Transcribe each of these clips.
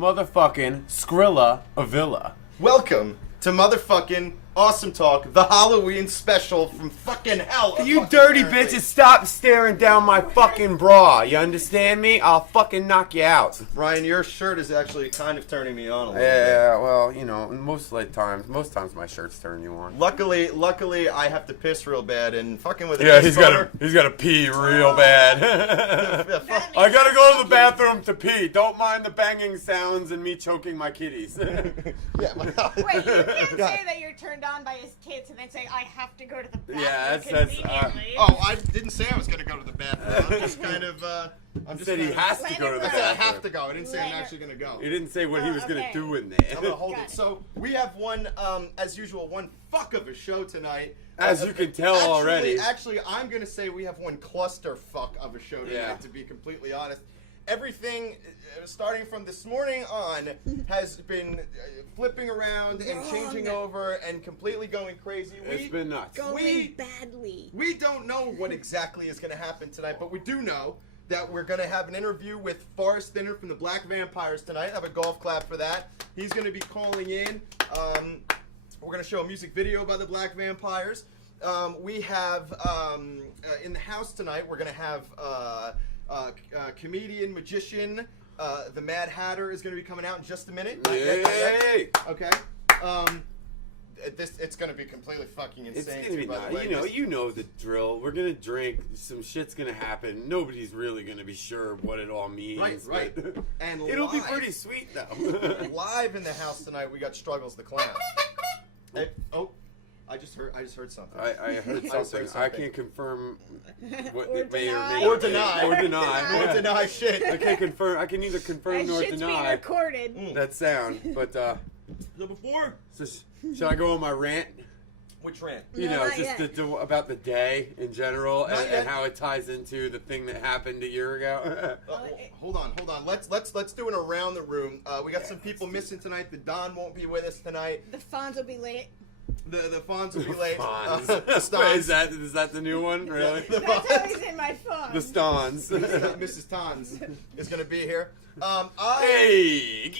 motherfucking Skrilla Avila. Welcome to motherfucking Awesome Talk, the Halloween special from fucking hell. You dirty bitches, stop staring down my fucking bra. You understand me? I'll fucking knock you out. Ryan, your shirt is actually kind of turning me on a little bit. Yeah, well, you know, most times my shirts turn you on. Luckily, I have to piss real bad and fucking with a Yeah, piss he's got to pee real bad. I gotta go to the bathroom to pee. Don't mind the banging sounds and me choking my kitties. Yeah, Wait, you can't say that you're turned on by his kids and then say, I have to go to the bathroom conveniently. I didn't say I was gonna go to the bathroom. I'm just kind of, said he has to go to the I said I bathroom. have to go. I didn't say I'm actually gonna go. He didn't say what he was gonna okay. do in there. I'm gonna hold Got it. it. So we have one, as usual, one fuck of a show tonight. As you can tell already. Actually, I'm gonna say we have one cluster fuck of a show tonight. Yeah. To be completely honest, everything starting from this morning on has been flipping around and changing over and completely going crazy. It's been nuts. Going badly. We don't know what exactly is going to happen tonight, but we do know that we're going to have an interview with Forrest from the Black Vampires tonight. Have a golf clap for that. He's going to be calling in. We're going to show a music video by the Black Vampires. We have, in the house tonight, we're going to have comedian, magician, the Mad Hatter is going to be coming out in just a minute. Yay! Okay. It's going to be completely fucking insane. It's gonna be by the nuts. way. You know the drill. We're gonna drink. Some shit's gonna happen. Nobody's really gonna be sure what it all means. Right. but And it'll be live. pretty sweet though. Live in the house tonight, we got Struggles the Clown. Hey, I just heard something. I heard something. I can't confirm what Or it may or may deny. Or not. deny. Or deny. Or deny shit. I can't confirm. I can neither That confirm nor shit's being deny recorded. that sound. But So before, should I go on my rant? which rant? You No, know, not just yet. about the day in general Not and yet. how it ties into the thing that happened a year ago. Hold on. Let's do it around the room. We got some people missing tonight. The Don won't be with us tonight. The Fonz will be late. The Fonz will be late. Fonz. The Stons. Is that the new one? Really? The That's how he's in my phone. The Stons. Mrs. Tons is going to be here. Hey!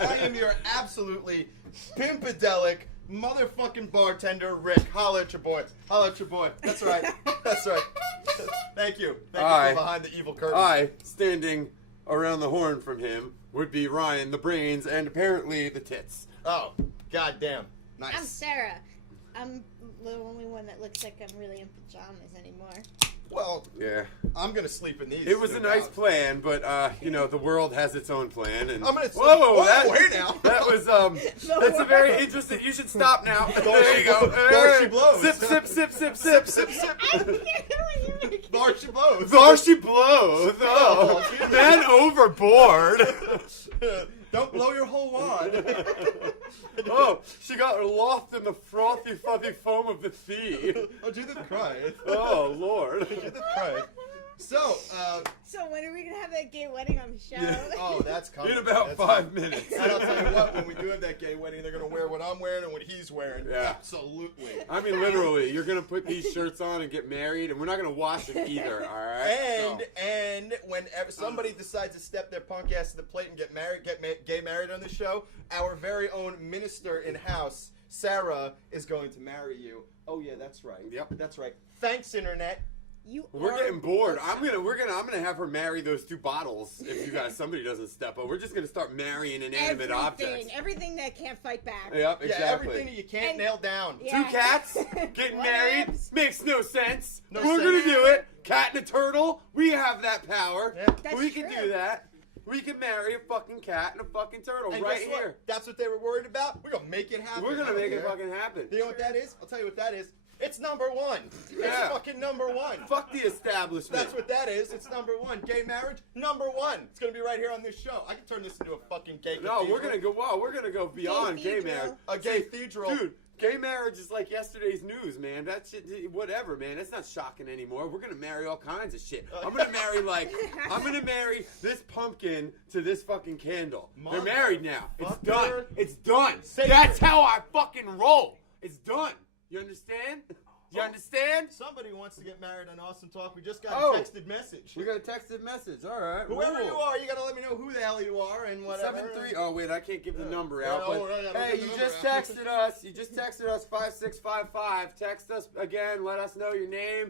I am your absolutely pimpadelic motherfucking bartender, Rick. Holla at your boy. That's right. Thank you. Thank you for behind the evil curtain. I, standing around the horn from him, would be Ryan, the brains, and apparently the tits. Oh, goddamn. Nice. I'm Sarah. I'm the only one that looks like I'm really in pajamas anymore. Well, Yeah. I'm going to sleep in these. It was a no nice doubt. plan, but, you know, the world has its own plan. And I'm going to sleep. Whoa, hey now. That was, that's a very interesting, you should stop now. There you go. There she blows. Sip, sip, sip, sip, sip. Sip, sip. I can't hear you making. There she blows. There she blows. Oh, Oh, then overboard. Don't blow your whole wad. Oh, she got lost in the frothy, fuzzy foam of the sea. Oh, Judith cried. Oh, Lord. Judith cried. So, So when are we going to have that gay wedding on the show? Yeah. oh, that's coming. In about That's 5 minutes. And I'll tell you what, when we do have that gay wedding, they're going to wear what I'm wearing and what he's wearing. Yeah. Absolutely. I mean, literally, you're going to put these shirts on and get married, and we're not going to wash them either, all right? And whenever somebody decides to step their punk ass to the plate and get gay married on the show, our very own minister in house, Sarah, is going to marry you. Oh yeah, that's right. Yep. That's right. Thanks, internet. We're getting bored. I'm gonna have her marry those 2 bottles if somebody doesn't step up. We're just gonna start marrying inanimate objects. Everything that can't fight back. Yep, Yeah, exactly. everything that you can't And- nail down. Yeah. 2 cats getting married Whatevs. makes no sense. No We're sense. gonna do it. Cat and a turtle. We have that power. Yeah. That's we can true. do that. We can marry a fucking cat and a fucking turtle And right guess what? here. That's what they were worried about. We're gonna make it happen. We're I gonna don't make it care. fucking happen. You know what that is? I'll tell you what that is. It's number 1. Yeah. It's fucking number 1. Fuck the establishment. That's what that is. It's number 1. Gay marriage, number 1. It's gonna be right here on this show. I can turn this into a fucking gay. No, we're cathedral. gonna go beyond gay cathedral. marriage. A gay cathedral. Dude, gay marriage is like yesterday's news, man. That shit, whatever, man. That's not shocking anymore. We're gonna marry all kinds of shit. I'm gonna marry this pumpkin to this fucking candle. They're married now. It's done. It's done. Say That's it. how I fucking roll. It's done. You understand? You understand? Somebody wants to get married on Awesome Talk. We just got a texted message. We got a texted message. All right. Whoever you are, you got to let me know who the hell you are and whatever. 73. Oh, wait, I can't give the number out. Hey, you just texted us. You just texted us 5655. Text us again. Let us know your name.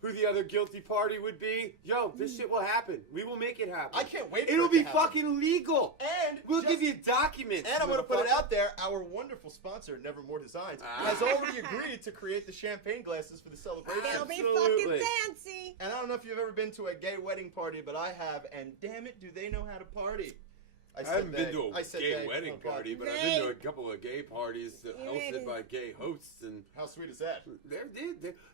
Who the other guilty party would be. Yo, this shit will happen. We will make it happen. I can't wait for It'll it be to happen. fucking legal. And we'll give you documents. And I'm going to put it out there. Our wonderful sponsor, Nevermore Designs, has already agreed to create the champagne glasses for the celebration. They'll be Absolutely. fucking fancy. And I don't know if you've ever been to a gay wedding party, but I have. And damn it, do they know how to party? I haven't been to a gay wedding Oh, party, but I've been to a couple of gay parties hosted by gay hosts. And how sweet is that?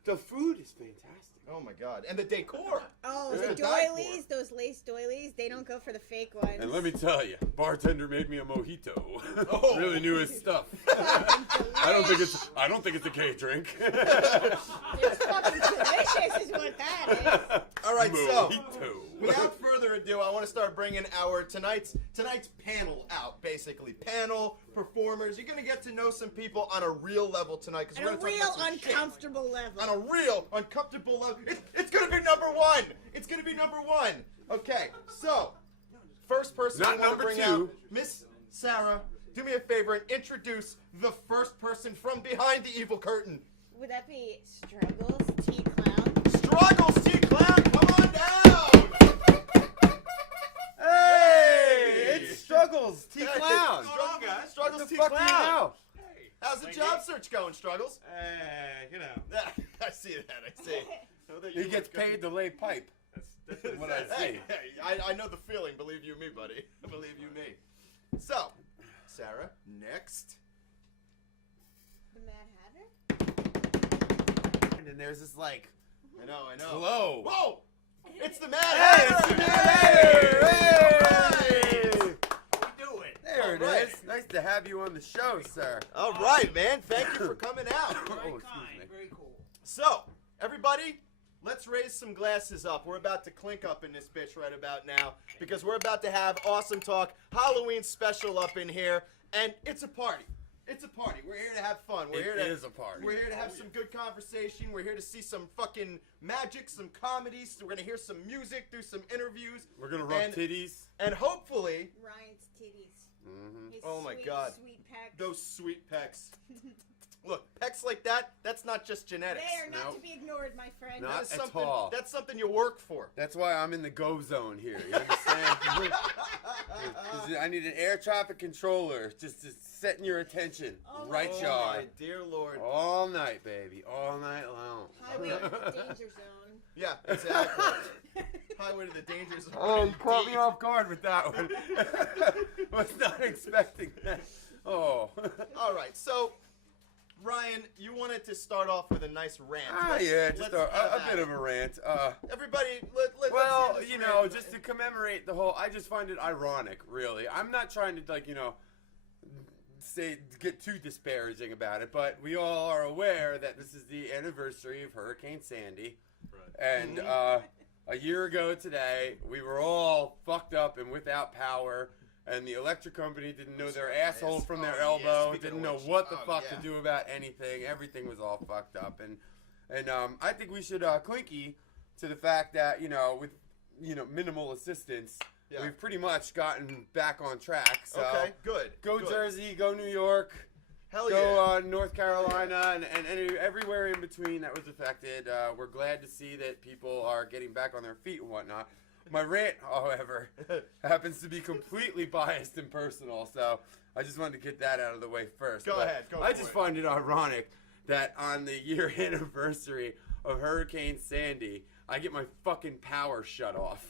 The food is fantastic. Oh my god. And the decor. Oh, There's the a die for doilies, those lace doilies, they don't go for the fake ones. And let me tell you, bartender made me a mojito. Oh. Really knew his stuff. I don't think it's a gay drink. It's fucking delicious is what that is. All right, so Mojito. without further ado, I want to start bringing our tonight's panel out. Basically, panel performers. You're gonna get to know some people on a real level tonight because On we're a gonna talk real about some shit. uncomfortable level. On a real uncomfortable level. It's gonna be number one. It's gonna be number one. Okay, so first person Not I want to number bring two. out, Miss Sarah. Do me a favor and introduce the first person from behind the evil curtain. Would that be Struggles T Clown? Struggles T Clown, come on down. Hey, it's Struggles T Clown. Struggles What the T fuck do you Clown. know? How's the job search going, Struggles? You know, I see that. I see. Know that He you gets look good. paid to lay pipe. that's What I see. Hey, I know the feeling. Believe you me, buddy. Believe you me. So, Sarah, next. The Mad Hatter? And then there's this like I know. glow. Whoa! It's the Mad Hey, Hatter! it's the Mad Hatter! Hey! How we doing? There it All right. is. Nice to have you on the show, sir. All right, man. Thank you for coming out. Oh, excuse me. very cool. So, everybody, let's raise some glasses up. We're about to clink up in this bitch right about now because we're about to have Awesome Talk Halloween special up in here, and it's a party. It's a party. We're here to have fun. We're here It to is a party. We're here to have some good conversation. We're here to see some fucking magic, some comedies. We're gonna hear some music, do some interviews. We're gonna rub And- titties. And hopefully, Ryan's titties. Mm-hmm. His Oh my sweet, God. Sweet pecs. those sweet pecs. Look, pecs like that, that's not just genetics. They are not Nope. to be ignored, my friend. Not That is at something, all. That's something you work for. That's why I'm in the go zone here. You understand? 'Cause I need an air traffic controller just to set in your attention. Oh, right, Oh yard. my dear Lord. All night, baby. All night long. Highway to the danger zone. Yeah, exactly. Highway to the danger zone. Oh, you caught me off guard with that one. Was not expecting that. Oh. All right, so Ryan, you wanted to start off with a nice rant. Yeah, just let's a have bit that. of a rant. Everybody, let's Well, hear this you know, rant. just to commemorate the whole, I just find it ironic, really. I'm not trying to, like, you know, get too disparaging about it, but we all are aware that this is the anniversary of Hurricane Sandy. Right. And a year ago today, we were all fucked up and without power, and the electric company didn't know their asshole from their Oh, yeah, elbow, speaking didn't of know which, what the oh, fuck yeah. to do about anything. Everything was all fucked up, and I think we should clinky to the fact that, you know, with, you know, minimal assistance, Yeah. we've pretty much gotten back on track. So Okay, good. go good. Jersey, go New York, Hell go yeah. North Carolina, and everywhere in between that was affected. We're glad to see that people are getting back on their feet and whatnot. My rant, however, happens to be completely biased and personal, so I just wanted to get that out of the way first. Go But ahead, go I for just it. find it ironic that on the year anniversary of Hurricane Sandy, I get my fucking power shut off.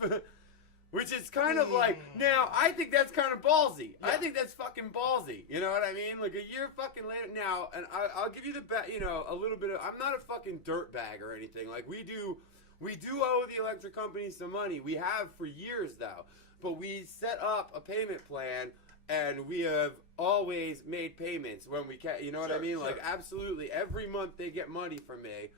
Which is kind of like, now, I think that's kind of ballsy. I Yeah. think that's fucking ballsy. You know what I mean? Like, a year fucking later, now, and I'll give you you know, a little bit of, I'm not a fucking dirtbag or anything. Like, we do owe the electric company some money. We have for years, though. But we set up a payment plan, and we have always made payments when we can. You know what I Sure, mean? sure. Like, absolutely, every month they get money from me.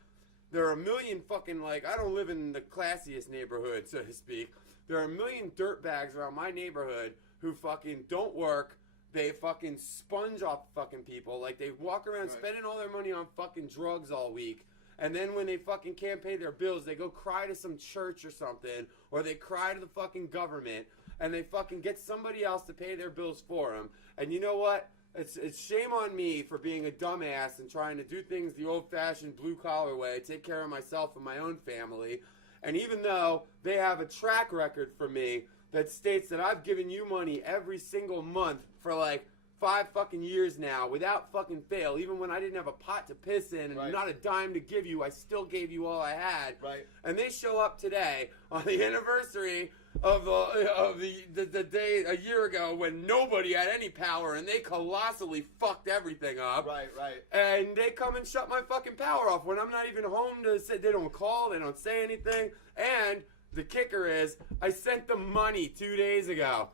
There are a million fucking, like, I don't live in the classiest neighborhood, so to speak. There are a million dirtbags around my neighborhood who fucking don't work, They fucking sponge off fucking people. Like, they walk around spending all their money on fucking drugs all week. And then when they fucking can't pay their bills, they go cry to some church or something. Or they cry to the fucking government. And they fucking get somebody else to pay their bills for them. And you know what? It's shame on me for being a dumbass and trying to do things the old-fashioned blue-collar way, take care of myself and my own family. And even though they have a track record for me that states that I've given you money every single month for like 5 fucking years now without fucking fail, even when I didn't have a pot to piss in and not a dime to give you, I still gave you all I had. Right. And they show up today on the anniversary of the day a year ago when nobody had any power and they colossally fucked everything up. Right. And they come and shut my fucking power off when I'm not even home to say. They don't call, they don't say anything. And the kicker is, I sent them money 2 days ago.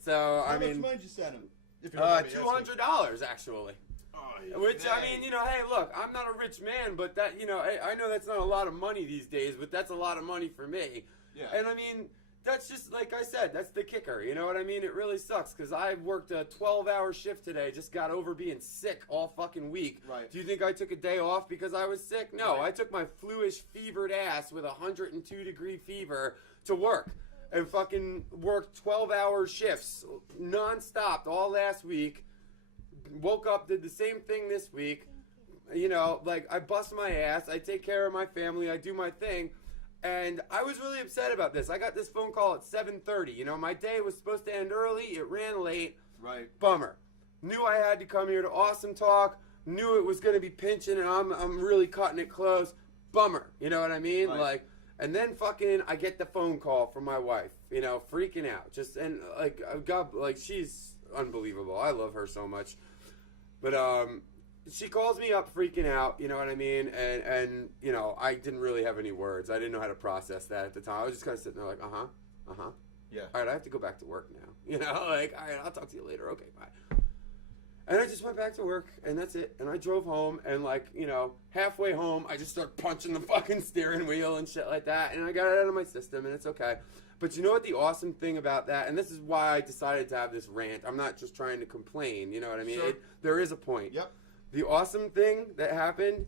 So How I mean, much money did you send him? If you don't mind me asking. $200 actually. Oh, yeah. Which, I mean, you know, hey, look, I'm not a rich man, but that, you know, I know that's not a lot of money these days, but that's a lot of money for me. Yeah. And I mean, that's just, like I said, that's the kicker, you know what I mean? It really sucks, because I worked a 12-hour shift today, just got over being sick all fucking week. Right. Do you think I took a day off because I was sick? No, I took my fluish, fevered ass with 102-degree fever to work. And fucking worked 12-hour shifts, non-stop, all last week. Woke up, did the same thing this week. You know, like, I bust my ass, I take care of my family, I do my thing. And I was really upset about this. I got this phone call at 7:30. You know, my day was supposed to end early, it ran late. Right. Bummer. Knew I had to come here to Awesome Talk. Knew it was going to be pinching, and I'm really cutting it close. Bummer. You know what I mean? Right. Like... And then fucking, I get the phone call from my wife, you know, freaking out. Just, and like, she's unbelievable. I love her so much. But, she calls me up freaking out, you know what I mean? And, you know, I didn't really have any words. I didn't know how to process that at the time. I was just kind of sitting there like, Yeah. All right, I have to go back to work now. You know, like, all right, I'll talk to you later. Okay, bye. And I just went back to work, and that's it. And I drove home, and, like, you know, halfway home, I just started punching the fucking steering wheel and shit like that. And I got it out of my system, and it's okay. But you know what the awesome thing about that, and this is why I decided to have this rant. I'm not just trying to complain, you know what I mean? Sure. There is a point. Yep. The awesome thing that happened,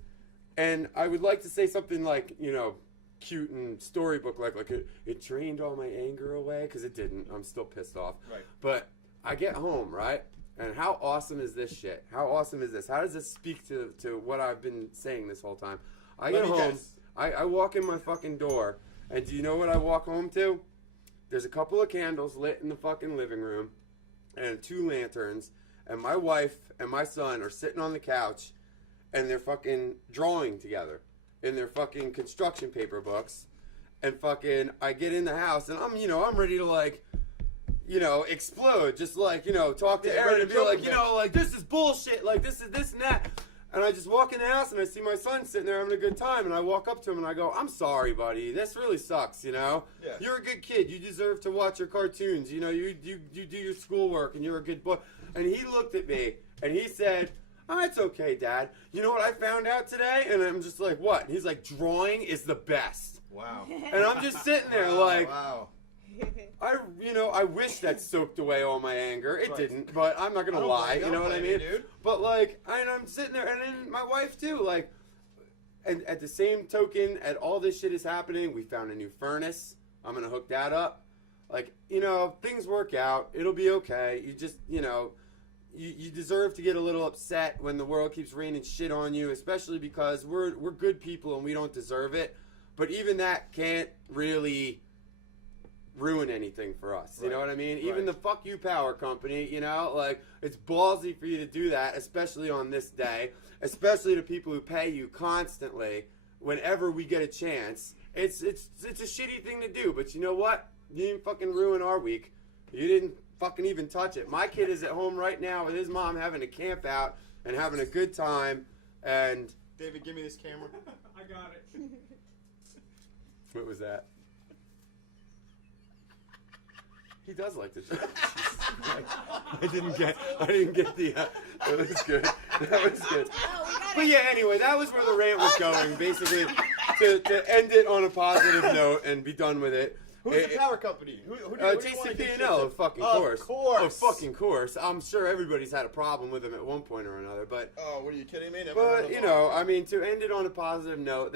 and I would like to say something like, you know, cute and storybook-like, like it drained all my anger away, because it didn't. I'm still pissed off. Right. But I get home, right? And how awesome is this shit? How awesome is this? How does this speak to what I've been saying this whole time? I get home, I walk in my fucking door, and do you know what I walk home to? There's a couple of candles lit in the fucking living room, and 2 lanterns, and my wife and my son are sitting on the couch, and they're fucking drawing together in their fucking construction paper books, and fucking, I get in the house, and I'm ready to, like, you know, explode, just like, you know, talk to Aaron and be like, you know, like, this is bullshit, like, this is this and that. And I just walk in the house and I see my son sitting there having a good time, and I walk up to him and I go, I'm sorry, buddy, this really sucks, you know? Yeah. You're a good kid, you deserve to watch your cartoons, you know, you do your schoolwork, and you're a good boy. And he looked at me and he said, oh, it's okay, Dad. You know what I found out today? And I'm just like, what? And he's like, drawing is the best. Wow. And I'm just sitting there like, Wow. I wish that soaked away all my anger. It didn't, but I'm not gonna lie. You know what I mean? Dude. But like, I'm sitting there, and then my wife too. Like, and at the same token, at all this shit is happening, we found a new furnace. I'm gonna hook that up. Like, you know, things work out. It'll be okay. You just, you know, you deserve to get a little upset when the world keeps raining shit on you, especially because we're good people and we don't deserve it. But even that can't really ruin anything for us. You know what I mean? Even the fuck you power company, you know, like, it's ballsy for you to do that, especially on this day, especially to people who pay you constantly whenever we get a chance. It's a shitty thing to do, but you know what? You didn't fucking ruin our week. You didn't fucking even touch it. My kid is at home right now with his mom having a camp out and having a good time, and... David, give me this camera. I got it. What was that? He does like to talk. I didn't get the. That was good. That was good. But yeah, anyway, that was where the rant was going. Basically, to end it on a positive note and be done with it. Who's the power company? Who do you want to get shit JCP&L, to? of fucking Of course. course. Of fucking course. I'm sure everybody's had a problem with them at one point or another, but... Oh, what are you kidding me? Never heard But, of you them. know, I mean, to end it on a positive note,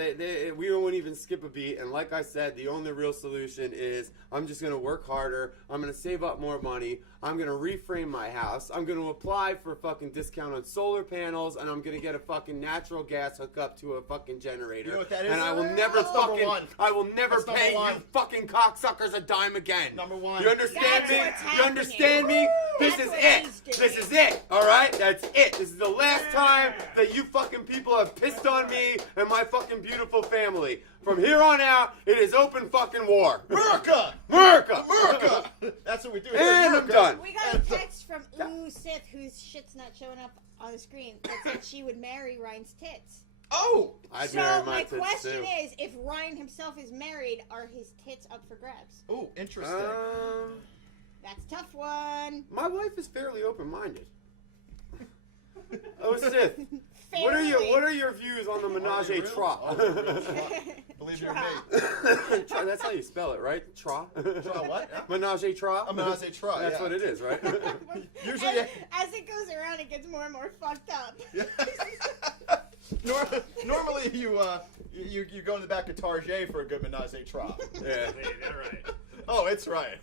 we won't even skip a beat. And like I said, the only real solution is I'm just going to work harder. I'm going to save up more money. I'm going to reframe my house. I'm going to apply for a fucking discount on solar panels. And I'm going to get a fucking natural gas hookup to a fucking generator. You know what that is? And I will never That's number fucking... one. I will never That's number pay one. you fucking cocksuckers a dime again. Number one. You understand That's me? what's You happening. understand me? This That's is what it. he's doing. This is it. All right? That's it. This is the last time that you fucking people have pissed on me and my fucking beautiful family. From here on out, it is open fucking war. America! America! America! That's what we do here. And I'm America. done. We got a text from Ooh Sith, whose shit's not showing up on the screen, that said she would marry Ryan's tits. Oh! I'd So marry my tits, question too. is, if Ryan himself is married, are his tits up for grabs? Oh, interesting. That's a tough one. My wife is fairly open-minded. Oh, Sith. What are your views on the menage a trois? Believe your Tra. mate. That's how you spell it, right? Tra. Tra what? Yeah. Menage a trois. A menage a trois, That's yeah. what it is, right? Usually, as it goes around, it gets more and more fucked up. normally you go in the back of Target for a good menage a trois. Yeah. Hey, that right. Oh, it's right.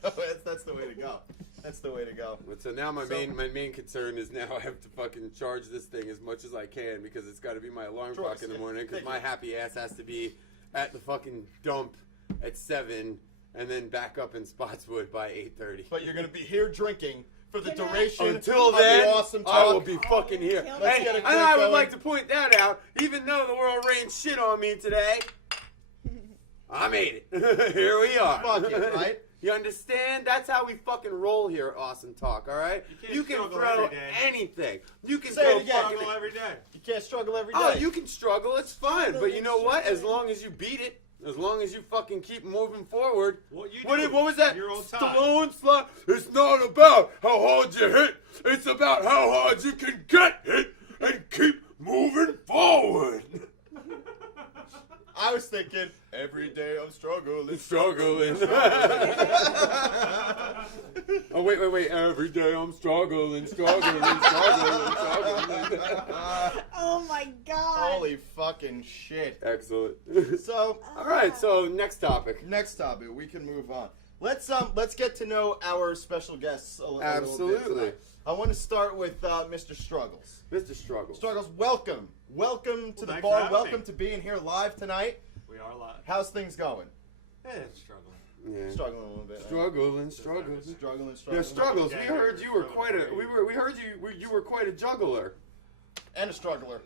That's the way to go. That's the way to go. But so now my main concern is now I have to fucking charge this thing as much as I can because it's got to be my alarm Sure, clock in the morning because thank my you. happy ass has to be at the fucking dump at 7 and then back up in Spotswood by 8:30. But you're gonna be here drinking for the Can I- duration Until of then, the awesome talk. I will be fucking here. Let's And, get a and drink I would going. like to point that out, even though the world rained shit on me today, I made it. Here we are. Fuck it, right? You understand? That's how we fucking roll here at Awesome Talk, all right? can't You can struggle throw every day. anything. You can Say throw it again. fucking... Struggle every day. You can't struggle every day. Oh, you can struggle. It's fun. Struggle But you know what? As struggle. long as you beat it, as long as you fucking keep moving forward. What you What, do what was that? your own time. Stallone slot? It's not about how hard you hit. It's about how hard you can get hit and keep moving forward. I was thinking, every day I'm struggling. Struggling. Oh, wait. Every day I'm struggling. Oh my god. Holy fucking shit. Excellent. So, All right, so next topic. next topic, we can move on. Let's get to know our special guests a little bit Absolutely. tonight. I want to start with Mr. Struggles. Mr. Struggles. Struggles, welcome to thanks the for bar. having Welcome me. to being here live tonight. We are live. How's things going? Yeah, it's struggling. Yeah. Struggling a little bit. right? Struggling. Struggling. Yeah, struggles. Yeah, We heard you were quite a. We heard you were quite a juggler. And a struggler.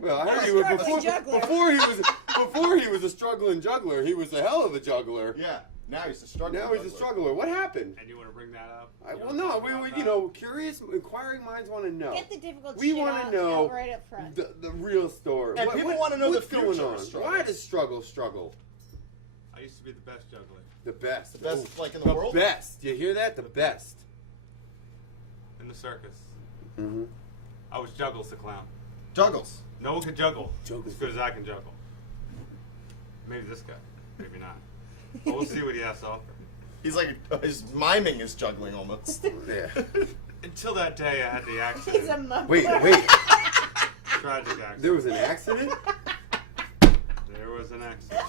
Well, I heard you were Struggling juggler. before he was a struggling juggler. He was a hell of a juggler. Yeah. Now he's a struggler. Now he's a struggler. What happened? And you want to bring that up? Well, no, we curious, inquiring minds want to know. Get the difficult We shit wanna out, know out right up front. The real story. And people wanna know the what's going future of on. struggles. Why does struggle? I used to be the best juggler. The best. The best, Oh, like, in the world? best. You hear that? The best. In the circus. Mm-hmm. I was Juggles the clown. Juggles. No one could juggle Juggles. as good as I can juggle. Maybe this guy. Maybe not. But we'll see what he has to offer. He's like, his miming is juggling almost. Yeah. Until that day, I had the He's a accident. Wait. mumbler. Tragic accident. There was an accident? There was an accident.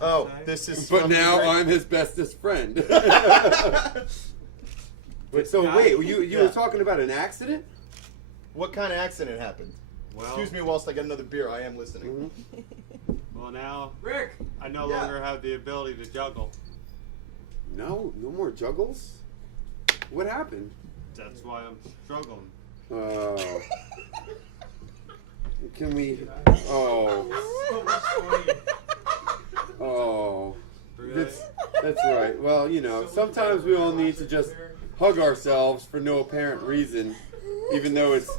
Oh, this is. But from the now great- I'm his bestest friend. Wait, so wait, you Yeah. were talking about an accident? What kind of accident happened? Well, Excuse me whilst I get another beer. I am listening. Well, now Rick. I no Yeah. longer have the ability to juggle. No more juggles? What happened? That's why I'm struggling. Oh. Can we? Oh. Oh. That's right. Well, sometimes we all need to just hug ourselves for no apparent reason, even though it's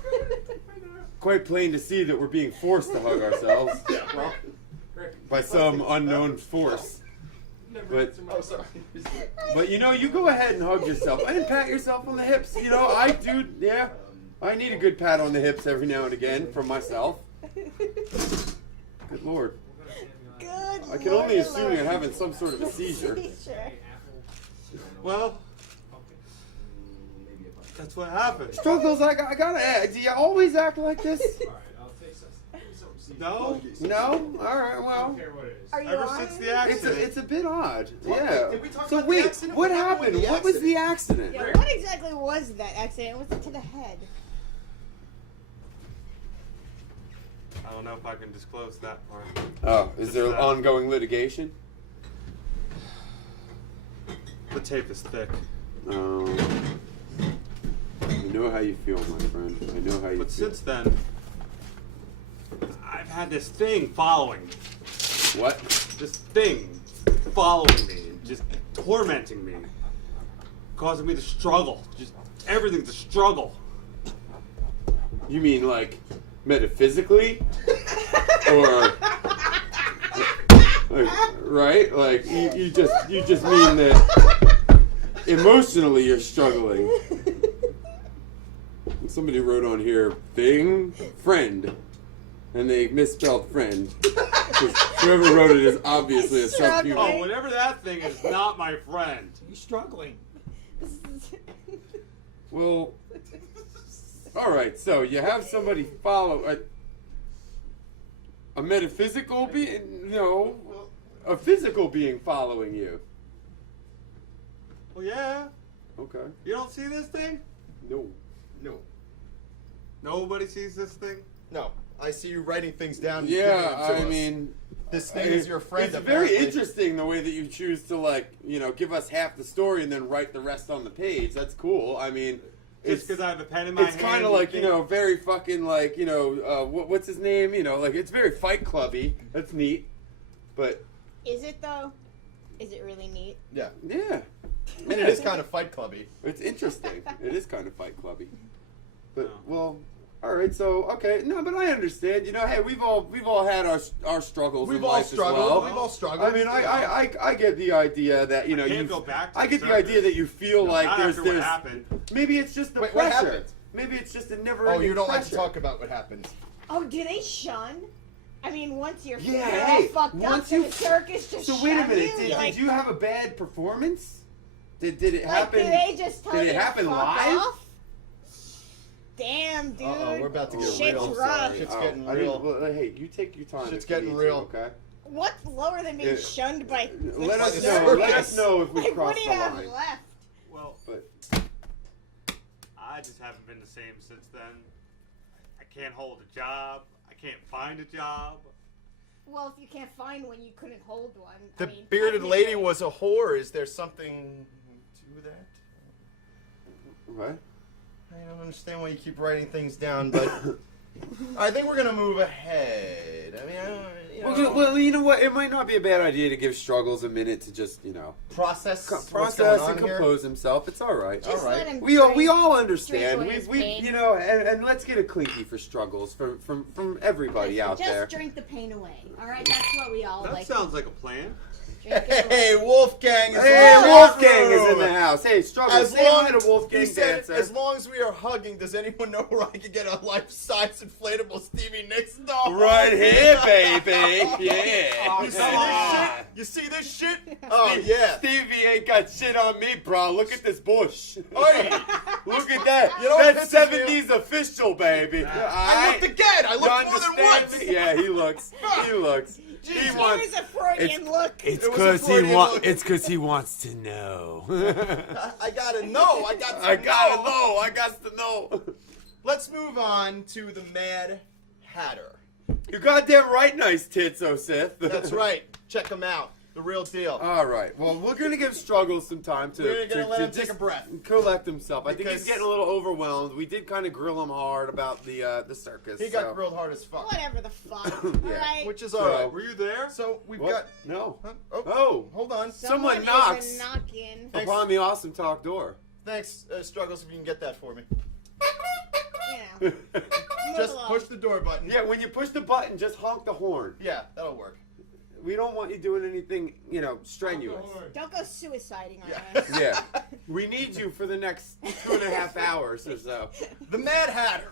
quite plain to see that we're being forced to hug ourselves by some unknown force. But Oh, sorry. you go ahead and hug yourself and pat yourself on the hips. I do. Yeah, I need a good pat on the hips every now and again from myself. Good Lord. Good I can only assume you're having some sort of a seizure. Well, that's what happened. Struggles, I gotta ask. Do you always act like this? No? No? Alright, well. Are you Ever on? since the accident. It's a bit odd. What? Yeah. Did we talk So about the wait, accident? what What happened happened? with the What was the accident? accident? Yeah, what exactly was that accident? Was it to the head? I don't know if I can disclose that part. Oh, is there Just, ongoing litigation? The tape is thick. I know how you feel, my friend. I know how you But feel. since then, I've had this thing following me. What? This thing following me, and just tormenting me, causing me to struggle. Just everything's a struggle. You mean like metaphysically? Or like, right? Like you just mean that emotionally you're struggling. Somebody wrote on here thing friend, and they misspelled friend. 'Cause whoever wrote it is obviously a Struggling. Oh, subhuman. whatever that thing is, not my friend. You're struggling. Well, all right. So you have somebody follow a metaphysical being? No, a physical being following you. Well, yeah. Okay. You don't see this thing? No. No. Nobody sees this thing? No. I see you writing things down. and giving Yeah, them to I us. mean, This thing is your friend, It's very apparently. interesting the way that you choose to give us half the story and then write the rest on the page. That's cool. I mean, Just because I have a pen in my hand. it's kind of like very fucking what's his name? It's very Fight Clubby. That's neat, but Is it though? Is it really neat? Yeah. yeah, And it is kind of Fight Clubby. it's interesting. It is kind of Fight Clubby, but No. well. All right, so okay, no, but I understand. Hey, we've all had our struggles. We've in all life struggled. As well. We've all struggled. I mean, I get the idea that can't you. go back to I the get the surface. idea that you feel like Not there's after what happened. maybe it's just the Wait, what pressure. happened? Maybe it's just a never. Oh, you don't like to pressure. talk about what happened. Oh, do they shun? I mean, once you're Yeah, all hey, fucked up, once to you- the circus just So wait a shun minute. you? Did you have a bad performance? Did it like, happen? do they just tell did you it happen to fuck live? off? Damn, dude. Uh-oh, we're about to get Shit's real. rough. Shit's Oh, getting I didn't- real. well, hey, you take your time. Shit's if you getting need real. To, okay. What's lower than being Yeah. shunned by? Let us the know. Let circus. us know if we Like, what crossed do the you have line. left? Well, But I just haven't been the same since then. I can't hold a job. I can't find a job. Well, if you can't find one, you couldn't hold one. The I mean, bearded lady technically- was a whore. Is there something to that? what? I don't understand why you keep writing things down, but I think we're gonna move ahead. I mean, Well, you know what? It might not be a bad idea to give Struggles a minute to just, process what's going process on and here. compose himself. It's all right. Just All right. let him We all drink understand. away his We pain. and let's get a clinky for Struggles from everybody Listen, out just there. drink the pain away. All right, that's what we all That like. sounds like a plan. Drink it Hey, away. Wolfgang is Hey, in the Wolfgang is room. in the house. Hey, Struggles, As say long, hi to Wolfgang he said, Dancer. as long as we are hugging, does anyone know where I can get a life-size inflatable Stevie Nicks doll? Right here, baby. Yeah. You see this shit? You see this shit? Oh yeah. Stevie ain't got shit on me, bro. Look at this bush. Oi, Look at that. You know what That's pisses me 70s official, baby. I looked again. I You looked more than understand once. me? Yeah, he looks. He looks. He Here's wants. a Freudian look. It's It was a because Freudian look. It's because he wants to know. I gotta know. I got to I gotta know. I got to know. Let's move on to the Mad Hatter. You goddamn right, nice tits, oh Sith. That's right. Check them out. The real deal. All right. Well, we're gonna give Struggles some time to. We're gonna let him just take a breath. collect himself. I think Because- he's getting a little overwhelmed. We did kind of grill him hard about the circus. He got so. grilled hard as fuck. Whatever the fuck. Yeah. Alright. Which is So- alright. Were you there? So we've What? got. No. Huh? Oh, Oh. hold on. Someone is knocks. a knocking. Thanks. Upon the awesome talk door. Thanks, Struggles, if you can get that for me. You know. Move Just along. push the door button. Yeah, when you push the button, just honk the horn. Yeah, that'll work. We don't want you doing anything, strenuous. Don't go suiciding on Yeah. us. Yeah. We need you for the next 2.5 hours or so. The Mad Hatter.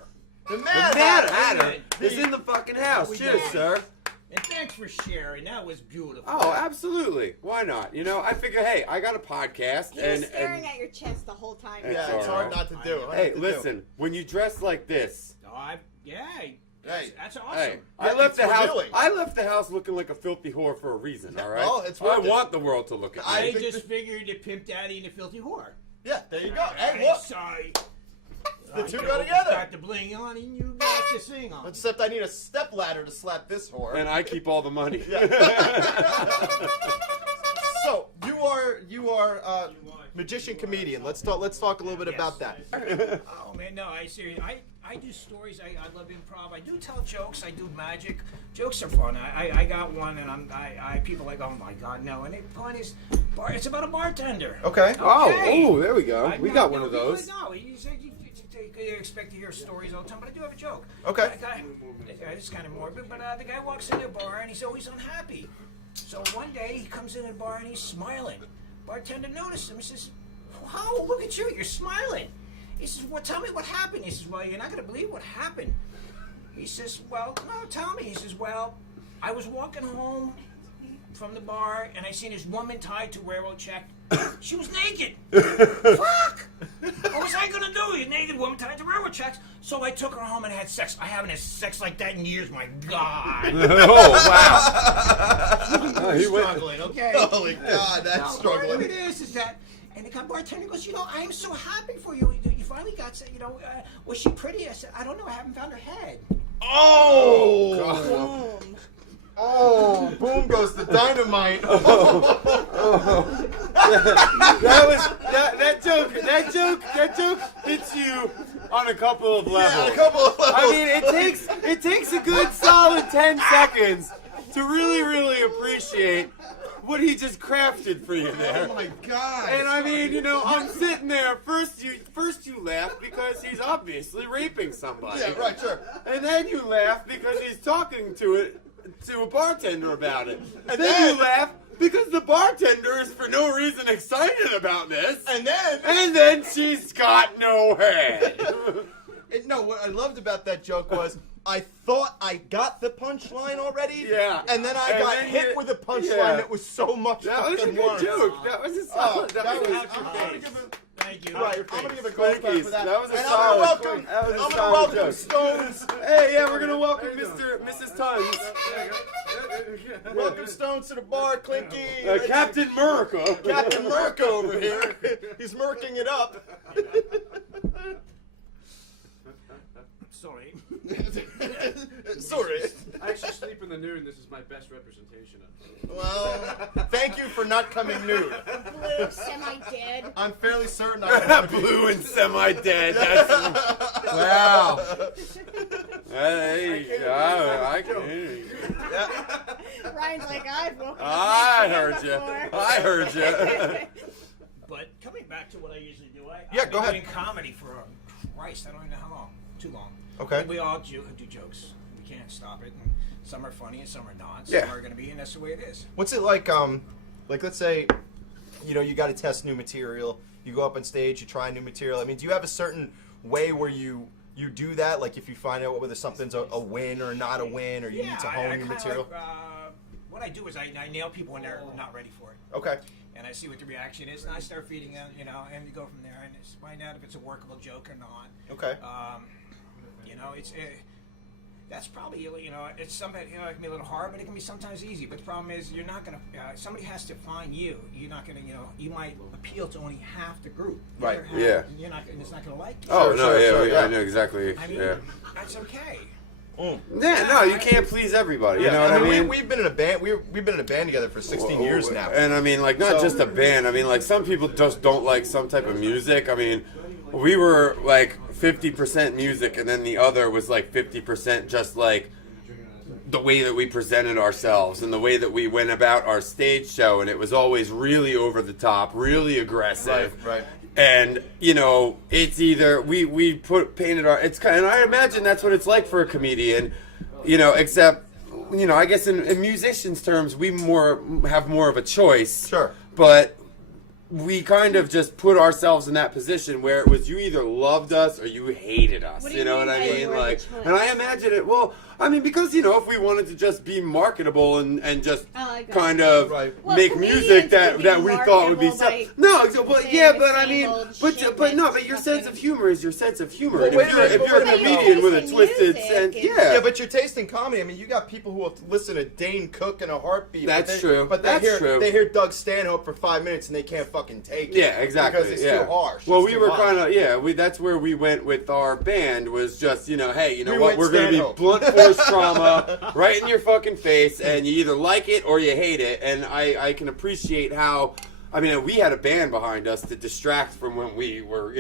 The The Mad, Mad Hatter Hatter is in the fucking house. We Cheers, got it. sir. And thank thanks for sharing. That was beautiful. Oh, absolutely. Why not? You know, I figure, hey, I got a podcast, He was staring at your chest the whole time. Yeah, Yeah, it's hard not to do. hey, listen, when you dress like this, That's awesome. hey, Yeah, I left it's the house. revealing. I left the house looking like a filthy whore for a reason. All right. Well, it's I working. want the world to look at me. I think just figured the pimp daddy and the filthy whore. Yeah, there you go. Hey, look. Sorry. The two go together. Got the bling on and you got the sing on. Except I need a step ladder to slap this whore. And I keep all the money. So you are magician comedian. Let's talk a little bit about that. Oh man, no, I do stories. I love improv. I do tell jokes. I do magic. Jokes are fun. I got one, and people are like, oh my god, no. And the point is, it's about a bartender. Okay. Oh, there we go. We got one of people those. know. You expect to hear stories all the time, but I do have a joke. Okay. It's kind of morbid, but the guy walks in the bar and he's always unhappy. So one day he comes in the bar and he's smiling. Bartender noticed him. He says, "Wow, look at you! You're smiling." He says, "Well, tell me what happened." He says, "Well, you're not going to believe what happened." He says, "Well, no, tell me." He says, "Well, I was walking home from the bar and I seen this woman tied to a railroad track. She was naked. Fuck! What was I gonna do? A naked woman tied to railroad tracks. So I took her home and had sex. I haven't had sex like that in years. My God. Oh wow! He's struggling. Okay. Holy God, that's Now, struggling. What it is that, and the bartender goes, I am so happy for you. You finally got, was she pretty? I said, I don't know. I haven't found her head. Oh! Boom. Oh! Boom goes the dynamite. That joke hits you on a couple of levels. Yeah, a couple of levels. I mean, it takes a good solid 10 seconds to really appreciate what he just crafted for you there. Oh my God! And I mean, I'm sitting there. First you laugh because he's obviously raping somebody. Yeah, right, sure. And then you laugh because he's talking to a bartender about it. And then you laugh because the bartender is for no reason excited about this. And then And then she's got no head. no, what I loved about that joke was I thought I got the punchline already. Yeah. And then I And got then hit you- with a punchline yeah. that was so much That was a fucking good worse. joke. That was a solid. that that was- was I'm gonna give a- Thank you. Right, I'm gonna give a golf clap for that. That was a And solid. I'm gonna welcome, That was a I'm gonna solid welcome joke. Stones. Hey, yeah, we're gonna welcome Mrs. Tons. Welcome Stones to the bar, Clinky. Captain America. Captain Merc over here. He's murking it up. Sorry. Sorry. I actually sleep in the nude, and this is my best representation of it. Well, thank you for not coming nude. Blue, semi-dead. I'm fairly certain I'm Blue and semi-dead. That's, wow. Hey, I can hear you. Ryan's like, I've woken up I next to him heard you. before. I heard you. But coming back to what I usually do, Yeah, I've go been ahead. doing comedy for, Christ, I don't even know how long. Too long. Okay. We all do jokes. We can't stop it. And some are funny and some are not. Some Yeah. are going to be, and that's the way it is. What's it like? Let's say, you got to test new material. You go up on stage, you try new material. I mean, do you have a certain way where you do that? Like, if you find out whether something's a win or not a win, or you need to hone your kinda material. Like, what I do is I nail people when they're not ready for it. Okay. And I see what the reaction is, and I start feeding them, and we go from there, and find out if it's a workable joke or not. Okay. It's that's probably it's somebody it can be a little hard, but it can be sometimes easy. But the problem is you're not gonna somebody has to find you. You're not gonna you might appeal to only half the group. The Right. other half, Yeah. And it's not gonna like you. Oh, Sure, no, sure, yeah, sure, yeah. I know exactly. I mean, Yeah. that's okay. Yeah, no, you can't please everybody. You know what I mean? We've been in a band. We've been in a band together for 16 years now. And I mean, like, not So- just a band. I mean, like, some people just don't like some type of music. I mean, we were like 50% music, and then the other was like 50% just like the way that we presented ourselves and the way that we went about our stage show, and it was always really over the top, really aggressive. Right. And it's either we painted our and I imagine that's what it's like for a comedian, except I guess in musicians' terms we have more of a choice. Sure. But we kind of just put ourselves in that position where it was you either loved us or you hated us. What do You you know mean what I by mean? you were Like, the choice? and I imagine it. Well, I mean, because if we wanted to just be marketable and just Oh, I got kind you. of Right. Well, make comedians music that can be that we thought would be marketable by no, but saying yeah, the but I same mean, old but shit but no, that's but your sense of fucking- humor is your sense of humor. Well, And wait if a you're minute, if you're a but wait a minute. comedian with a Taste in twisted music sense, is- yeah. Yeah, but your taste in comedy. I mean, you got people who will listen to Dane Cook in a heartbeat. That's true. But That's true. They hear Doug Stanhope for 5 minutes and they can't fucking take it. Yeah, exactly. Because it's yeah. too harsh. Well, It's we too were much. kind of that's where we went with our band was just hey, you know We what, went we're gonna be Stanhope. blunt force trauma right in your fucking face, and you either like it or you hate it, and I can appreciate how. I mean, we had a band behind us to distract from when we were,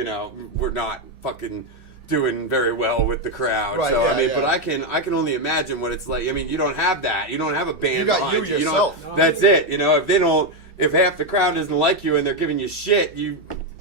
we're not fucking doing very well with the crowd. Right, so yeah, I mean, yeah. but I can only imagine what it's like. I mean, you don't have that. You don't have a band You got behind you you. yourself. Don't, that's it. If half the crowd doesn't like you and they're giving you shit,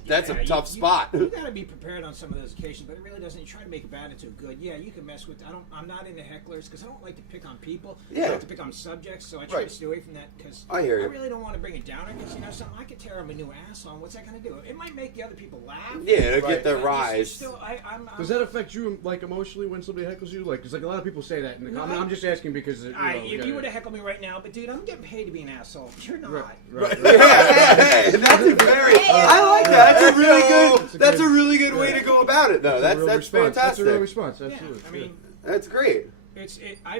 that's Yeah, a tough you, spot. You gotta be prepared on some of those occasions, but it really doesn't. You try to make a bad into a good. Yeah, you can mess with. I'm not into hecklers because I don't like to pick on people. Yeah. I like to pick on subjects, so I try Right. to stay away from that because I hear you. really don't want to bring it down because something I could tear him a new ass on. What's that gonna do? It might make the other people laugh. Yeah, to Right. get the but it's rise. Still, I'm Does that affect you like emotionally when somebody heckles you? Like, because like a lot of people say that in the No, comment. I'm just asking because if you were to heckle me right now, but dude, I'm getting paid to be an asshole. You're not. right. Hey, that's a very. I like that. That's a really good. That's a That's a good- really good way to go about it, though. That's That's a real fantastic. response. Yeah, Absolutely. I mean, That's great. I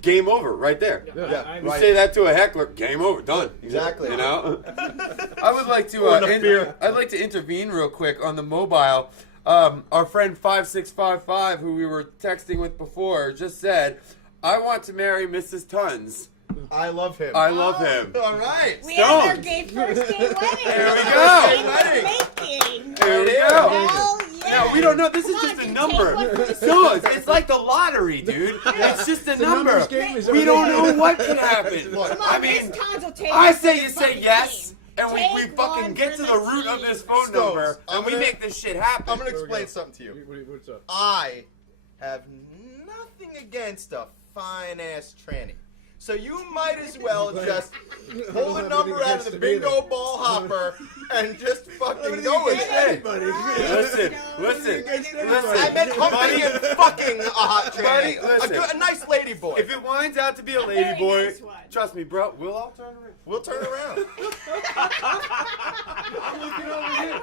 Game over right there. Yeah, You right. say that to a heckler, game over, done. Exactly. You know. I would like to. Or the fear. I'd like to intervene real quick on the mobile. Our friend 5655, who we were texting with before, just said, "I want to marry Mrs. Tons. I love him. I love him." All right. We had our Stones. first gay wedding. There we go. Gay wedding. There we go. Hell yeah. No, we don't know. This is Come just on, a dude, number. take one for the No, team. it's like the lottery, dude. It's just a The number. numbers game is We over don't there. know what could happen. Look, Come I on, mean, Miss Tons will take I one say for you the say fucking yes, team. and we Take fucking one get for to the root of team. this phone Stones, number, I'm and we gonna- make this shit happen. I'm going to There we explain go. something to you. What's up? I have nothing against a fine-ass tranny. So you might as well just pull a number out of the bingo ball hopper and just fucking go with it. Listen. I meant humping and fucking a hot Buddy, tranny. listen. A nice lady boy. If it winds out to be a lady very boy, nice one. trust me, bro, we'll all turn around. We'll turn around. I'm looking over here.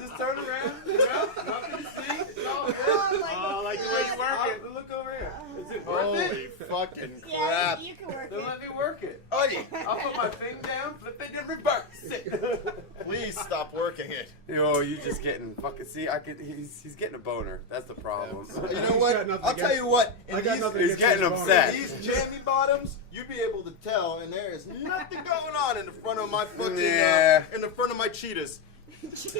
Just turn around. Nothing to see. It's all good. Oh, like the way you work it. Look over here. Is it worth Holy it? fucking Yeah, crap. you can work Then it. let me work it. Oh, yeah. I'll put my thing down, flip it, and reverse it. Please stop working it. Yo, you just getting fucking. See, he's getting a boner. That's the problem. You know He's what? got nothing I'll tell against- you what. In I got these, nothing He's against getting his upset. boner. these jammy bottoms, you'd be able to tell, and there is nothing going on in the front of my fucking, Yeah. in the front of my cheetahs. Yes.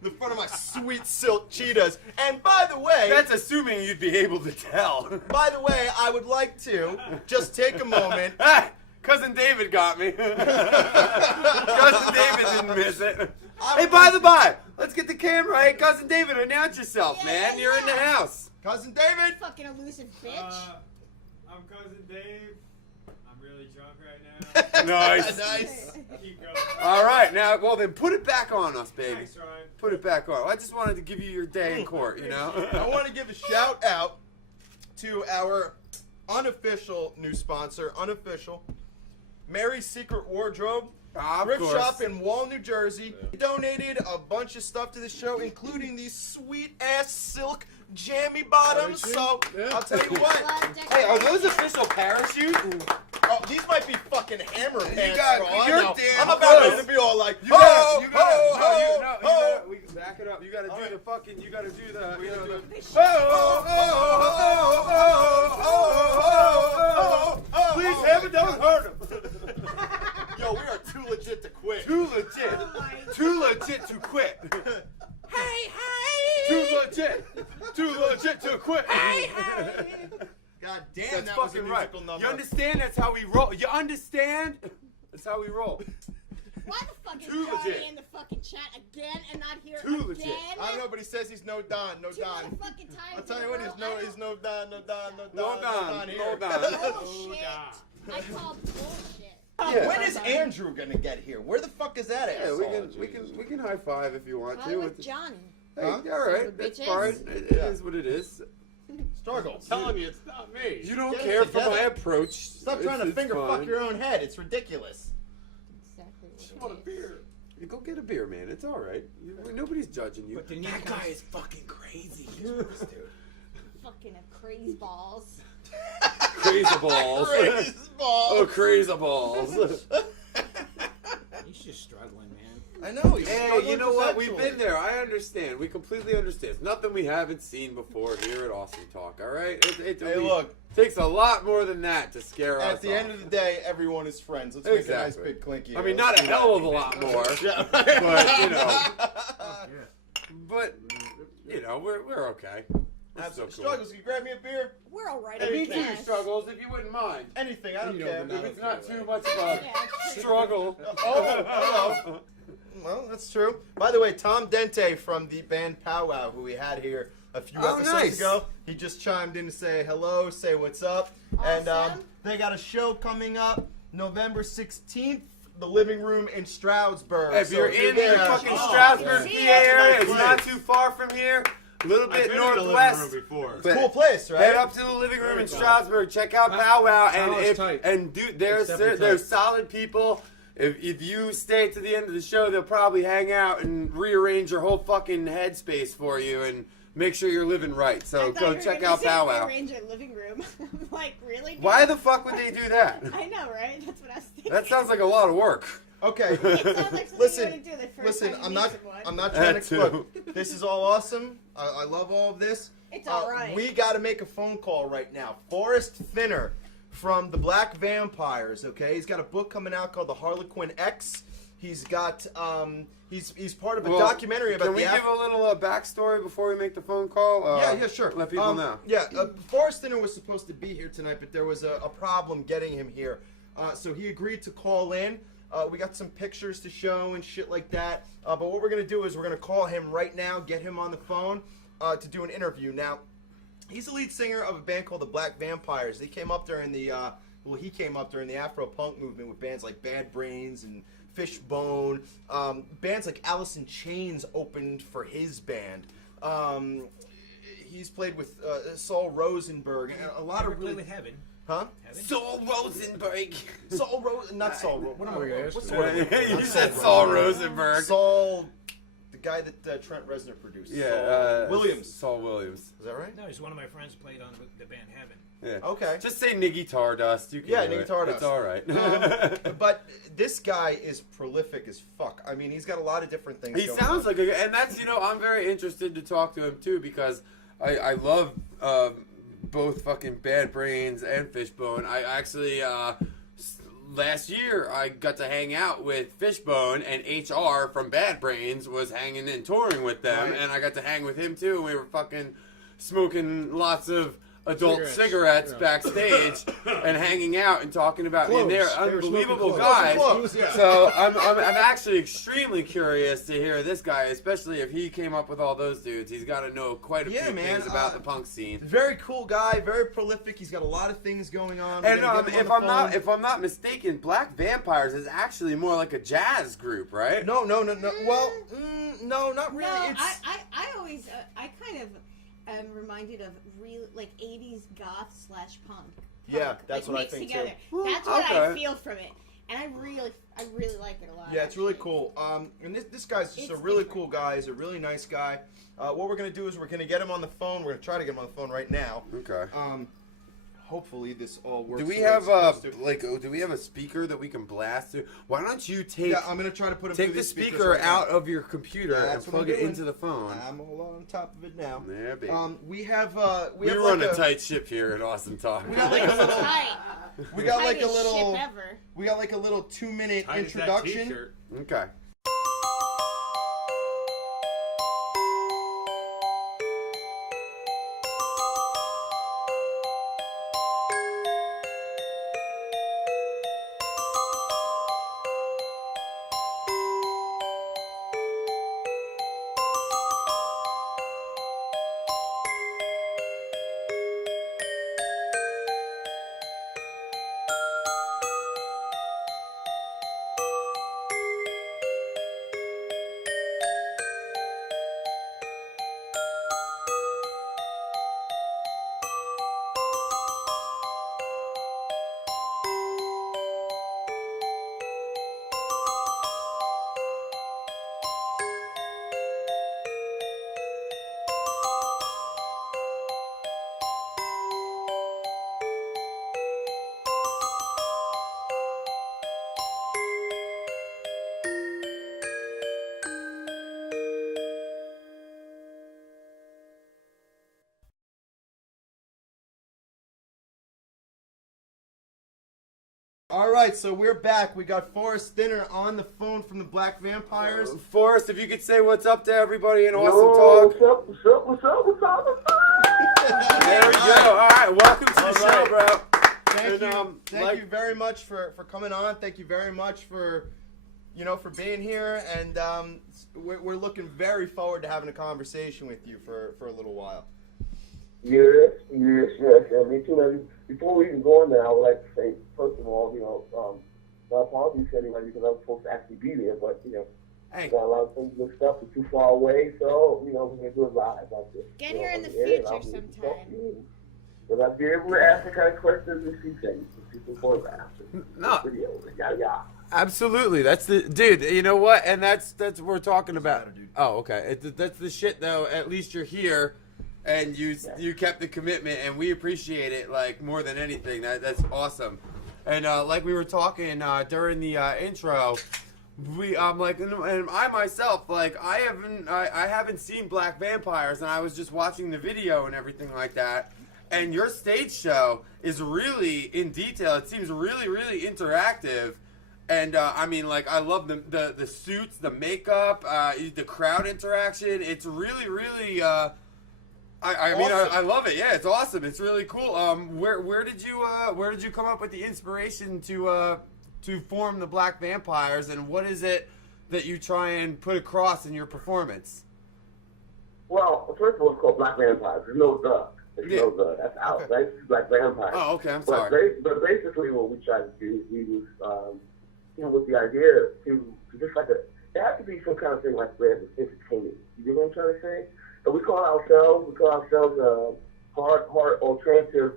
The front of my sweet silk cheetahs. And by the way, That's assuming you'd be able to tell. I would like to just take a moment. Hey, Cousin David got me. Cousin David didn't miss it. Hey, by the by, let's get the camera. Hey, Cousin David, announce yourself, Yeah, man. You're in the yeah. house. Cousin David. Fucking elusive bitch. I'm Cousin Dave. I'm really drunk right now. Nice. Nice. Keep going. All right, now, well, then put it back on us, baby. Thanks, Ryan. Put it back on. I just wanted to give you your day in court, you know? I want to give a shout out to our unofficial new sponsor, Mary's Secret Wardrobe. Of Thrift course. shop in Wall, New Jersey. He donated a bunch of stuff to the show, including these sweet ass silk jammy bottoms. So Yeah. I'll tell you what. Hey, are those official parachutes? Oh, these might be fucking hammer pants got- for all I you're know. damn I'm about close. ready to be all like, You gotta, ho, you gotta, ho, no, you, ho, no, you ho. gotta, we can back it up. You gotta do Alright. the fucking, you gotta do the, you know, the, please heaven don't hurt him. Yo, we are too legit to quit. Too legit. Too legit to quit. Hey, hey. Too legit. Too legit to quit. God damn, That's that was a fucking right. musical number. You understand? That's how we roll. You understand? That's how we roll. Why the fuck is Too Johnny legit. in the fucking chat again and not here Too again? legit. I don't know, but he says he's no Don, no Two Don. motherfucking times I'll tell in you a what, row. he's no Don, no Don, no Don, No Don, here. no Don. Bullshit. I call bullshit. Yeah. When is Andrew gonna get here? Where the fuck is that Yeah, asshole? we can high five if you want Probably to. with Johnny. Hey, Huh? all right, The that's bitches? fine. It Yeah. is what it is. Struggle. I'm telling you, it's not me. You don't Get it care for together. my approach. Stop trying to It's finger fine. fuck your own head. It's ridiculous. Exactly I what want a it is. beer. You go get a beer, man. It's all right. Nobody's judging you. But the new That guy guy is is fucking crazy. Fucking a crazy balls. Crazy balls. Crazy balls. Oh, crazy balls. He's just struggling, man. I know. He's Hey, struggling you know what? We've conceptually. been there. I understand. We completely understand. It's nothing we haven't seen before here at Awesome Talk. All right. Hey, look. Takes a lot more than that to scare us. At the end of the day, everyone is friends. Let's Exactly. make a nice big clinky. I mean, not a hell of a lot more, Yeah. but you know, Yeah. but you know, we're okay. We're still Absolutely. cool. Struggles, can you grab me a beer? We're all right. Hey, me I too, guess. Struggles, if you wouldn't mind. Anything, I don't You know, care. but If it's not too right. much of a Yeah, it's struggle. Oh. Well, that's true. By the way, Tom Dente from the band Powwow, who we had here a few Oh, episodes nice. ago, he just chimed in to say hello, say what's up. And Awesome. they got a show coming up November 16th, the Living Room in Stroudsburg. If So you're in the there- fucking Oh, Strasburg, yeah. PA That's a area, nice it's not place. too far from here. A little I've bit been in the living northwest. room before. But Cool place, right? head up to the living room in Very cool. Strasburg. Check out Powwow, and Powwow's tight. dude, there's definitely there's tight. solid people. If you stay to the end of the show, they'll probably hang out and rearrange your whole fucking headspace for you and make sure you're living right. I So thought go you were check gonna out say Powwow. rearrange your living room. I'm like, really? Why the fuck would they do that? I know, right? That's what I was thinking. That sounds like a lot of work. Okay. It sounds like something Listen, you want to do the first Listen, time you I'm meet not. someone. I'm not trying That to. too. Look, this is all awesome. I love all of this. It's all right. We got to make a phone call right now. Forrest Thinner from the Black Vampires. Okay, he's got a book coming out called The Harlequin X. He's got. He's part of a Well, documentary about Can we the. give a little backstory before we make the phone call? Yeah, sure. Let people know. Yeah, Forrest Thinner was supposed to be here tonight, but there was a problem getting him here. So he agreed to call in. We got some pictures to show and shit like that. But what we're going to do is we're going to call him right now, get him on the phone to do an interview. Now, he's the lead singer of a band called the Black Vampires. They came up during the, he came up during the Afro-punk movement with bands like Bad Brains and Fishbone. Bands like Alice in Chains opened for his band. He's played with Saul Rosenberg and a lot Ever of play really... with Heaven? Huh? Heaven? Saul Rosenberg. Saul not Saul. What am I? Okay, What's the that's word? I'm looking for? You Not said Saul Rosenberg. Saul, the guy that Trent Reznor produced. Yeah, Saul Williams. Saul Williams. Is that right? No, he's one of my friends played on the band Heaven. Yeah. Okay. Just say Niggy Tardust. You can Yeah, do Niggy it. Tardust. It's all right. But this guy is prolific as fuck. I mean, he's got a lot of different things. He going sounds on. like a, and that's I'm very interested to talk to him too because I love both fucking Bad Brains and Fishbone. I actually last year I got to hang out with Fishbone, and HR from Bad Brains was hanging and touring with them, Right. and I got to hang with him too. We were fucking smoking lots of adult cigarettes Yeah. backstage and hanging out and talking about Close. and they're They were smoking unbelievable close. guys. Close, yeah. So I'm actually extremely curious to hear this guy, especially if he came up with all those dudes. He's got to know quite a Yeah, few man, things about the punk scene. Very cool guy, very prolific. He's got a lot of things going on. We're And gonna get him if on the I'm phone. not mistaken, Black Vampires is actually more like a jazz group, right? No. Well, no, not really. No, It's I always I kind of am reminded of real like 80s goth / punk. Yeah, Punk, that's like, what I mixed think, together. too. That's what I Okay. feel from it, and I really like it a lot. Yeah, it's really actually. cool. And this guy's just a It's really different. cool guy. He's a really nice guy. What we're gonna do is we're gonna get him on the phone. We're gonna try to get him on the phone right now. Okay. Hopefully this all works. Do we the way it's have supposed to. do we have a speaker that we can blast to? Why don't you take Yeah, I'm gonna try to put him. take through the these speakers speaker right now. out of your computer Yeah, and that's what plug I'm it doing. into the phone? I'm all on top of it now. Yeah, baby. We have we have run like a tight ship here at Awesome Talk. We got like a little. Tight. We got like a Tightest little. ship ever. We got like a little 2-minute Tight as that introduction. t-shirt. Okay. All right, so we're back. We got Forrest Thinner on the phone from the Black Vampires. Forrest, if you could say what's up to everybody in Awesome Yo, Talk. what's up? What's up? There we go. All right, welcome to the show, bro. Thank And, you. Thank like- you very much for coming on. Thank you very much for being here. And we're looking very forward to having a conversation with you for a little while. Yes. And me too, man. Before we even go on there, I would like to say, first of all, my apologies to anybody because I was supposed to actually be there, but, Hey. got a lot of things mixed up. We're too far away, so, we're going to do it live like this. Get here in the on air, and I'll future be able to sometime. talk to you. But I'll be able to ask the kind of questions and see things, and see some photographs, and No. videos, and yada yada. Absolutely, that's the dude. You know what? And that's what we're talking about. matter, dude. Oh, okay. That's the shit, though. At least you're here, and you kept the commitment, and we appreciate it like more than anything. That's awesome. And like we were talking during the intro, and I myself I haven't seen Black Vampires, and I was just watching the video and everything like that. And your stage show is really in detail. It seems really, really interactive. And I love the suits, the makeup, the crowd interaction. It's really, really. I love it. Yeah, it's awesome. It's really cool. Where did you come up with the inspiration to form the Black Vampires, and what is it that you try and put across in your performance? Well, first of all, it's called Black Vampires. There's no the. There's no the. That's out, Okay. right? It's Black Vampires. Oh, okay. I'm sorry. But basically, what we tried to do is we was, with the idea to just it has to be some kind of thing like where it's entertaining. You know what I'm trying to say? But we call ourselves hard alternative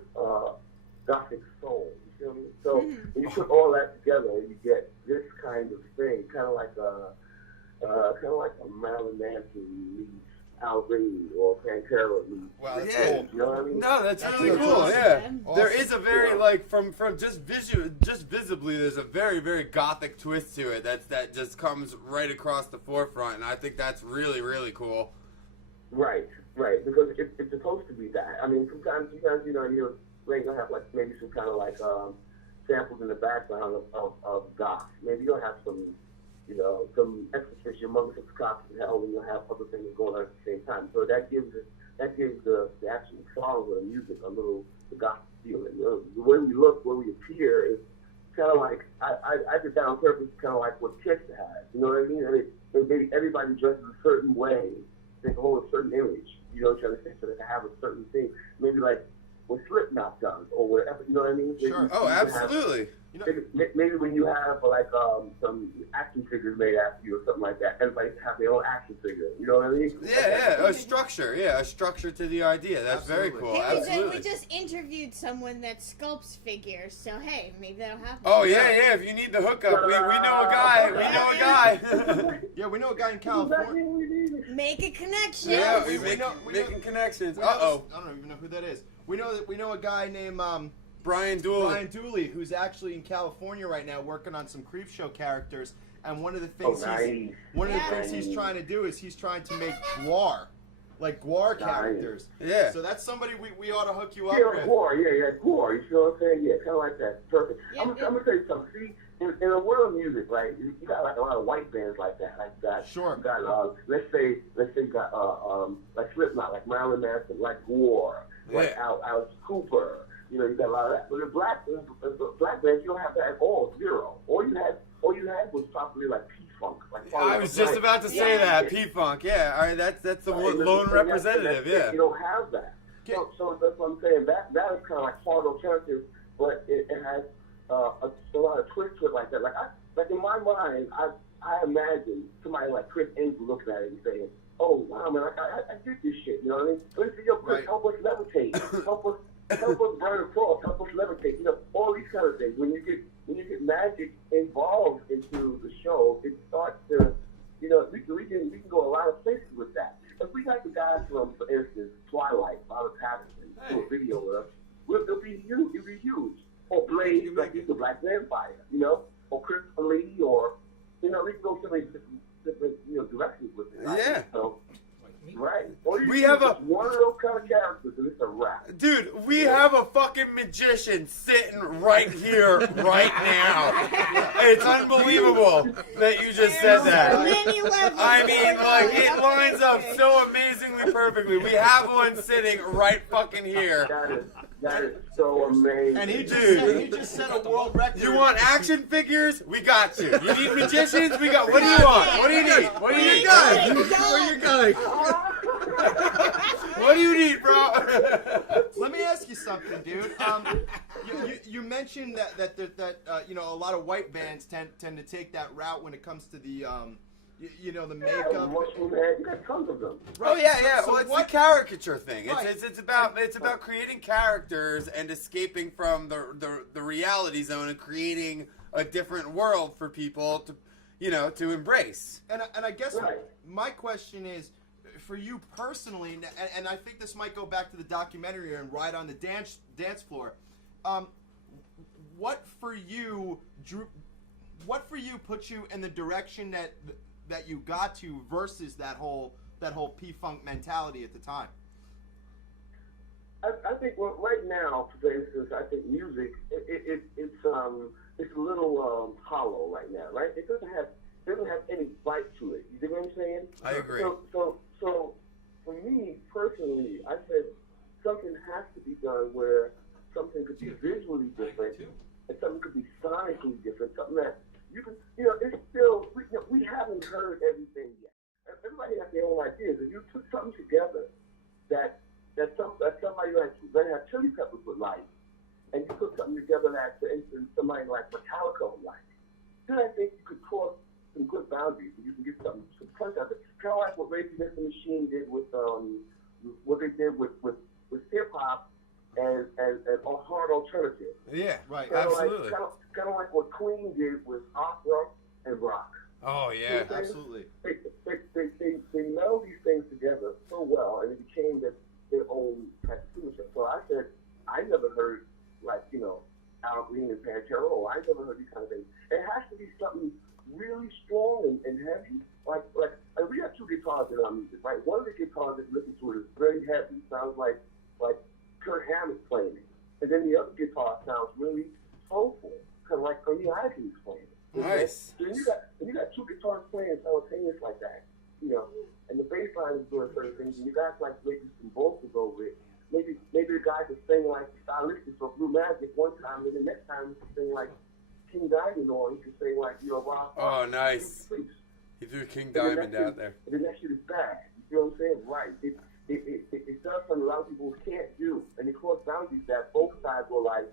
gothic soul. You feel me? So when you put all that together, you get this kind of thing, kind of like a Marilyn Manson meets Al Green or Pantera meets. Wow, that's Yeah. cool. You know what I mean? No, that's really That's cool. awesome. Yeah, Awesome. there is a very from just visibly, there's a very, very gothic twist to it that just comes right across the forefront, and I think that's really, really cool. Right, because it's supposed to be that. I mean, sometimes you're gonna have maybe some kind of samples in the background of goth. Maybe you'll have some exorcism, among the cops and hell, and you'll have other things going on at the same time. So that gives the actual song or the music a little the goth feeling. The way we look, where we appear, is kind of like I did that on purpose, kind of like what Kiss has. You know what I mean? And maybe everybody dresses a certain way. They can hold a certain image, trying to say, so they can have a certain thing. Maybe like what Slipknot does, or whatever, you know what I mean? Sure. Maybe Oh, you have- absolutely. Maybe when you have some action figures made after you or something like that, everybody have their own action figure. You know what I mean? Yeah, a structure. Yeah, a structure to the idea. That's very Absolutely. cool. Hey, Absolutely. we just interviewed someone that sculpts figures, so hey, maybe that'll happen. Oh yeah. If you need the hookup, we know a guy. We know a guy. Yeah, we know a guy in California. Make a connection. Yeah, we we know- making connections. We know Uh oh, this- I don't even know who that is. We know a guy named Brian Dooley. Brian Dooley, who's actually in California right now working on some creep show characters. And one of the things nice. he's trying to do is he's trying to make Gwar, like Gwar Nice. characters. Yeah. So that's somebody we ought to hook you up Yeah, with. gore. Gore. You feel what I'm saying? Yeah, kind of like that. Perfect. Yeah, I'm gonna tell you something. See, in the world of music, right? You got like a lot of white bands like that. Like you got, Sure. You got let's say you got like Slipknot, like Marilyn Manson, like Gore, like Yeah. Alice Cooper. You got a lot of that. But the black bands, you don't have that at all. Zero. All you had was probably like P-Funk. Like I was just about to say that P-Funk. Yeah, all right. That's the lone representative. Yeah. You don't have that. So that's what I'm saying. That is kind of like hard alternative, but it has a lot of twist to it like that. Like in my mind, I imagine somebody like Chris Angel looking at it and saying, "Oh wow, man, I did this shit." You know what I mean? But yo, Chris, Right. help us levitate, help us burn across, help us levitate. All these kind of things. When you get magic involved into the show, it starts to, we can go a lot of places with that. If we got the guys from, for instance, Twilight, Robert Pattinson, do a video with us, it'll be huge. It'll be huge. Or Blade, like the Black Vampire, or Christopher Lee, or we can go so many different directions with it. Right? Yeah. So, right. Or you We can have just one of those kind of characters, and it's a rap. Dude, we have a fucking magician sitting right here, right now. It's unbelievable that you just said that. Many levels I mean, going like, on. it lines up so amazingly perfectly. We have one sitting right fucking here. That is so amazing. And he Dude. just set a world record. You want action figures? We got you. You need magicians? We got. What do you want? What do you need? What do you need? Where you going? What do you need, bro? Let me ask you something, dude. You mentioned that you know, a lot of white bands tend to take that route when it comes to the you know, the makeup. Mushroom head, you got tons of them. Oh yeah. So Well, it's what- the caricature thing. Right. It's about creating characters and escaping from the reality zone and creating a different world for people to, you know, to embrace. And I guess Right. my question is, for you personally, and I think this might go back to the documentary and Ride on the Dance Floor. What for you put you in the direction that you got to versus that whole P-Funk mentality at the time? I think right now, for instance, I think music it's a little hollow right now, right? It doesn't have any bite to it. You dig what I'm saying? I agree. So for me personally, I said something has to be done where something could be visually different and something could be sonically different. Something that you can, you know, it's still we haven't heard everything yet. Everybody has their own ideas. If you took something together that somebody like Red Hot Chili Peppers would like, and you put something together that, for instance, somebody like Metallica would like, then I think you could cross some good boundaries and you can get some punch out of it. Kind of like what Rage Against the Machine did with what they did with hip hop and hard alternative. Yeah, Right. absolutely. Kind of like what Queen did with opera and rock. Oh yeah. Absolutely. They meld these things together so well, and it became their own type of signature. So I said, I never heard, like, you know, Al Green and Pantera. I never heard these kind of things. It has to be something really strong and heavy. Like we have two guitars in our music, right? One of the guitars that you listen to is very heavy. Sounds like Kurt Hammett playing it. And then the other guitar sounds really soulful, kind of like Ernie Isley's playing it. Nice. So you got two guitars playing simultaneous like that, you know, and the bass line is doing certain things, and you guys like maybe some vocals over it. Maybe the guy could sing like stylistic for Blue Magic one time, and the next time he could sing like King Diamond, or he could sing like, you know, Rob. Oh, nice. He threw King Diamond out there. And the next shit is bad. You feel what I'm saying? Right. It does something a lot of people can't do, and it crossed boundaries that both sides will like,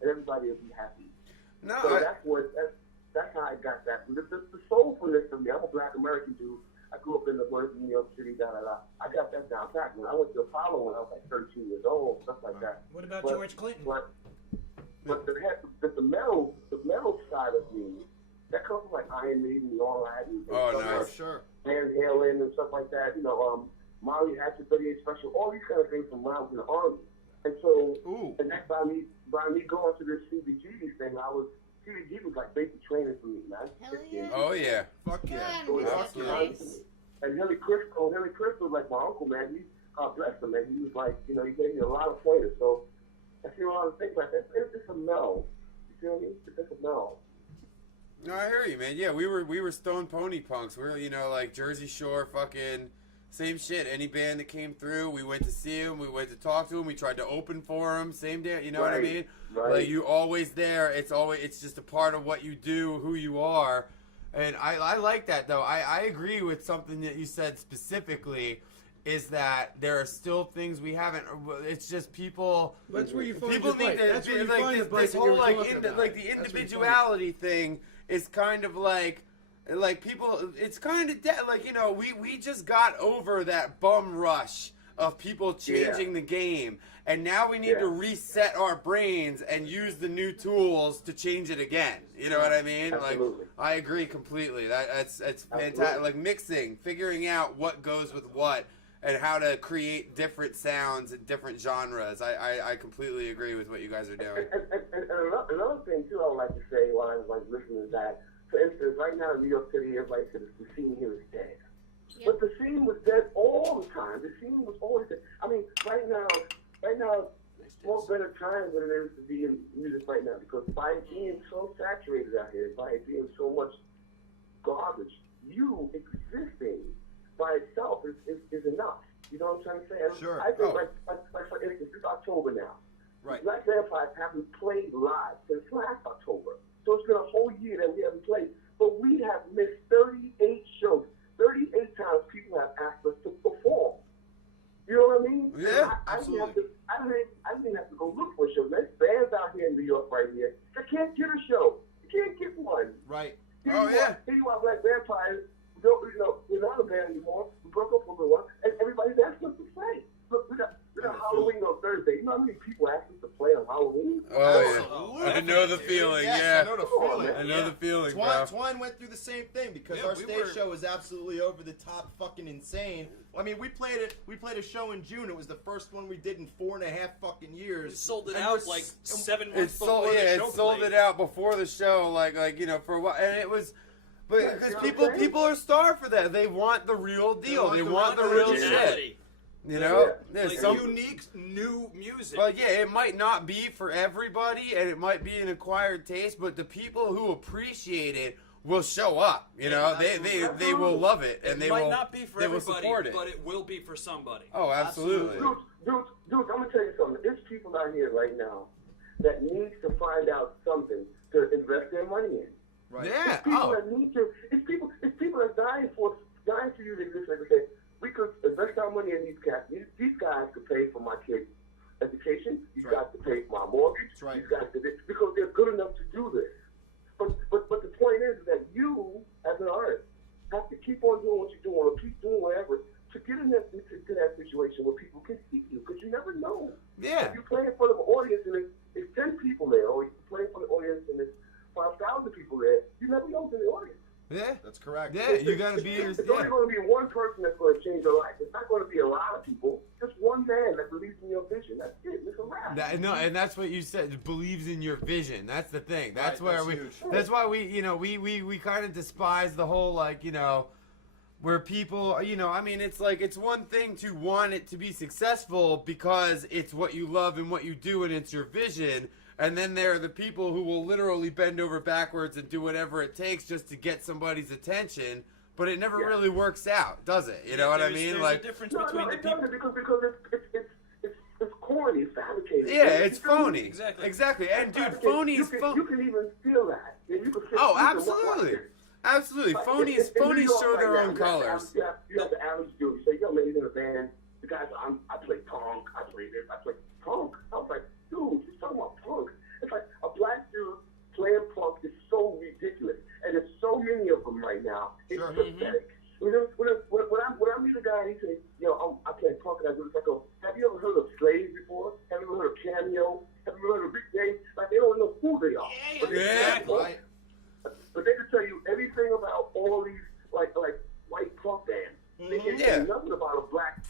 and everybody will be happy. No, So that's how I got that. The soulfulness of me. I'm a Black American dude. I grew up in the West New York City, I got that down pat, man. I went to Apollo when I was like 13 years old, stuff like that. What about But- George Clinton? But the metal side of me, that comes from like Iron Maiden and all that. And Oh, stuff nice. like Sure. Van Halen and stuff like that. You know, Molly Hatchet, 38 Special, all these kind of things from when I was in the Army. And so, Ooh. and that's by me going to this CBGB thing. CBG was like basic training for me, man. Hell yeah. Oh yeah. Fuck God, yeah. I miss that Absolutely. place. And Hilly Crystal was like my uncle, man. God bless him, man. He was like, you know, he gave me a lot of pointers. So I feel a lot of things like that. It's just a no. You feel me? It's just a no. No, I hear you, man. Yeah, we were Stone Pony punks. We were, you know, like Jersey Shore, fucking same shit. Any band that came through, we went to see them. We went to talk to them. We tried to open for them. Same day, you know what I Right, mean? right. Like you always there. It's just a part of what you do, who you are. And I like that though. I agree with something that you said specifically. Is that there are still things we haven't? It's just people. That's where you find People your bite. need to That's where you like find this, the bite this that whole you were like talking about. like the That's where you find it. individuality thing is kind of like people. It's kind of like, you know, we just got over that bum rush of people changing the game, and now we need to reset our brains and use the new tools to change it again. You know what I mean? Absolutely. Like I agree completely. That's fantastic. Like mixing, figuring out what goes with what. And how to create different sounds and different genres. I completely agree with what you guys are doing. And another thing too, I would like to say while I was like listening is that, for instance, right now in New York City, everybody says the scene here is dead. Yep. But the scene was dead all the time. The scene was always dead. I mean, right now, right now, more better times than it is to be in music right now because by it being so saturated out here, by it being so much garbage, you existing by itself is enough. You know what I'm trying to say? And Sure. I think, like for instance, it's October now. Right. Black Vampires haven't played live since last October. So it's been a whole year that we haven't played. But we have missed 38 shows. 38 times people have asked us to perform. You know what I mean? Yeah, absolutely. I didn't have to go look for a show. There's bands out here in New York right here that can't get a show. You can't get one. Right. Here Oh, you yeah. Here you are, Black Vampires. We're not a band anymore. We broke up for a little while, and everybody's asking us to play. Look, we got Halloween on Thursday. You know how many people ask us to play on Halloween? Oh, yeah. I know the feeling, Yes, yeah. I know the feeling. I know the feeling, bro. Twine went through the same thing because Yeah, our we stage were- show was absolutely over the top, fucking insane. I mean, we played it. We played a show in June. It was the first one we did in 4.5 fucking years. We sold it And out we're like s- 7 It months sold, before the yeah, show it sold played. it out before the show, like you know, for a while, and it was, but Yeah, because you know people what I'm saying? people are starved for that. They want the real deal. They want the real shit. Originality. You know, Yeah. there's Like some. unique new music. Well, yeah, it might not be for everybody, and it might be an acquired taste, but the people who appreciate it will show up. You know, they will love it, and it they might will not be for they will everybody, support it. but it will be for somebody. Oh, absolutely. Dude, I'm gonna tell you something. There's people out here right now that needs to find out something to invest their money in. Right. Yeah. It's people Oh, that need to. It's people that are dying for you to exist. Like I say, we could invest our money in these guys. These guys could pay for my kids' education. These Right. guys could pay for my mortgage. That's right. These guys could, because they're good enough to do this. But the point is that you, as an artist, have to keep on doing what you're doing, or keep doing whatever to get in that situation where people can see you, because you never know. yeah. If you play in front of an audience and it's 10 people there, or you play in front of an audience and it's 5,000 people there, you never know who's in the audience. Yeah. That's correct. Yeah, you gotta be. It's only going to be one person that's going to change your life. It's not going to be a lot of people. Just one man that believes in your vision. That's it. It's a wrap. No, and that's what you said. Believes in your vision. That's the thing. That's Right, where that's huge. That's why we kind of despise the whole where people I mean it's like it's one thing to want it to be successful because it's what you love and what you do and it's your vision. And then there are the people who will literally bend over backwards and do whatever it takes just to get somebody's attention, but it never really works out, does it? You know what I mean? There's Like, a difference No, between the it people. doesn't because it's corny, it's fabricated. yeah, it's phony. Exactly. Exactly. And dude, Fabricated. phony is You phony. can even feel that. And you can feel, Oh, you can watch absolutely. it. Absolutely. Like, Phonies in New phonies York show right their now, own you colors. have the average dude. You say, yo, man, he's in a band. The guy's, I play punk. I play this. I play punk. I was like, dude, you're talking about punk. It's like a black dude playing punk is so ridiculous. And there's so many of them right now. It's Sure. pathetic. When I meet a guy, he says, yo, I play punk and I do this, I go, have you ever heard of Slave before? Have you ever heard of Cameo? Have you ever heard of Big Day? Like, they don't know who they are. But they Yeah. Right. But they can tell you everything about all these like white punk bands. They can't tell you nothing about a black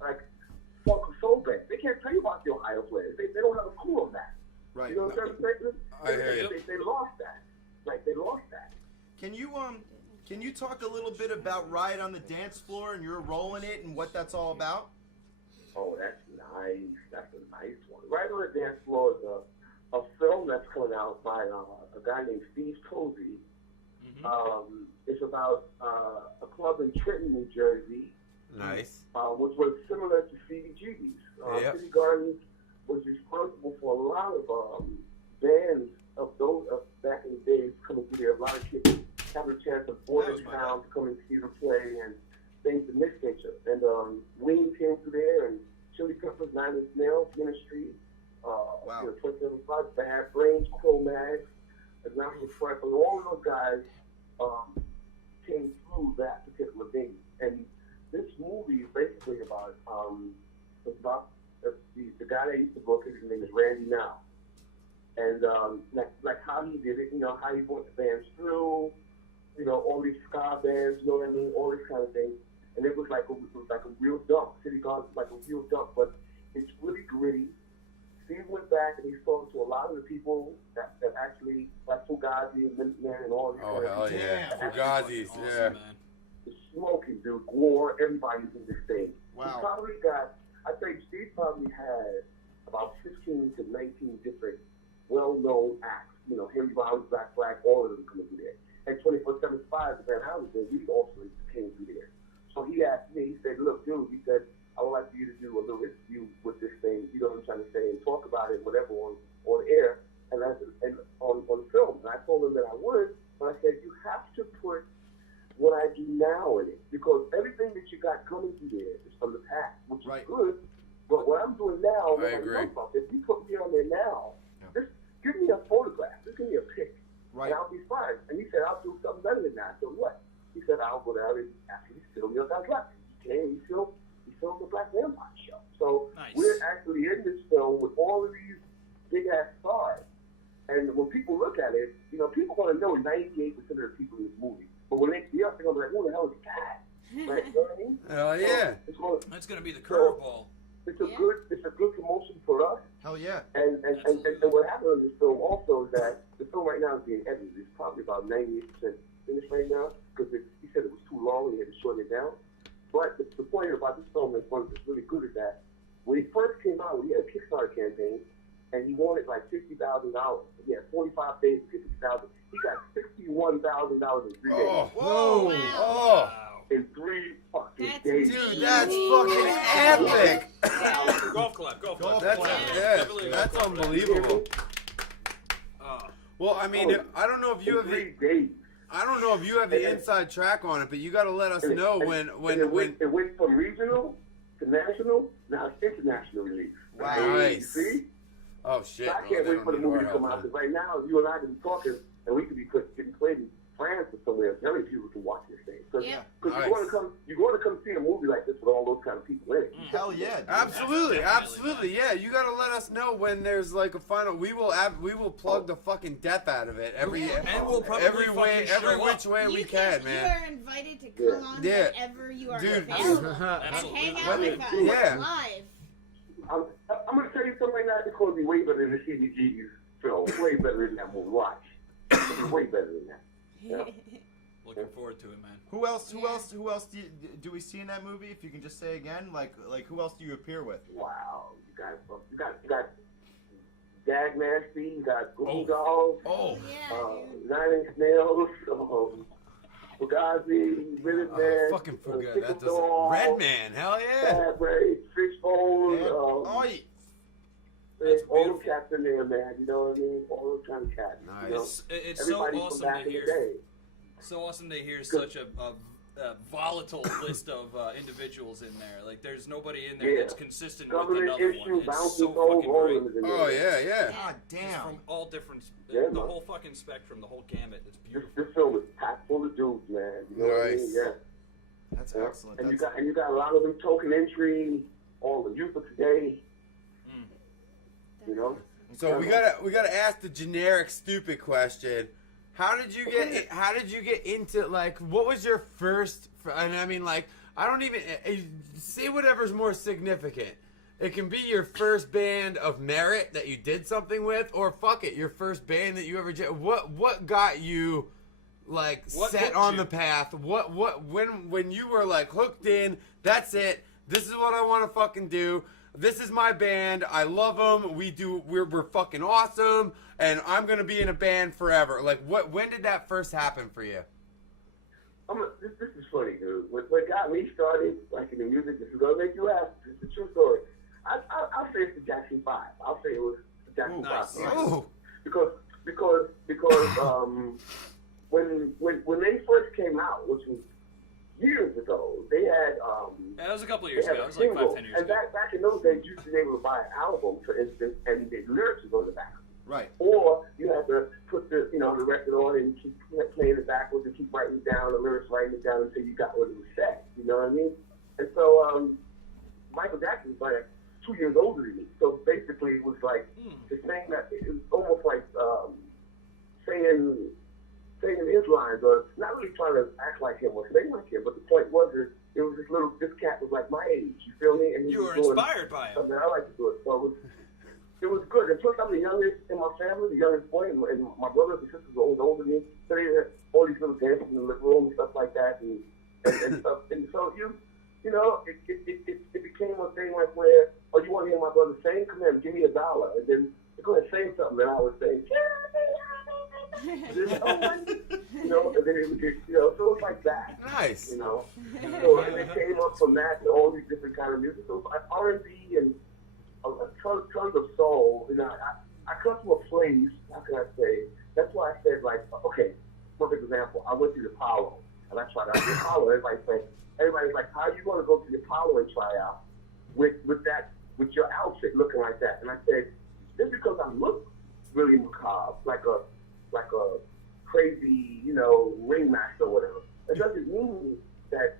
funk or soul band. They can't tell you about the Ohio players. They don't have a clue on that. Right. You know what I'm saying? I hear you. They lost that. Like they lost that. Can you talk a little bit about Riot on the Dance Floor and your role in it and what that's all about? Oh, that's nice. That's a nice one. Right on the Dance Floor is a film that's coming out by a guy named Steve Posey. It's about a club in Trenton, New Jersey, Nice. which was similar to CBGB's. Yep. City Gardens was responsible for a lot of bands of those back in the days coming through there. A lot of kids having a chance of boarding town to come and see the play and things of this nature. And Ween came through there, and Chili Peppers, Nine Inch Nails, Ministry, Wow. 275, Bad Brains, Cro-Mags, Agnostic Front, and all of those guys came through that particular venue. And this movie is basically about the guy that used to book it. His name is Randy Now, and like how he did it, how he brought the bands through, all these ska bands, you know what I mean, all this kind of thing. And it was like a real dump. City Gardens was like a real dump, but it's really gritty. Steve went back and he spoke to a lot of the people that actually, like Fugazi and Minutemen and all these Oh, kind hell of people. yeah. Fugazis, yeah. Man. The Smoking, dude, War, everybody's in this thing. Wow. He probably got I think Steve probably had about 15 to 19 different well-known acts. You know, Henry Rollins, Black Flag, all of them coming through there. And 24/7 the Van Halen did, he also came through there. So he asked me, he said, look, dude, he said, I would like for you to do a little interview with this thing, you know what I'm trying to say, and talk about it, whatever, on air, and on film. And I told him that I would, but I said, you have to put what I do now in it, because everything that you got coming through there is from the past, which is good, but what I'm doing now, I agree. if you put me on there now, just give me a photograph, just give me a pic, and I'll be fine. And he said, I'll do something better than that. I said, what? He said, I'll go down and actually film your guys' life. He came, he filmed the Black Vampire show. So we're actually in this film with all of these big ass stars. And when people look at it, you know, people want to know 98% of the people in this movie. But when they see us, they're going to be like, who the hell is that? Right? You know what I mean? Hell yeah. So That's gonna be the curveball. it's a good promotion for us. Hell yeah. And what happened in this film also is that the film right now is being edited. It's probably about 98% finished right now because he said it was too long and he had to shorten it down. But the point about this film that's really good is that when he first came out, he had a Kickstarter campaign and he wanted like $50,000. He had 45 days to get $50,000. He got $61,000 in 3 days. Whoa. Wow. Oh. In 3 fucking That's days. Dude, that's fucking epic. Golf clap, golf clap. Golf That's, clap. yeah, Definitely a that's golf clap. unbelievable. Uh, Well, I mean, I don't know if you In have the, 3 days. I don't know if you have the inside track on it, but you got to let us know when it went from regional to national, now it's international release. Wow. Hey, Nice. See? Oh shit. So I can't wait for the movie to come out, because right now, you and I can be talking, and we could be getting played in France or somewhere. Very few people can watch this thing. Because Yeah. Nice. you're going to come see a movie like this with all those kind of people in it. Hell yeah, dude. Absolutely, Definitely, absolutely, yeah. You gotta let us know when there's like a final. We will plug the fucking death out of it every and we'll probably every way, fucking every show which up. way we You can, man. You are invited to come on Yeah. whenever you are Dude. available and Absolutely. hang out with us Yeah. live. I'm going to tell you something right now. It's going to be way better than the CDG's film. Way better than that movie. Watch. It'll be way better than that. Yeah. Looking forward to it, man. Who else do we see in that movie? If you can just say again, like who else do you appear with? Wow. You got Dag Nasty. You got Google Dolls. Oh. Yeah, dude. 9 Inch Nails. Fugazi. Minute Man. Fucking forget Sickle that doesn't. Doll, Red Man, hell yeah. Bad Ray, Fishbone. Oi. That's all beautiful. the cats in there, man. You know what I mean? All those kind of cats. Nice. You know? It's so Everybody awesome from back to in the hear. day. So awesome to hear such a volatile list of individuals in there. Like, there's nobody in there Yeah. that's consistent with Government another one. issue, It's bouncing so gold, fucking all great. of it in there. Oh yeah, yeah. God Just damn. from all different, Yeah, the man. whole fucking spectrum, the whole gamut. It's This beautiful. film is packed full of dudes, man. You know what I mean? Nice. Yeah. That's Yeah. excellent. And That's, you got a lot of them token entry, all the youth of today. You know. So we gotta ask the generic stupid question. How did you get into, like, what was your first, and I mean, like, I don't even say whatever's more significant. It can be your first band of merit that you did something with, or fuck it, your first band that you ever did. What got you, like, What set hooked on you? the path? When you were, like, hooked in, that's it, this is what I want to fucking do. This is my band. I love them. We're fucking awesome, and I'm gonna be in a band forever. Like, when did that first happen for you? This is funny, dude. What got me started, like in the music, this is gonna make you laugh. It's a true story. I'll say it's the Jackson 5. I'll say it was the Jackson Nice. 5. Oh, Because when they first came out, which was years ago, they had Yeah, it was a couple of they years had ago. a It was like single. 5-10 years And ago. back in those days, you used to be able to buy an album, for instance, and the lyrics was on the back. right. Or you had to put the record on and keep playing it backwards and keep writing down the lyrics, writing it down until you got what it was saying. You know what I mean? And so Michael Jackson was like 2 years older than me. So basically, it was like the thing that it was almost like saying his lines, or not really trying to act like him or sing like him. But the point was that it was this cat was like my age. You feel me? And he You was were doing inspired by him. something I like to do it. So it was good. And plus, I'm the youngest in my family, the youngest boy, and my brothers and sisters are older than me. So they had all these little dances in the living room and stuff like that, and stuff. And so you know, it became a thing like where, oh, you want to hear my brother sing? Come here, give me $1. And then they go ahead and sing something, and I would say, you know, and then it would get, you know, so it's like that. Nice. You know, so and it came up from that and all these different kind of music. So like R&B and tons of soul. You know, I come to a place. How can I say? That's why I said like, okay, perfect example. I went to the Apollo and I tried out the Apollo. Everybody's like, how are you going to go to the Apollo and try out with your outfit looking like that? And I said, just because I look really macabre, like a crazy, you know, ringmaster or whatever, it doesn't mean that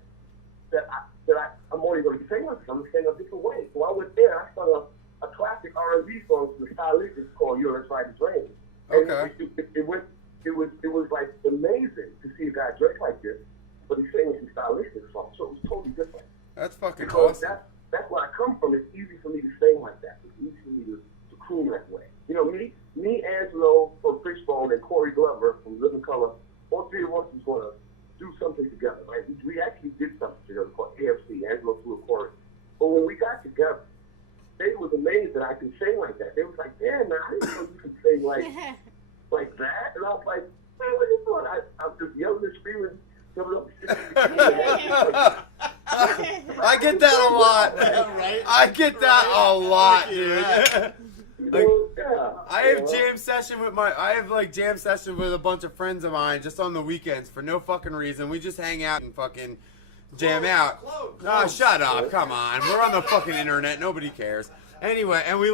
I'm only going to be singing like this. I'm going to sing a different way. So I went there. I sung a classic R&B song from the Stylistics called "You're Inside the Dream." And Okay. it was like amazing to see a guy dress like this, but he's singing some stylistic songs, so it was totally different. That's fucking Because awesome. that's where I come from. It's easy for me to sing like that. It's easy for me to croon that way. You know, me, Angelo from Fishbone, and Corey Glover from Living Color, all three of us was going to do something together, right? We actually did something together called AFC, Angelo through a Corey. But when we got together, they was amazed that I could sing like that. They was like, damn, man, I didn't know you could sing like that. And I was like, man, what are you doing? I was just yelling and screaming. I get that a lot. Right? I get that a lot, dude. Like, Yeah. I have jam session with a bunch of friends of mine just on the weekends for no fucking reason. We just hang out and fucking jam out. Oh, shut up. Come on. We're on the fucking internet. Nobody cares. Anyway, and we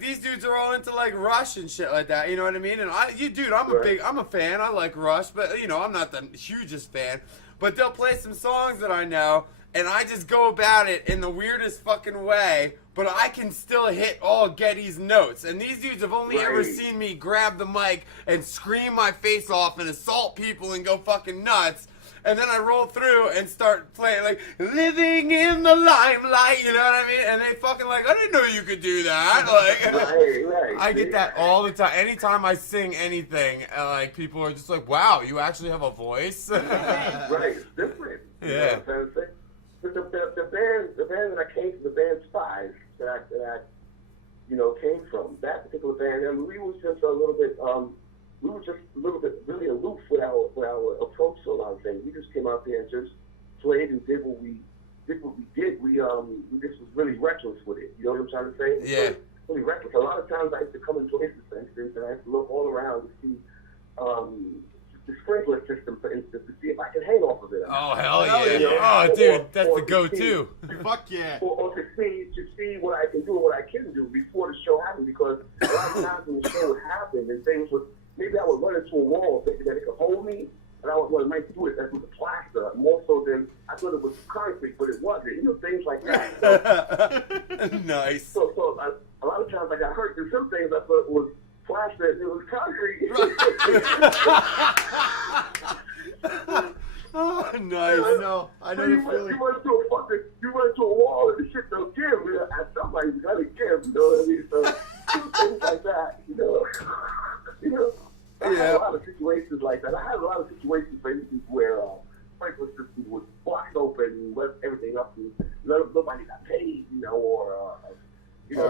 these dudes are all into like Rush and shit like that. You know what I mean? And I'm a fan. I like Rush, but you know, I'm not the hugest fan. But they'll play some songs that I know, and I just go about it in the weirdest fucking way, but I can still hit all Getty's notes. And these dudes have only ever seen me grab the mic and scream my face off and assault people and go fucking nuts. And then I roll through and start playing, like, living in the limelight, you know what I mean? And they fucking like, I didn't know you could do that. Like, I get that all the time. Anytime I sing anything, like, people are just like, wow, you actually have a voice? Right, it's different. Yeah. You know what I'm saying? The band that I came from, the band Spies, that I you know, came from, that particular band, and we was just a little bit, really aloof with our approach to a lot of things. We just came out there and just played and did what we did. We just was really reckless with it. You know what I'm trying to say? Yeah. Really reckless. A lot of times I used to come in places, for instance, and I used to look all around to see the sprinkler system, for instance, to see if I can hang off of it. Oh, hell Hell yeah. yeah. Oh, dude, that's the go-to. Fuck yeah. Or to see what I can do and what I can do before the show happened, because a lot of times when the show would happen and things would, maybe I would run into a wall thinking that it could hold me, and I would might do it as with the plaster, more so than I thought it was concrete, but it wasn't. You know, things like that. So, Nice. so a lot of times I got hurt. There's some things I thought was plaster, and it was concrete. Oh, nice. I know the feeling. You run into a wall and the shit don't give. Somebody's got to give, you know what I mean? So things like that, you know. I had a lot of situations like that. I had a lot of situations, for instance, where sprinkler systems would blast open and let everything up, and nobody got paid, you know, or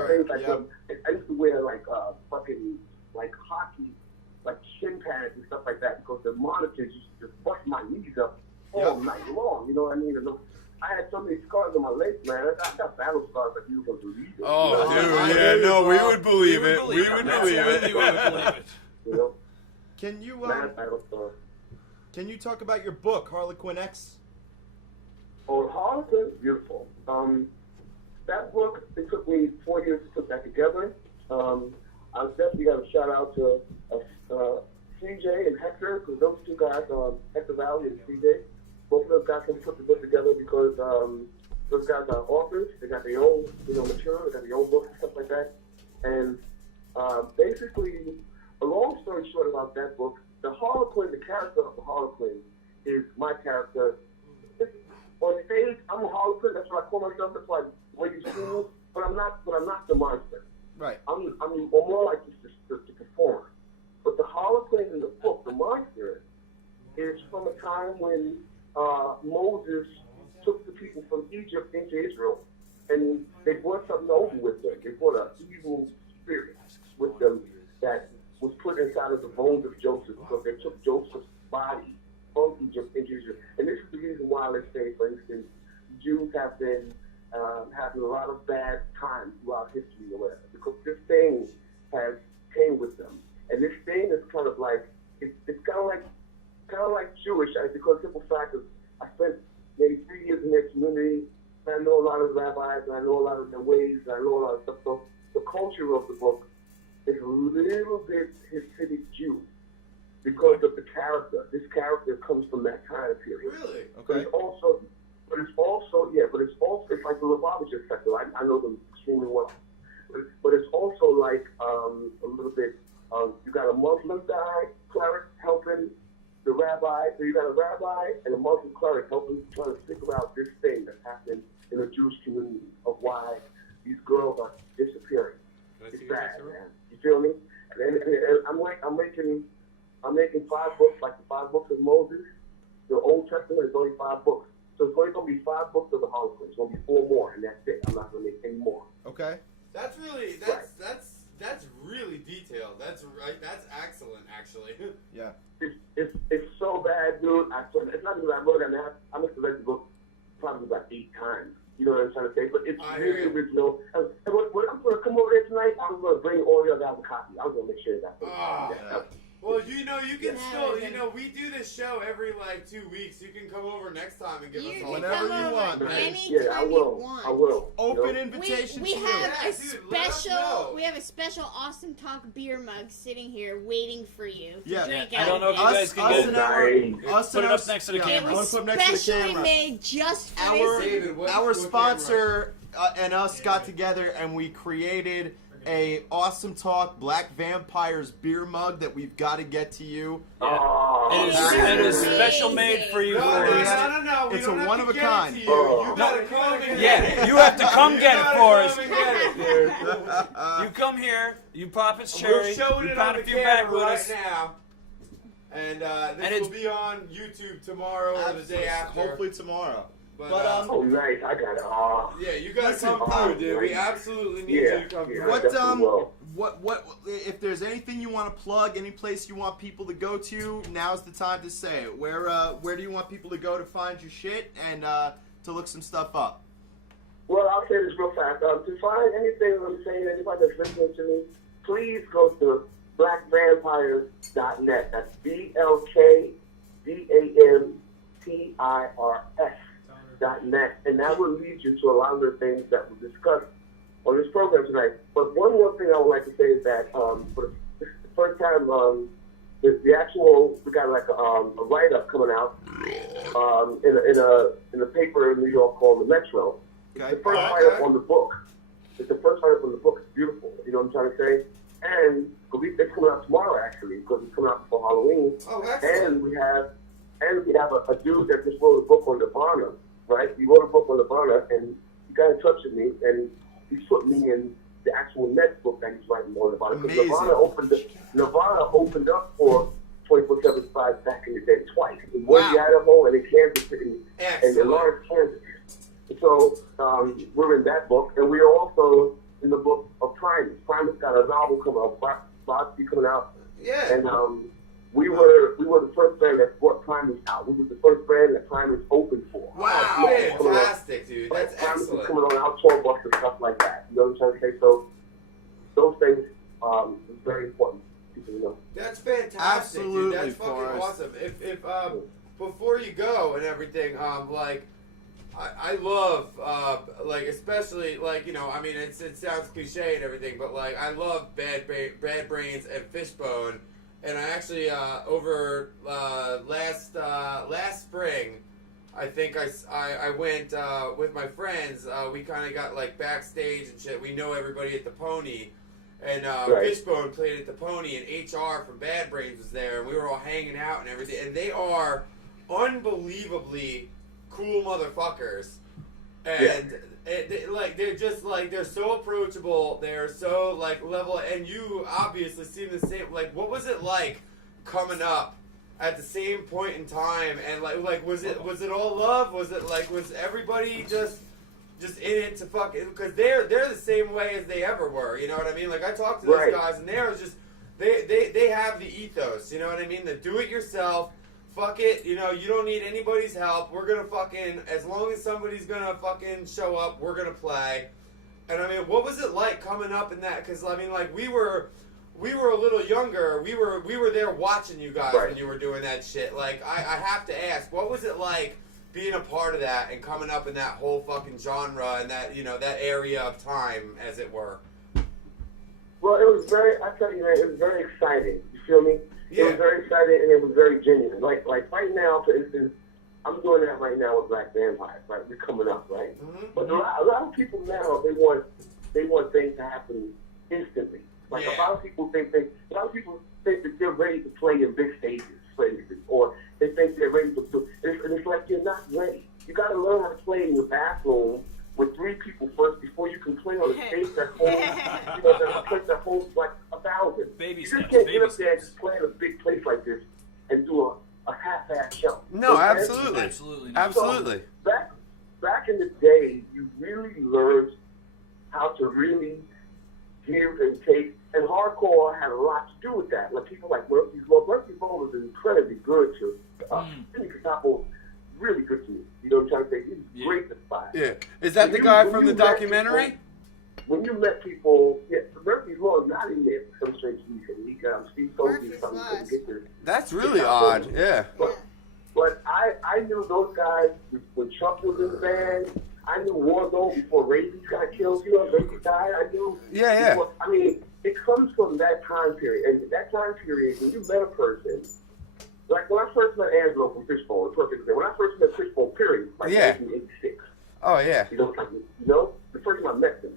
things like that. I used to wear like fucking like hockey, like shin pads and stuff like that, because the monitors used to just bust my knees up all night long. You know what I mean? And I had so many scars on my legs, man. I got battle scars like you were believe it. Oh, you know? dude, yeah, no, we would believe it. We would believe Absolutely, it. we would believe it. You know? Can you Mad battle scars. can you talk about your book, Harlequin X? Oh, Harlequin, beautiful. That book, it took me 4 years to put that together. I definitely got a shout out to CJ and Hector, because those two guys, Hector Valley and CJ, both of those guys can put the book together because those guys are authors. They got their own, material. They got their own books and stuff like that. And basically, a long story short about that book, the Harlequin, the character of the Harlequin is my character. On stage, I'm a Harlequin. That's what I call myself. That's why when you see me, but I'm not the monster. Right. I'm more like just the performer. But the Harlequin in the book, the monster, is from a time when Moses took the people brought an evil spirit with them that was put inside of the bones of Joseph because they took Joseph's body from Egypt into Egypt. And this is the reason why, let's say, for instance, Jews have been having a lot of bad times throughout history or whatever, because this thing has came with them. And this thing is kind of like, it's kind of like Jewish, because simple fact is, I spent maybe 3 years in their community, and I know a lot of rabbis, and I know a lot of their ways, and I know a lot of stuff. So the culture of the book is a little bit Hasidic Jew because of the character. This character comes from that time period. Really? But it's also, it's like the Lubavitcher sector. I know them extremely well. But it's also like a little bit, you got a Muslim guy, cleric, helping the rabbi. So you got a rabbi and a Muslim cleric helping, trying to figure out this thing that's happening in the Jewish community of why these girls are disappearing. It's bad, man. You feel me? And I'm making 5 books, like the 5 books of Moses. The Old Testament is only 5 books. So it's only going to be 5 books of the Holocaust. It's going to be 4 more, and that's it. I'm not going to make any more. Okay. That's really that's really detailed. That's right. That's excellent, actually. Yeah. It's so bad, dude. It's not even that I wrote it. I must have read the book probably about 8 times. You know what I'm trying to say? But it's really original. And when I'm going to come over there tonight, I'm going to bring all your guys a copy. I'm going to make sure that. Well, you can still, we do this show every 2 weeks. You can come over next time and give us all whenever you want, man. Anytime I will. I will. Open invitation we to you. have Yeah, a dude, let us know. special. We have a special Awesome Talk beer mug sitting here waiting for you to Yeah. drink I out don't know of. if you guys can us get and it. our, us Put and it our, up next to the yeah, It camera. I wanna was put it next to the specially camera. made just for Our, this. David, what- our what sponsor and us got together and we created a Awesome Talk Black Vampires beer mug that we've got to get to you. It is special made for you, No, Forrest. no. We It's don't a have one to of a get kind. it to you. You gotta come and Yeah, you have to come get it, Forrest. Come and get it, dude. You come here, you pop its We're cherry, showing you it pound on a the few back camera with right us. now. And this And will be on YouTube tomorrow or the day after. Hopefully tomorrow. But, Oh, nice. I got it. yeah, you gotta Listen, come through, dude. We absolutely need you to come through. What definitely will. what if there's anything you want to plug, any place you want people to go to, now's the time to say it. Where do you want people to go to find your shit and to look some stuff up? Well, I'll say this real fast. To find anything I'm saying, anybody that's listening to me, please go to blackvampires.net. That's BLKVAMPIRS.net. And that will lead you to a lot of the things that we discussed on this program tonight. But one more thing I would like to say is that for the first time, the actual, we got like a write-up coming out in a paper in New York called The Metro. Okay. It's the first write-up on the book. It's the first write-up on the book. It's beautiful. You know what I'm trying to say? And it's coming out tomorrow, actually, because it's coming out before Halloween. Oh, excellent. And we have a dude that just wrote a book on Nirvana, right? He wrote a book on Nirvana, and he got in touch with me, and he put me in the actual next book that he's writing on Nirvana. Because Nirvana opened up for 24/7 back in the day twice. In Boise, Idaho, and in Kansas City, and in Lawrence, Kansas. So we're in that book, and we are also in the book of Primus. Primus got a novel coming out, Botsy coming out. Yeah. And we were the first band that brought Primus out. We were the first band that Primus opened for. Wow, fantastic, dude. That's Primus excellent. is coming on our tour bus and stuff like that. You know what I'm trying to say? So those things are very important. People know. That's fantastic, Absolutely, dude. That's fucking Forrest. awesome. If before you go and everything, I love, especially, I mean, it sounds cliche and everything, but, I love Bad Brains and Fishbone, and I actually, over last spring, I think I went with my friends, we kind of got, backstage and shit. We know everybody at the Pony, and Fishbone played at the Pony, and HR from Bad Brains was there, and we were all hanging out and everything, and they are unbelievably cool motherfuckers, and they're just they're so approachable, they're so level, and you obviously seem the same. What was it like coming up at the same point in time, and was it all love? Was it was everybody just just in it to fucking, because they're the same way as they ever were. You know what I mean? Like I talked to those guys, and they're just they have the ethos. You know what I mean? The do it yourself. Fuck it. You know, you don't need anybody's help. We're gonna fucking, as long as somebody's gonna fucking show up, we're gonna play. And I mean, what was it like coming up in that? Because I mean, like we were a little younger. We were there watching you guys when you were doing that shit. Like I have to ask, what was it like being a part of that and coming up in that whole fucking genre and that, you know, that area of time, as it were? Well, it was very, I tell you, man, it was very exciting. You feel me? Yeah. It was very exciting and it was very genuine. Like right now, for instance, I'm doing that right now with Black Vampires, right? We're coming up, right? Mm-hmm. But a lot of people now, they want things to happen instantly. Like a lot of people think that they're ready to play in big stages, for instance, or they think they're ready to do. And it's like you're not ready. You got to learn how to play in your bathroom with 3 people first before you can play on a stage that holds, that holds like 1,000. Baby You steps, just can't baby get up there and steps. just play in a big place like this and do a half-ass show. No, Okay? absolutely. Absolutely. So, back in the day, you really learned how to really give and take, and hardcore had a lot to do with that. Like people like Murphy's Law. Murphy's Law was incredibly good to us. Jimmy Casapo was really good to me. You know what I'm trying to say? He was great to spy. Yeah. Is that the guy from the documentary? When you met people, Murphy's Law is not in there for some strange reason. He got Steve Sophie something couldn't get this. That's really odd. Yeah. But I knew those guys when Chuck was in the band. I knew Warzone before Rabies got killed. You know, Rabies died. I knew. Yeah. Before, I mean, it comes from that time period. And that time period, when you met a person, like when I first met Angelo from Fishbone, perfect example. When I first met Fishbone, period, like 1986. Oh, yeah. You know, the first time I met them.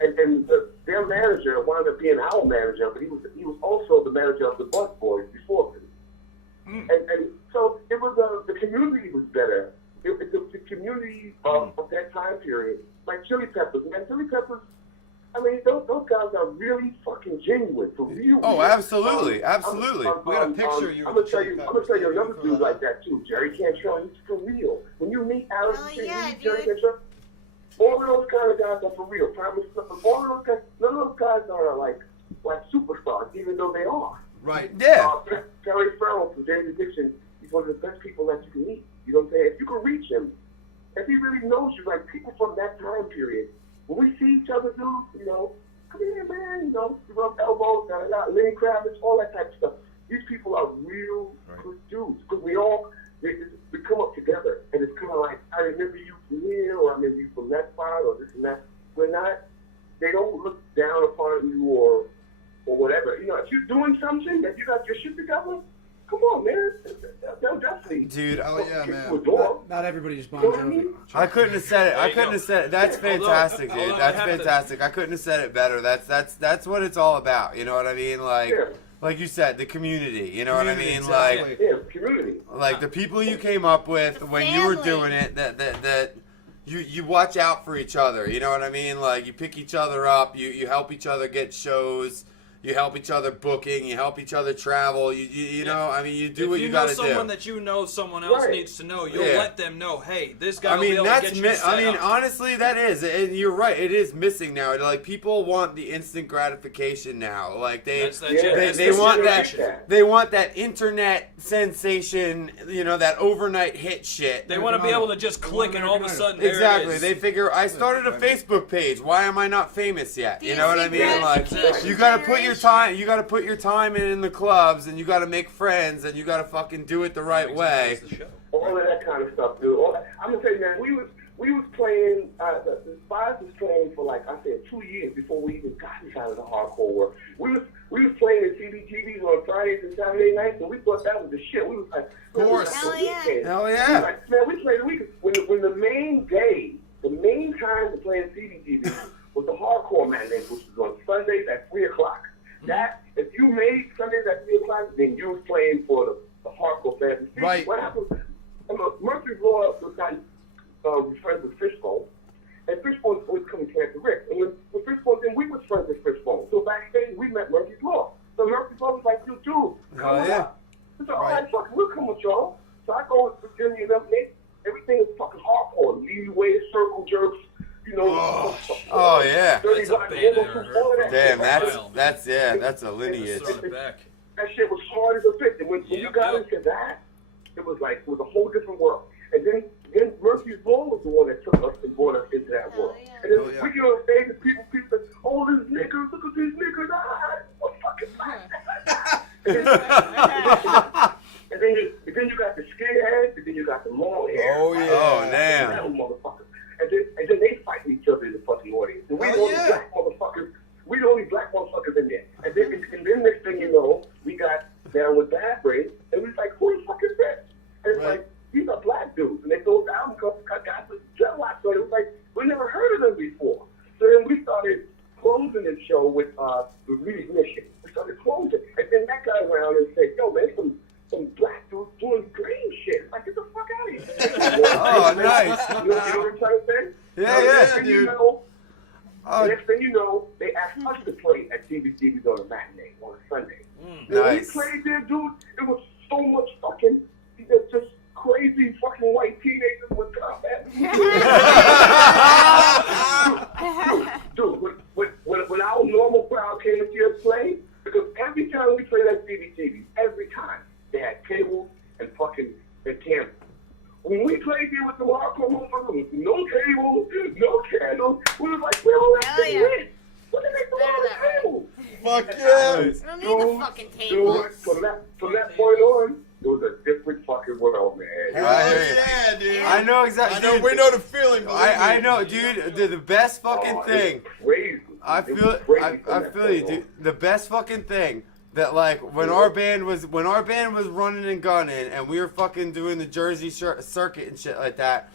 And their manager wound up being our manager, but he was also the manager of the Bus Boys before him. And so it was the community was better. The community of that time period, like Chili Peppers, man, Chili Peppers. I mean, those guys are really fucking genuine, for real. Oh, absolutely, absolutely. We got a picture of you. I'm gonna tell you another dude like that too, Jerry Cantrell. He's for real. When you meet Alex, Jerry Cantrell, all of those kind of guys are for real. All of those guys, none of those guys are like superstars, even though they are. Right. Yeah. Terry Farrell from James Addiction, he's one of the best people that you can meet. You know what I'm saying? If you can reach him, if he really knows you, like people from that time period, when we see each other, dude, you know, come here, man, you know, rub elbows, Lenny Kravitz, all that type of stuff. These people are real good dudes because we come up together, and it's kind of like, I remember you from here, or I remember you from that spot, or this and that. We're not. They don't look down upon you or whatever. You know, if you're doing something that you got your shit together, come on, man. They'll definitely. Dude, oh yeah, man. Not everybody just Bon You know what I mean? I couldn't have said it. I couldn't have said it. That's fantastic, dude. although I That's have to- fantastic. I couldn't have said it better. That's what it's all about. You know what I mean? Like you said, the community. You know what I mean? Exactly. Yeah, community. Like the people you came up with when you were doing it. That you watch out for each other. You know what I mean? Like you pick each other up. You help each other get shows. You help each other booking. You help each other travel. You know, I mean, you do what you got to do. If you know someone that you know someone else needs to know, you'll let them know, hey, this guy will be able to get you set up. Honestly, that is, and you're right. It is missing now. Like people want the instant gratification now. Like they want that. They want that internet sensation. You know, that overnight hit shit. They want to be able to just click and all of a sudden there Exactly. it is. They figure I started a Facebook page. Why am I not famous yet? You know what I mean? Like gratification you got to put your time. You got to put your time in the clubs, and you got to make friends, and you got to fucking do it the right way. All of that kind of stuff, dude. I'm gonna tell you, man. We was playing. The Spies was playing for like I said 2 years before we even got inside of the hardcore world. We was playing in CBGBs on Fridays and Saturday nights, and we thought that was the shit. We was like, of course, hell yeah. Hell yeah. We was like, man, we played the weekend when the main day, the main time to play in CBGB was the hardcore matinee, which was on Sundays at 3:00. That if you made Sundays at 3:00, then you was playing for the hardcore fans. Right. What happened? Murphy's Law was friends with Fishbone, and Fishbone always coming to Camp Rick. And when Fishbone, then we was friends with Fishbone. So backstage, we met Murphy's Law. So Murphy's Law was like, dude, come yeah. on. So all right, fuck, we'll come with y'all. So I go with Virginia and them, everything is fucking hardcore. Lead waves, circle jerks, You know. Oh yeah. Dirty That's a Rock, band almost error. all of that Damn, shit. that's a lineage. Throw it back. That shit was hard as a bitch. And when you Yep, got yep. into that, it was a whole different world. And then Murphy's Law was the one that took us and brought us into that world. yeah. And then we get on stage and people say, oh, these niggas, look at these niggas, what fucking and then you got the skinheads, and then you got the long hair. Oh, yeah. Oh damn. Metal motherfuckers. And then they fight each other in the fucking audience. And we the only black motherfuckers. We the only black motherfuckers in there. And then next thing you know, we got down with Bad Brains, and we was like, who the fuck is this? And it's like, these are black dudes. And they throw the album cover, got the dreadlocks on it. It was like, we never heard of them before. So then we started closing the show with the Reignition. We started closing. And then that guy around and said, yo, man, some black dudes doing green shit. Like, get the fuck out of here. Oh, nice. You know what I'm trying to say? Yeah, Next thing you dude. know, Oh, next thing you know, they asked us to play at CBGB's on a matinee on a Sunday. When we nice. played there, dude, it was so much fucking just crazy fucking white teenagers with combat. Dude, when our normal crowd came to see us play, because every time we played at CBGB, every time they had tables and fucking cameras. When we played here with the hardcore motherfuckers, no tables, no candles, we was like, we're all that Hell thing yeah. lit. What did they do on the table? Fuck yeah. We don't need the fucking tables. Dude, from that point on, it was a different fucking world, man. Hell I hear you. yeah, dude. I know exactly. I know, dude, we know the feeling. I know, dude. The best fucking thing. Crazy. I It was feel crazy I from that feel point you, on. dude. The best fucking thing that like when our band was running and gunning and we were fucking doing the Jersey circuit and shit like that.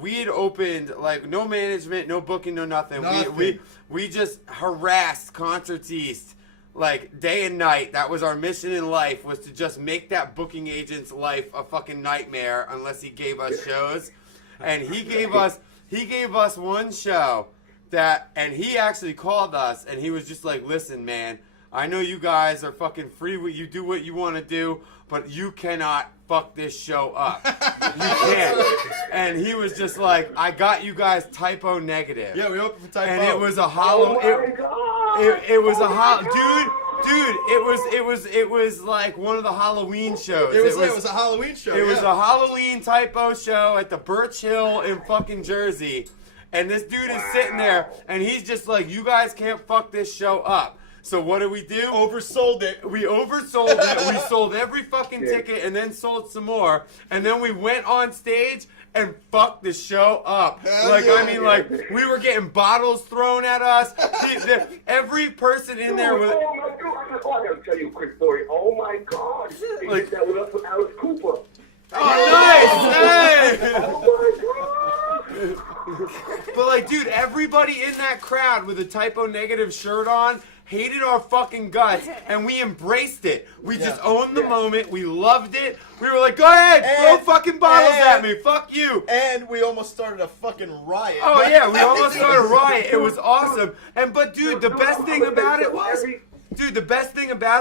We had opened like no management, no booking, no nothing. Nothing. We just harassed Concerts East like day and night. That was our mission in life, was to just make that booking agent's life a fucking nightmare unless he gave us shows. And he gave us one show and he actually called us and he was just like, listen, man, I know you guys are fucking free, you do what you want to do, but you cannot fuck this show up. You can't. And he was just like, I got you guys typo negative. Yeah, we opened for typo. And it was a Oh hollow. my God. It was a Oh my hollow, God. dude. It was like one of the Halloween shows. It was a Halloween show. It was a Halloween typo show at the Birch Hill in fucking Jersey. And this dude is sitting there, and he's just like, you guys can't fuck this show up. So what do? Oversold it. We oversold it. We sold every fucking ticket and then sold some more. And then we went on stage and fucked the show up. We were getting bottles thrown at us. Every person in there was... Oh my God. I gotta tell you a quick story. Oh my God. They did that with us with Alice Cooper. Oh, nice! Hey! Oh my God. But like, dude, everybody in that crowd with a typo negative shirt on hated our fucking guts, and we embraced it. We just owned the moment. We loved it. We were like, go ahead, throw fucking bottles at me. Fuck you. And we almost started a fucking riot. Oh yeah, we almost started a riot. It was awesome. But dude, the best thing about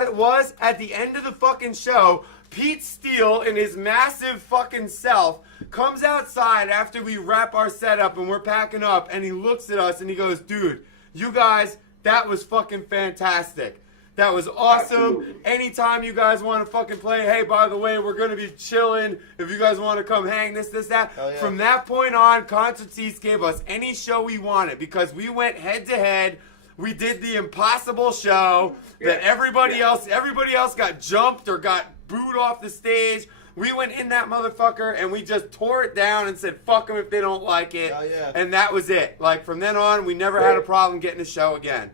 it was at the end of the fucking show, Pete Steele in his massive fucking self comes outside after we wrap our setup and we're packing up, and he looks at us and he goes, dude, you guys, that was fucking fantastic. That was awesome. Absolutely. Anytime you guys want to fucking play, hey, by the way, we're going to be chilling. If you guys want to come hang, this, that. Hell yeah. From that point on, Concerts East gave us any show we wanted because we went head to head. We did the impossible show that everybody else got jumped or got booed off the stage. We went in that motherfucker and we just tore it down and said, fuck them if they don't like it. Hell yeah. And that was it. Like, from then on, we never had a problem getting a show again.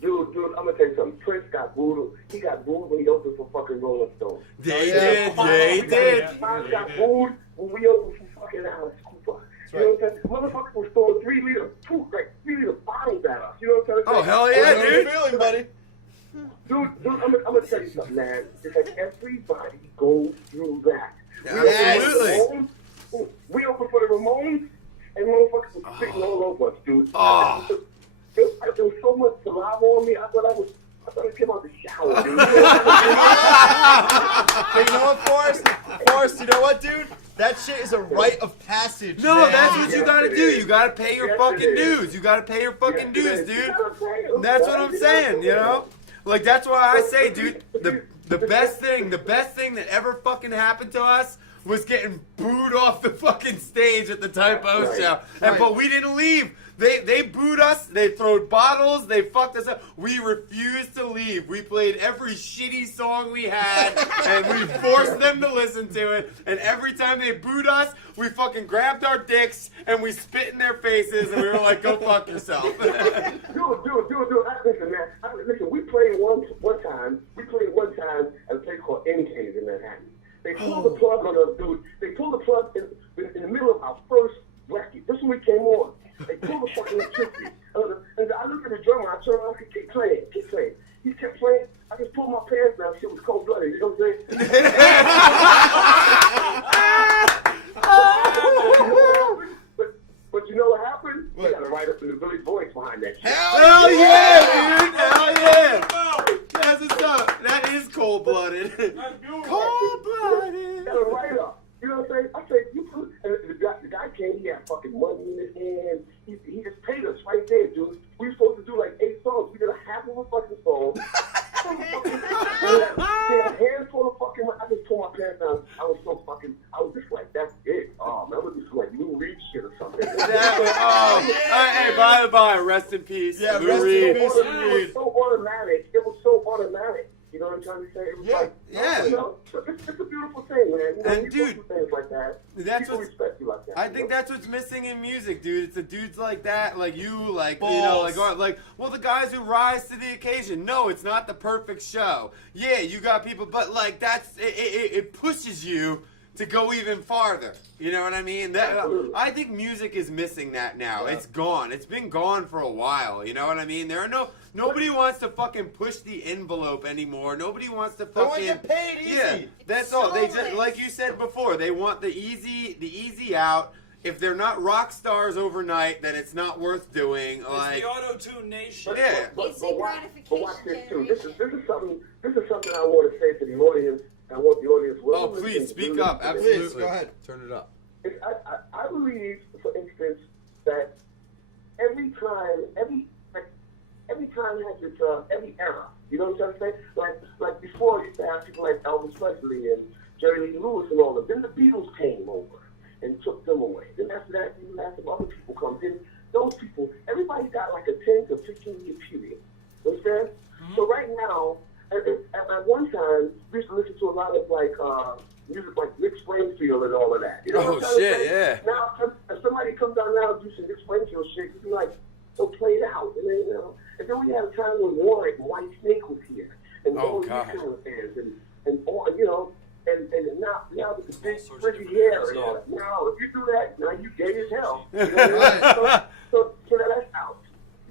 Dude, I'm gonna tell you something. Prince got booed. He got booed when he opened for fucking Rolling Stone. They did. They did. He got booed when we opened for fucking Alice Cooper. You know what I'm saying? Motherfuckers was throwing 3 liter bottles at us. You know what I'm saying? Oh, hell yeah, I know dude. the feeling, buddy. Dude, I'm gonna tell you something, man. It's like everybody goes through that. Absolutely. We opened for the Ramones, and motherfuckers was spitting all over us, dude. Oh. There was so much saliva on me. I thought I came out the shower, dude. Hey, you know what, Forrest? Forrest, you know what, dude? That shit is a rite of passage. No, man. that's what you Yes, gotta it do. is. You gotta pay your Yes, fucking it is. dues. You gotta pay your fucking dues, Yes, it is. dude. You gotta pay them. That's what I'm saying, you know? Like, that's why I say, dude, the best thing that ever fucking happened to us was getting booed off the fucking stage at the Typo Right. show. And, but we didn't leave. They booed us. They threw bottles. They fucked us up. We refused to leave. We played every shitty song we had, and we forced them to listen to it. And every time they booed us, we fucking grabbed our dicks and we spit in their faces, and we were like, "Go fuck yourself." Dude. Listen, man. Listen, we played one time. We played one time at a place called NK's in Manhattan. They pulled the plug on us, dude. They pulled the plug in the middle of our first record. This is when we came on. They pulled the fucking electricity. And I looked at the drummer. I turned around. I said, keep playing. He kept playing. I just pulled my pants down. Shit was cold blooded. You know what I'm saying? But you know what happened? We got to write up in the Village Voice behind that shit. Hell yeah, dude! Hell yeah! That's what's up. That is cold-blooded. Cold-blooded. Got a write up. You know what I'm saying? I said, and the guy came, he had fucking money in his hand. He just paid us right there, dude. We were supposed to do like 8 songs. We did a half of a fucking song. We had a handful of fucking, I just pulled my pants down. I was just like, that's it. Oh, man, I was just like Lou Reed shit or something. Hey, by the by, rest in peace. Yeah, Lou rest in Reed. peace. It was so automatic. It was so automatic. You know what I'm trying to say? It was like, yeah. You know, it's a beautiful thing, man. You know, And you dude, do things like that. that's People what's- respect you like that. I you think know? that's what's missing in music, dude. It's the dudes like that, like you, like, you know, well, the guys who rise to the occasion. No, it's not the perfect show. Yeah, you got people, but like it pushes you to go even farther. You know what I mean? I think music is missing that now. Yeah. It's gone. It's been gone for a while. You know what I mean? Nobody wants to fucking push the envelope anymore. Nobody wants to They want fucking to get paid easy. Yeah, that's all. They just, soulless. like you said before, they want the easy out. If they're not rock stars overnight, then it's not worth doing. Like, It's the auto-tune nation. yeah. Instant watch gratification this too. This generation. is something I want to say to the audience. I want the audience. Oh, please speak up. Absolutely. Please, go ahead. Turn it up. I believe, for instance, that every time has its every era. You know what I'm trying to say? Like before, you used to have people like Elvis Presley and Jerry Lee Lewis and all of them. Then the Beatles came over and took them away. Then after that, you have some other people come. Then those people, everybody got like a 10 to 15 year period. You understand? So right now, at one time, we used to listen to a lot of like music like Nick Springfield and all of that. You know what I'm trying to shit, say? yeah. Now, if somebody comes down now and do some Nick Springfield shit, you be like, so play it out. And then, you know, and then we had a time when Warwick and White Snake was here, and all these kind of fans, and all, you know, and now with the big frizzy hair and all that. Now, if you do that, now you gay as hell. You know what I mean? so that's out.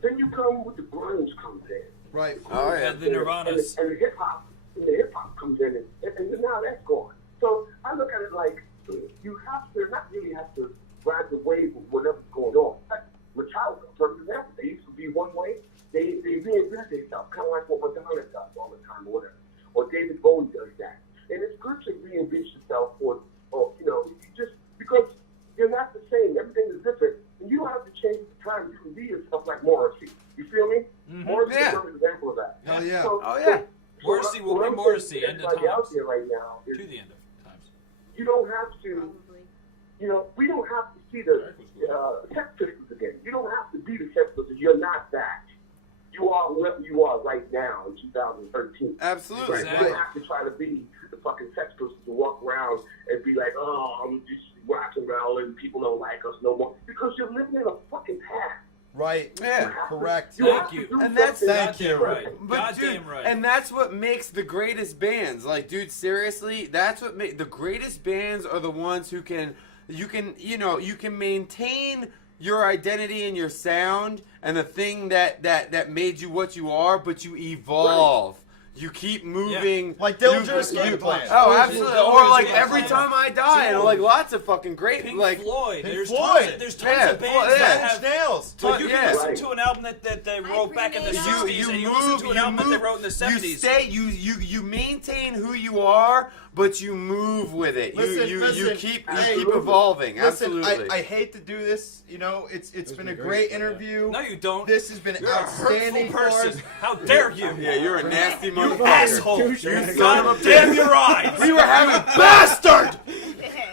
Then you come with the grunge comes in. Right. Oh yeah. The Nirvanas. And the hip hop comes in, and now that's gone. So I look at it like you have to not really have to ride the wave of whatever's going on. Like Metallica, for example, they used to be one way. They reinvented themselves, kind of like what Madonna does all the time, or whatever. Or David Bowie does that. And it's good to reinvent yourself, or you know, just because you're not the same. Everything is different, and you don't have to change the time. You can be yourself like Morrissey. You feel me? Morrissey is a perfect example of that. Hell yeah. Morrissey will be Morrissey, end of everybody out times. there right now is To the end of times. you don't have to, Probably. you know, we don't have to see the Sex Pistols again. You don't have to be the Sex Pistols. You're not that. You are whoever you are right now in 2013. Absolutely. Right. You don't have to try to be the fucking Sex Pistols to walk around and be like, oh, I'm just rock and roll and people don't like us no more. Because you're living in a fucking past. Right. Yeah. Correct. Thank you. And that's- Thank you. Right. But Goddamn dude, right. and that's what makes the greatest bands. Like, dude, seriously, that's what the greatest bands are the ones who can maintain your identity and your sound and the thing that made you what you are, but you evolve. You keep moving. Like Dillinger Escape Plan. Oh, absolutely. Or like Yeah. Every Time I Die, and like lots of fucking great, Pink like Floyd. Pink There's Floyd. tons of Yeah, bands that yeah. have. Nails. Like you can Yeah. listen to an album that they wrote back in the You- 60s, and you listen to an album that they wrote in the 70s. You maintain who you are, but you move with it. You Listen, keep hey, evolving. Listen, Absolutely. I hate to do this. You know, it's been a great interview. No, you don't. This has been You're outstanding a hurtful for us. person. How dare you? Yeah, you're a nasty You motherfucker. asshole. You son of a God bitch. damn your eyes. We were having bastard.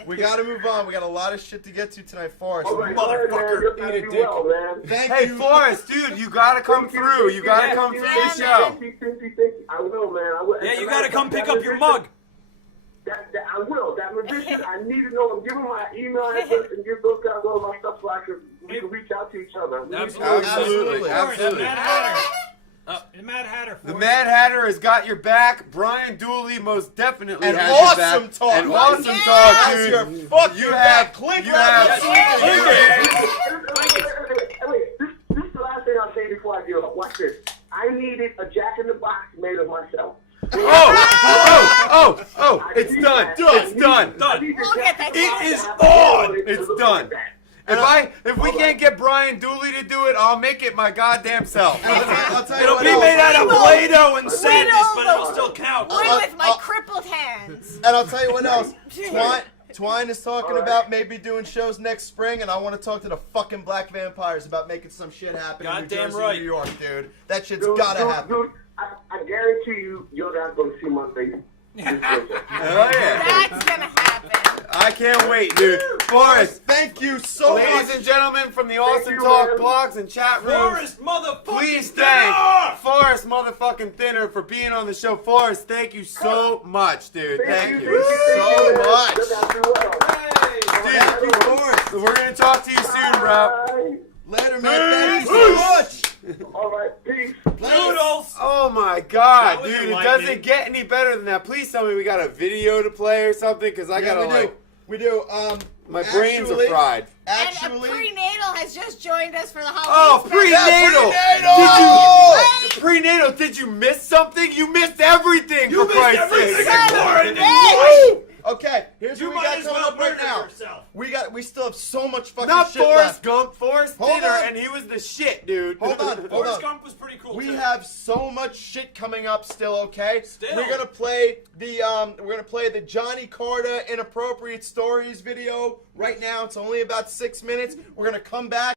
We gotta move on. We got a lot of shit to get to tonight, Forrest. All right, man. You're gonna do well, man. Thank Hey, you. Forrest, dude, you gotta come through. You gotta come through the show. Thank you. I will, man. I will. Yeah, you gotta come pick up your mug. I will. That magician, I need to know. Give him my email address and give those guys all my stuff so we can reach out to each other. Absolutely. Absolutely. The Mad Hatter. The Mad Hatter has got your back. Brian Dooley most definitely And has awesome your back. talk. And awesome Yeah. talk, That's dude. your fucking You back. have, Click you like have, Wait, this is the last thing I'll say before I give up. Watch this. I needed a Jack in the Box made of myself. It's done. It's done. We'll get that It is going. on. It's done. If we can't get Brian Dooley to do it, I'll make it my goddamn self. I'll tell you It'll what be else. made out of Play-Doh and We sadness, know but the- it'll still count. One with my crippled hands. And I'll tell you what else. Twine is talking about maybe doing shows next spring, and I want to talk to the fucking Black Vampires about making some shit happen in New Goddamn Jersey, right. New York, dude. That shit's gotta happen. Dude, I guarantee you're not going to see my face. Oh yeah. That's gonna happen. I can't wait, dude. Forrest, Thank you so ladies much. and gentlemen from the Awesome you, Talk man. blogs and chat rooms, Forrest, motherfucking please Thinner! thank Forrest motherfucking Thinner for being on the show. Forrest, thank you so much, dude. Thank you so much. Thank you, Forrest. So we're gonna talk to you soon, bro. Later, man. Thank you so much. All right, peace. Noodles! Oh my god, That was dude, it enlightening. doesn't get any better than that. Please tell me we got a video to play or something, because I gotta we do. my brains are actually- fried. And a Actually, prenatal has just joined us for the Oh, holiday prenatal! prenatal! Did you prenatal? Did you miss something? You missed everything. You for missed Christ's everything sake. in Son quarantine! of a bitch! Okay, here's You what we might got as coming well up right murder now. yourself. We still have so much fucking Not shit Forrest left. Gump, Forrest Hold Thinner, on. and he was the shit, dude. Hold on, hold Forrest on. Gump was pretty cool, We too. have so much shit coming up still, okay? Still. We're gonna play the Johnny Carter Inappropriate Stories video right now. It's only about 6 minutes. We're gonna come back.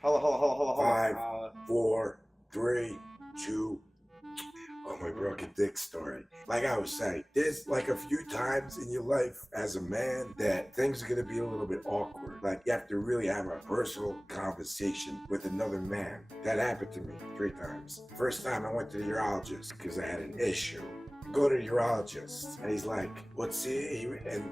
Hello. 5, 4, 3, 2. Oh, my broken dick story. Like I was saying, there's like a few times in your life as a man that things are gonna be a little bit awkward. Like you have to really have a personal conversation with another man. That happened to me 3 times. First time I went to the urologist because I had an issue. Go to the urologist and he's like, what's it? And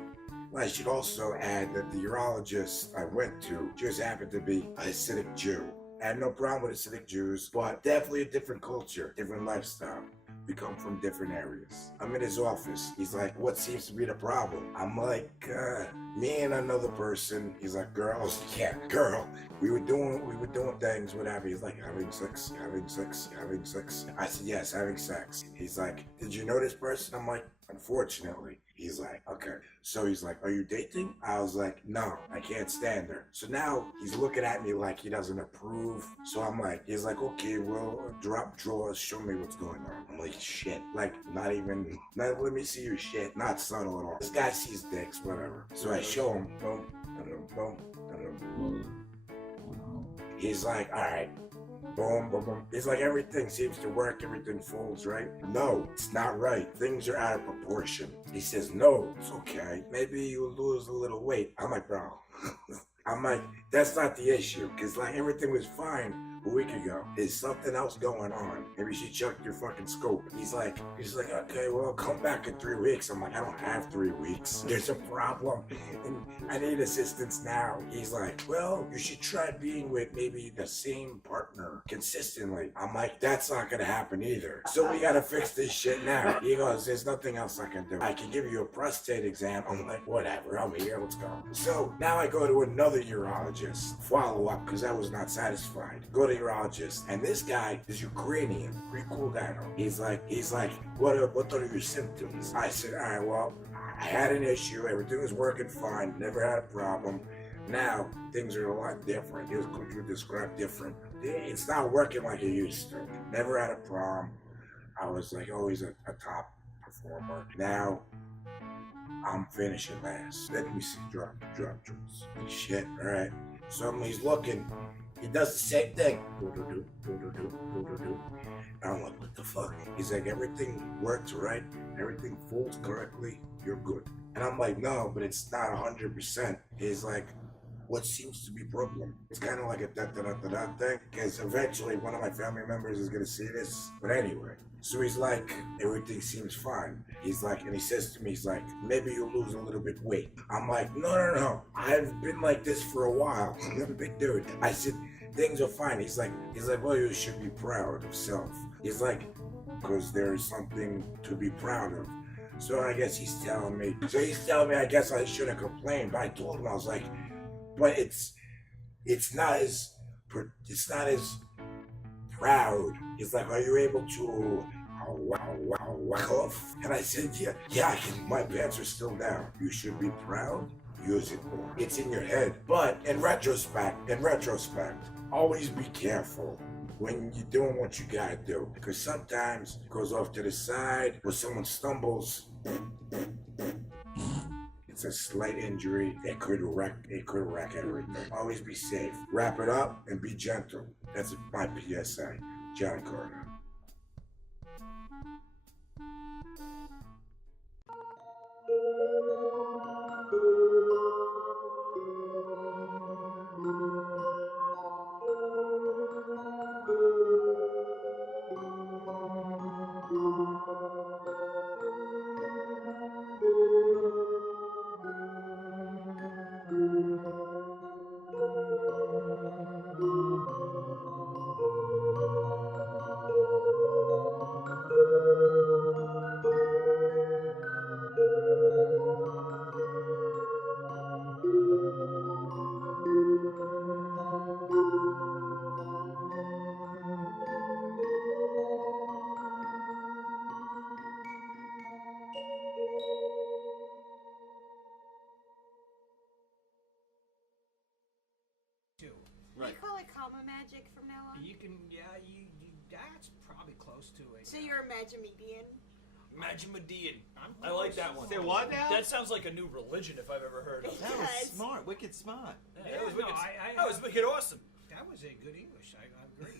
I should also add that the urologist I went to just happened to be a Hasidic Jew. I had no problem with Hasidic Jews, but definitely a different culture, different lifestyle. We come from different areas. I'm in his office. He's like, what seems to be the problem? I'm like, me and another person. He's like, girls. Yeah, girl. We were doing things, whatever. He's like, having sex. I said, yes, having sex. He's like, did you know this person? I'm like, unfortunately. He's like, okay. So he's like, are you dating? I was like, no, I can't stand her. So now he's looking at me like he doesn't approve. So I'm like, he's like, okay, well, drop drawers, show me what's going on. I'm like, shit. Like, not let me see your shit. Not subtle at all. This guy sees dicks, whatever. So I show him, boom, boom, boom, boom. He's like, all right. Boom, boom, boom. It's like everything seems to work, everything folds, right? No, it's not right. Things are out of proportion. He says, no, it's okay. Maybe you'll lose a little weight. I'm like, bro. I'm like, that's not the issue, because like everything was fine a week ago. There's something else going on. Maybe she checked your fucking scope. He's like, okay, well, come back in 3 weeks. I'm like, I don't have 3 weeks. There's a problem, and I need assistance now. He's like, well, you should try being with maybe the same partner consistently. I'm like, that's not gonna happen either. So we gotta fix this shit now. He goes, there's nothing else I can do. I can give you a prostate exam. I'm like, whatever, I'm here, let's go. So now I go to another urologist, follow up, because I was not satisfied. Go to urologist, and this guy is Ukrainian, pretty cool guy though. He's like, what are your symptoms? I said, all right, well, I had an issue, everything was working fine, never had a problem. Now, things are a lot different. Here's what you describe different. It's not working like it used to. Never had a problem. I was like always a top performer. Now, I'm finishing last. Let me see, drop jewels. Shit, alright. So he's looking, he does the same thing. I'm like, what the fuck? He's like, everything works right, everything folds correctly, you're good. And I'm like, no, but it's not 100%. He's like, what seems to be problem? It's kind of like a da-da-da-da-da thing, because eventually one of my family members is gonna see this. But anyway, so he's like, everything seems fine. He's like, and he says to me, he's like, maybe you'll lose a little bit weight. I'm like, no. I've been like this for a while. I'm a big dude. I said, things are fine. He's like, well, you should be proud of self. He's like, because there's something to be proud of. So I guess he's telling me, I guess I shouldn't complain. But I told him, I was like, but it's not as proud. He's like, are you able to off? And I said, yeah, I can. My pants are still down. You should be proud. Use it more. It's in your head. But in retrospect, always be careful when you're doing what you gotta do, because sometimes it goes off to the side, or someone stumbles. It's a slight injury. It could wreck everything. Always be safe. Wrap it up and be gentle. That's my PSA. John Carter. Right. You call it comma magic from now on? You can, that's probably close to it. So you're a Magimedian? Magimedian. I close. like that one. Say what now? That sounds like a new religion if I've ever heard of. That was smart, wicked smart. Yeah, that was wicked awesome. That was a good English. I agree.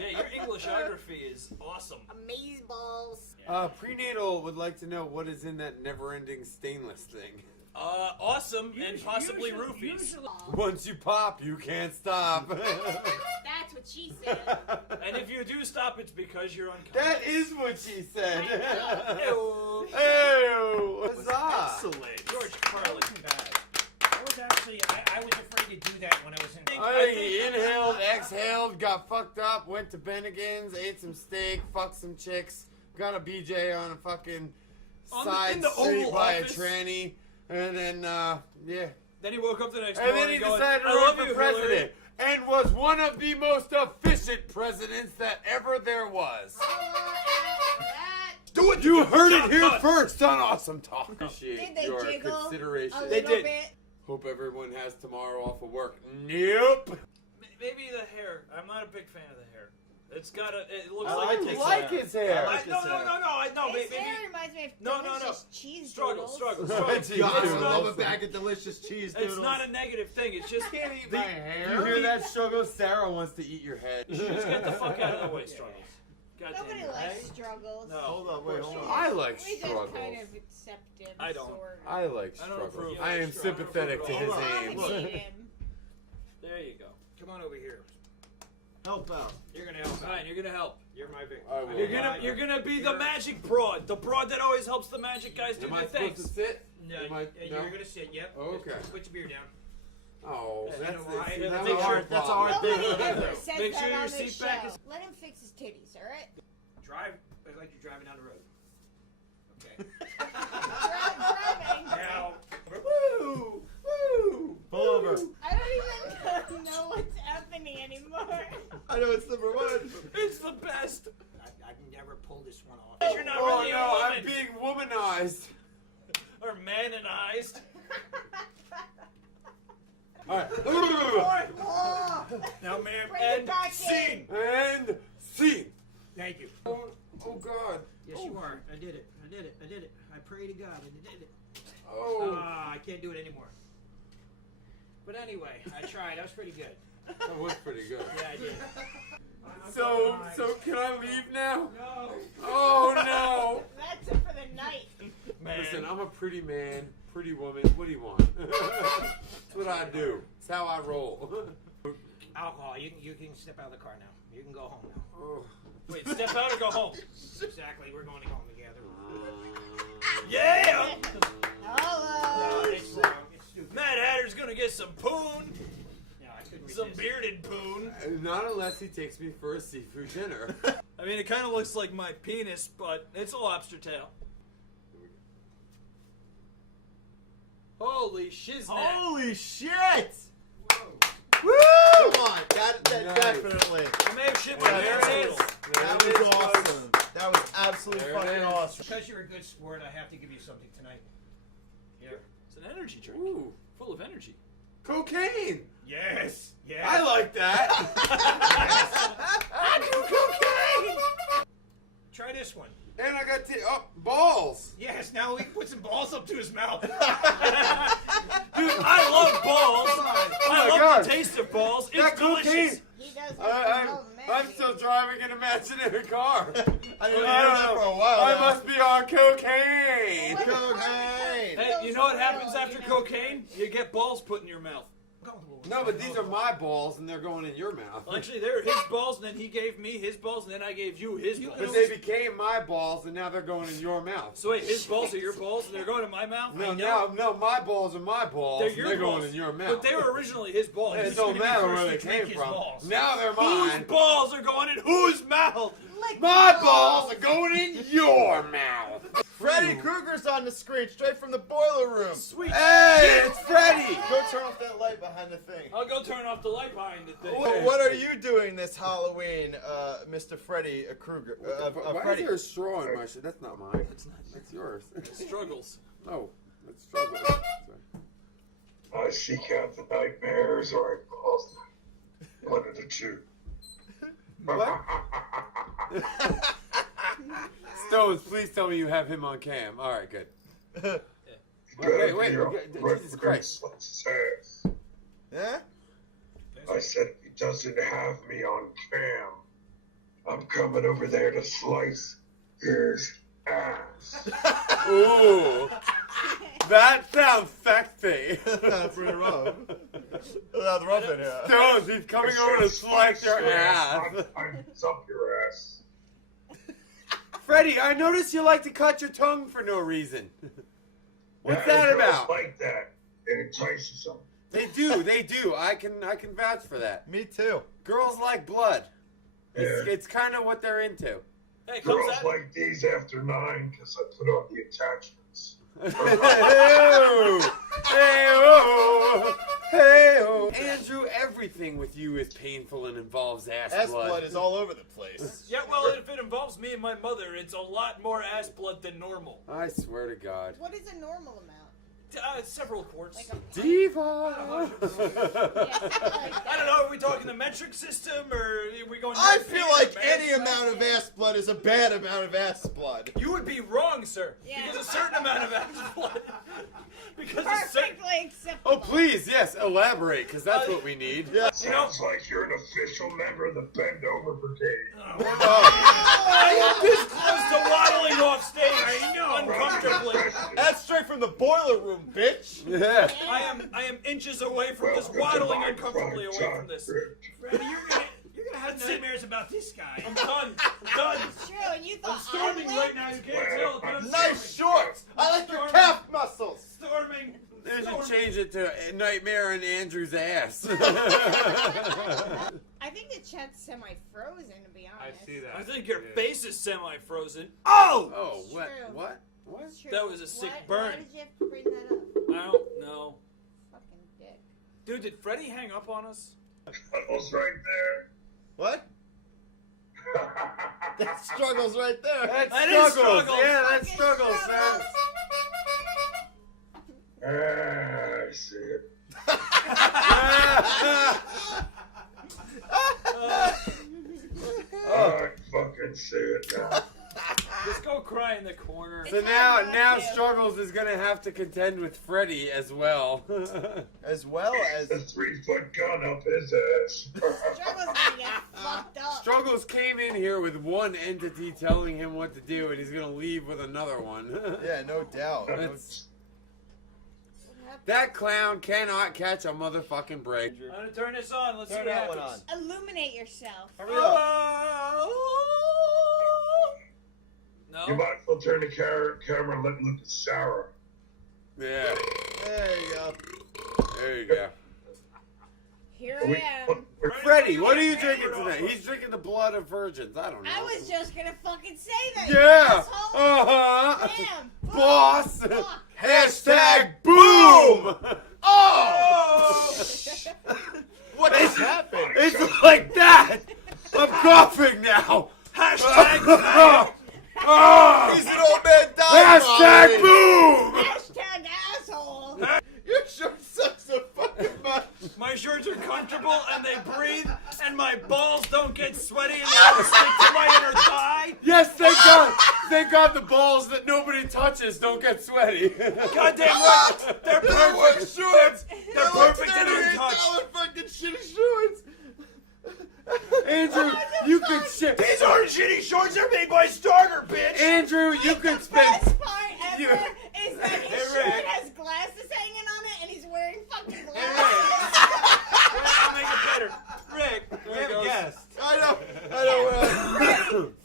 Yeah, your Englishography is awesome. Amazeballs. Prenatal would like to know what is in that never-ending stainless thing. Awesome and possibly roofies. Once you pop, you can't stop. That's what she said. And if you do stop, it's because you're unconscious. That is what she said. Ew. Ew. Huzzah. Excellent. George Carlin. I was actually, I was afraid to do that when I was in. I inhaled, exhaled, got fucked up, went to Bennigan's, ate some steak, fucked some chicks, got a BJ on a fucking side in the street Oval by Office. a tranny, and then, yeah. Then he woke up the next And morning then he going, decided to I run love for you, president, Hillary. and was one of the most efficient presidents that ever there was. Do it. You heard it here Done. first on Awesome Talk. Appreciate Did they your jiggle consideration. a They little did. bit? Hope everyone has tomorrow off of work. Nope. Maybe the hair. I'm not a big fan of the hair. It's got a. It looks I like like his hair. No. His Maybe. hair reminds me of No. delicious cheese Struggle. doodles. God, It's I not- love a bag of delicious cheese doodles. It's not a negative thing. It's just You hear that, Struggle? Sarah wants to eat your head. Just get the fuck out of the way, Struggles. God Nobody damn it. likes struggles. No. Hold on, wait, hold on. I like We just struggles. kind of accept him. I don't. Sort of. I like I don't struggles. approve. I am sympathetic to his Hold on. aims. Accommodate him. There you go. Come on over here. Help out. You're gonna help. Fine, you're gonna help. You're my victim. I will. You're gonna be the magic broad, the broad that always helps the magic guys do Am I their supposed to things. sit? No, Am I- you're no? gonna sit. Yep. Okay. Just put your beer down. Oh, Yeah, that's you know why? it. See, That's that's a our hard- that's a problem. hard thing. Nobody ever Make says sure that your on this seat back show. is- Let him fix his titties, all right? Drive like you're driving down the road. Okay. Driving. Now. Woo! Woo! Pull over. I don't even know what's happening anymore. I know it's number one. It's the best. I've never pulled this one off. You're not Oh really no, a woman. I'm being womanized. Or manonized. Alright. More. Now, ma'am, Bring it and back scene. And scene. Thank you. Oh God. Yes, you are. I did it. I did it. I did it. I pray to God. I did it. Oh. I can't do it anymore. But anyway, I tried. I was pretty good. That was pretty good. Yeah, I did. So can I leave now? No. Oh no. That's it for the night. Man. Listen, I'm a pretty man, pretty woman. What do you want? That's what I do. It's how I roll. Alcohol. You can step out of the car now. You can go home now. Oh. Wait, step out or go home? Exactly. We're going home together. Yeah! Hello. No, it's wrong. It's stupid. Mad Hatter's gonna get some poon. No, I couldn't Some resist. bearded poon. Not unless he takes me for a seafood dinner. I mean, it kind of looks like my penis, but it's a lobster tail. Holy shiznit. Holy shit! Whoa. Woo! Come on, that Nice. definitely. I may have shit my There pants it handle. is. That There it was is, awesome. That was absolutely There it fucking is. awesome. Because you're a good sport, I have to give you something tonight. Here. It's an energy drink. Ooh, Full of energy. cocaine. Yes. Yes. I like that. I do cocaine. Try this one. And I got balls. Yes. Now we can put some balls up to his mouth. Dude, I love balls. I my love God. the taste of balls. It's That delicious. cocaine. He does I'm still driving an imaginary car. I didn't hear don't that know. for a while. I now. must be on cocaine. Cocaine. Hey, you know what happens after cocaine? You get balls put in your mouth. No, but these are my balls, and they're going in your mouth. Well, actually, they're his balls, and then he gave me his balls, and then I gave you his balls. But they became my balls, and now they're going in your mouth. So wait, his balls are your balls, and they're going in my mouth? No, I know. no, my balls are my balls. They're and your they're balls. going in your mouth. But they were originally his balls. It He's don't gonna be matter first where to they drink came his from. balls. Now they're Whose mine. balls are going in whose mouth? My balls are going in your mouth. Freddy Krueger's on the screen, straight from the boiler room. Sweet. Hey, it's Freddie. Go turn off that light behind the thing. I'll go turn off the light behind the thing. What are you doing this Halloween, Mr. Freddy Krueger? Why Freddy. is there a straw in my shit? That's not mine. It's not. That's yours. Struggles. No, that's struggle. I seek out the nightmares or I cause them. One of the two. What? Stones, please tell me you have him on cam. All right, good. Wait, Jesus Christ. Yeah? I said if he doesn't have me on cam, I'm coming over there to slice his ass. Ooh, that sounds sexy. That's pretty rough. That's rough in here. Stones, he's coming over to slice your ass. I'm up your ass. Freddie, I noticed you like to cut your tongue for no reason. What's Yeah, that girls about? like that. It entices them. They do. I can vouch for that. Me too. Girls like blood. Yeah. It's kind of what they're into. Hey, comes Girls that? like these after 9 because I put on the attachments. Hey-oh. Andrew, everything with you is painful and involves ass Ass blood. blood is all over the place. Yeah, well, if it involves me and my mother, it's a lot more ass blood than normal. I swear to God. What is a normal amount? Several quarts. Like a Diva! Yeah, something like that. I don't know, are we talking the metric system, or are we going... I feel like man? any amount of ass blood is a bad amount of ass blood. You would be wrong, sir. Yeah. Because a certain amount of ass blood... because a certain... Perfectly acceptable. Oh, please, yes, elaborate, because that's what we need. Yeah. Sounds like you're an official member of the Bend Over Brigade. I am this close to waddling off stage uncomfortably. That's straight from the boiler room, bitch. Yeah. I am inches away from this, waddling uncomfortably away from this. Freddie, you're gonna had nightmares about this guy. I'm done. I'm done. It's true, and you thought I'm storming I right lived? now. You can't tell, but I'm Nice shorts. I like your calf muscles. storming. They should change it to Nightmare in Andrew's ass. I think the chat's semi-frozen, to be I honest. see that. I think your Yeah. face is semi-frozen. Oh! Oh, what? True. What? What? It's true. That was a sick Why burn. did you have to bring that up? I don't know. Fucking dick. Dude, did Freddie hang up on us? Struggles right there. What? That struggles right there. That That is struggles. struggles. Yeah, that Fucking struggles, man. I see it. I fucking see it now. Just go cry in the corner. So now Struggles is gonna have to contend with Freddie as well. As well as A 3-foot gun up his ass. Struggle's gonna get fucked up. Struggles came in here with one entity telling him what to do, and he's gonna leave with another one. yeah, no doubt. No- It's- that clown cannot catch a motherfucking break. I'm gonna turn this on. Let's Turn see what that one happens. Illuminate yourself. Hurry up. No. You might as well turn the camera and let me look at Sarah. Yeah, There you go. there you go. Here Are we- I am. Freddie, what are you drinking today? He's drinking the blood of virgins. I don't know. I was just gonna fucking say that. Yeah. Asshole. Uh-huh. Damn. Boss. Fuck. Hashtag boom. Oh! What just happened? It's like that. I'm coughing now. Hashtag. He's an old man dying. Hashtag boom. Hashtag asshole. Your shirt sucks so fucking much. My shirts are comfortable and they breathe, and my balls don't get sweaty and they don't stick to my inner thigh. Yes, thank God. Thank God the balls that nobody touches don't get sweaty. Goddamn right. They're perfect. Shorts. They're perfect and untouched. $38 fucking shitty shorts. Andrew, you could shit. These aren't shitty shorts. They're made by Starter, bitch. Andrew, you could The spend. best part ever You- is that his Hey, shirt Rick. has glasses hanging on it, and he's wearing fucking Hey, glasses. I'll make it better. Rick, We have a guest. I know.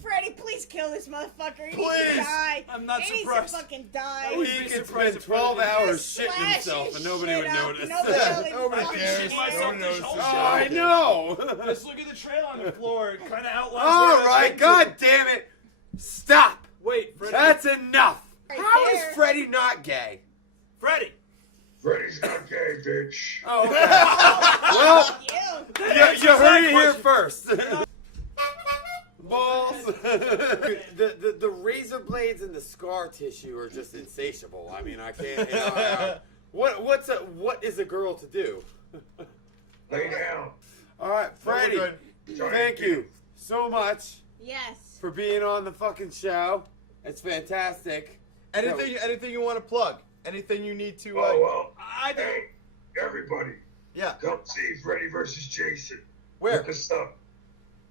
Freddie, please kill this motherfucker. He needs Please. to die. I'm not he surprised. needs to fucking die. He could spend 12 hours shitting Slash himself his and nobody shit would up. notice. Nobody Yeah, really nobody fucking cares. cares. myself Nobody this knows. whole Oh, show. I know. Just look at the trail on the floor. It kind of outlines. All what I was right, getting to. God damn it. Stop. Wait, Freddie. That's enough. Right How is there. Freddie not gay? Freddie. Freddie's not gay, bitch. Oh, okay. Well, You. you heard it here first. Balls. the razor blades and the scar tissue are just insatiable. I mean, I can't. You know, what is a girl to do? Lay down. All right, Freddie. We're Thank you so much Yes. for being on the fucking show. It's fantastic. Anything you want to plug? Anything you need to? Oh, well. I do. Hey, everybody. Yeah. Come see Freddie versus Jason. Where? Look us up.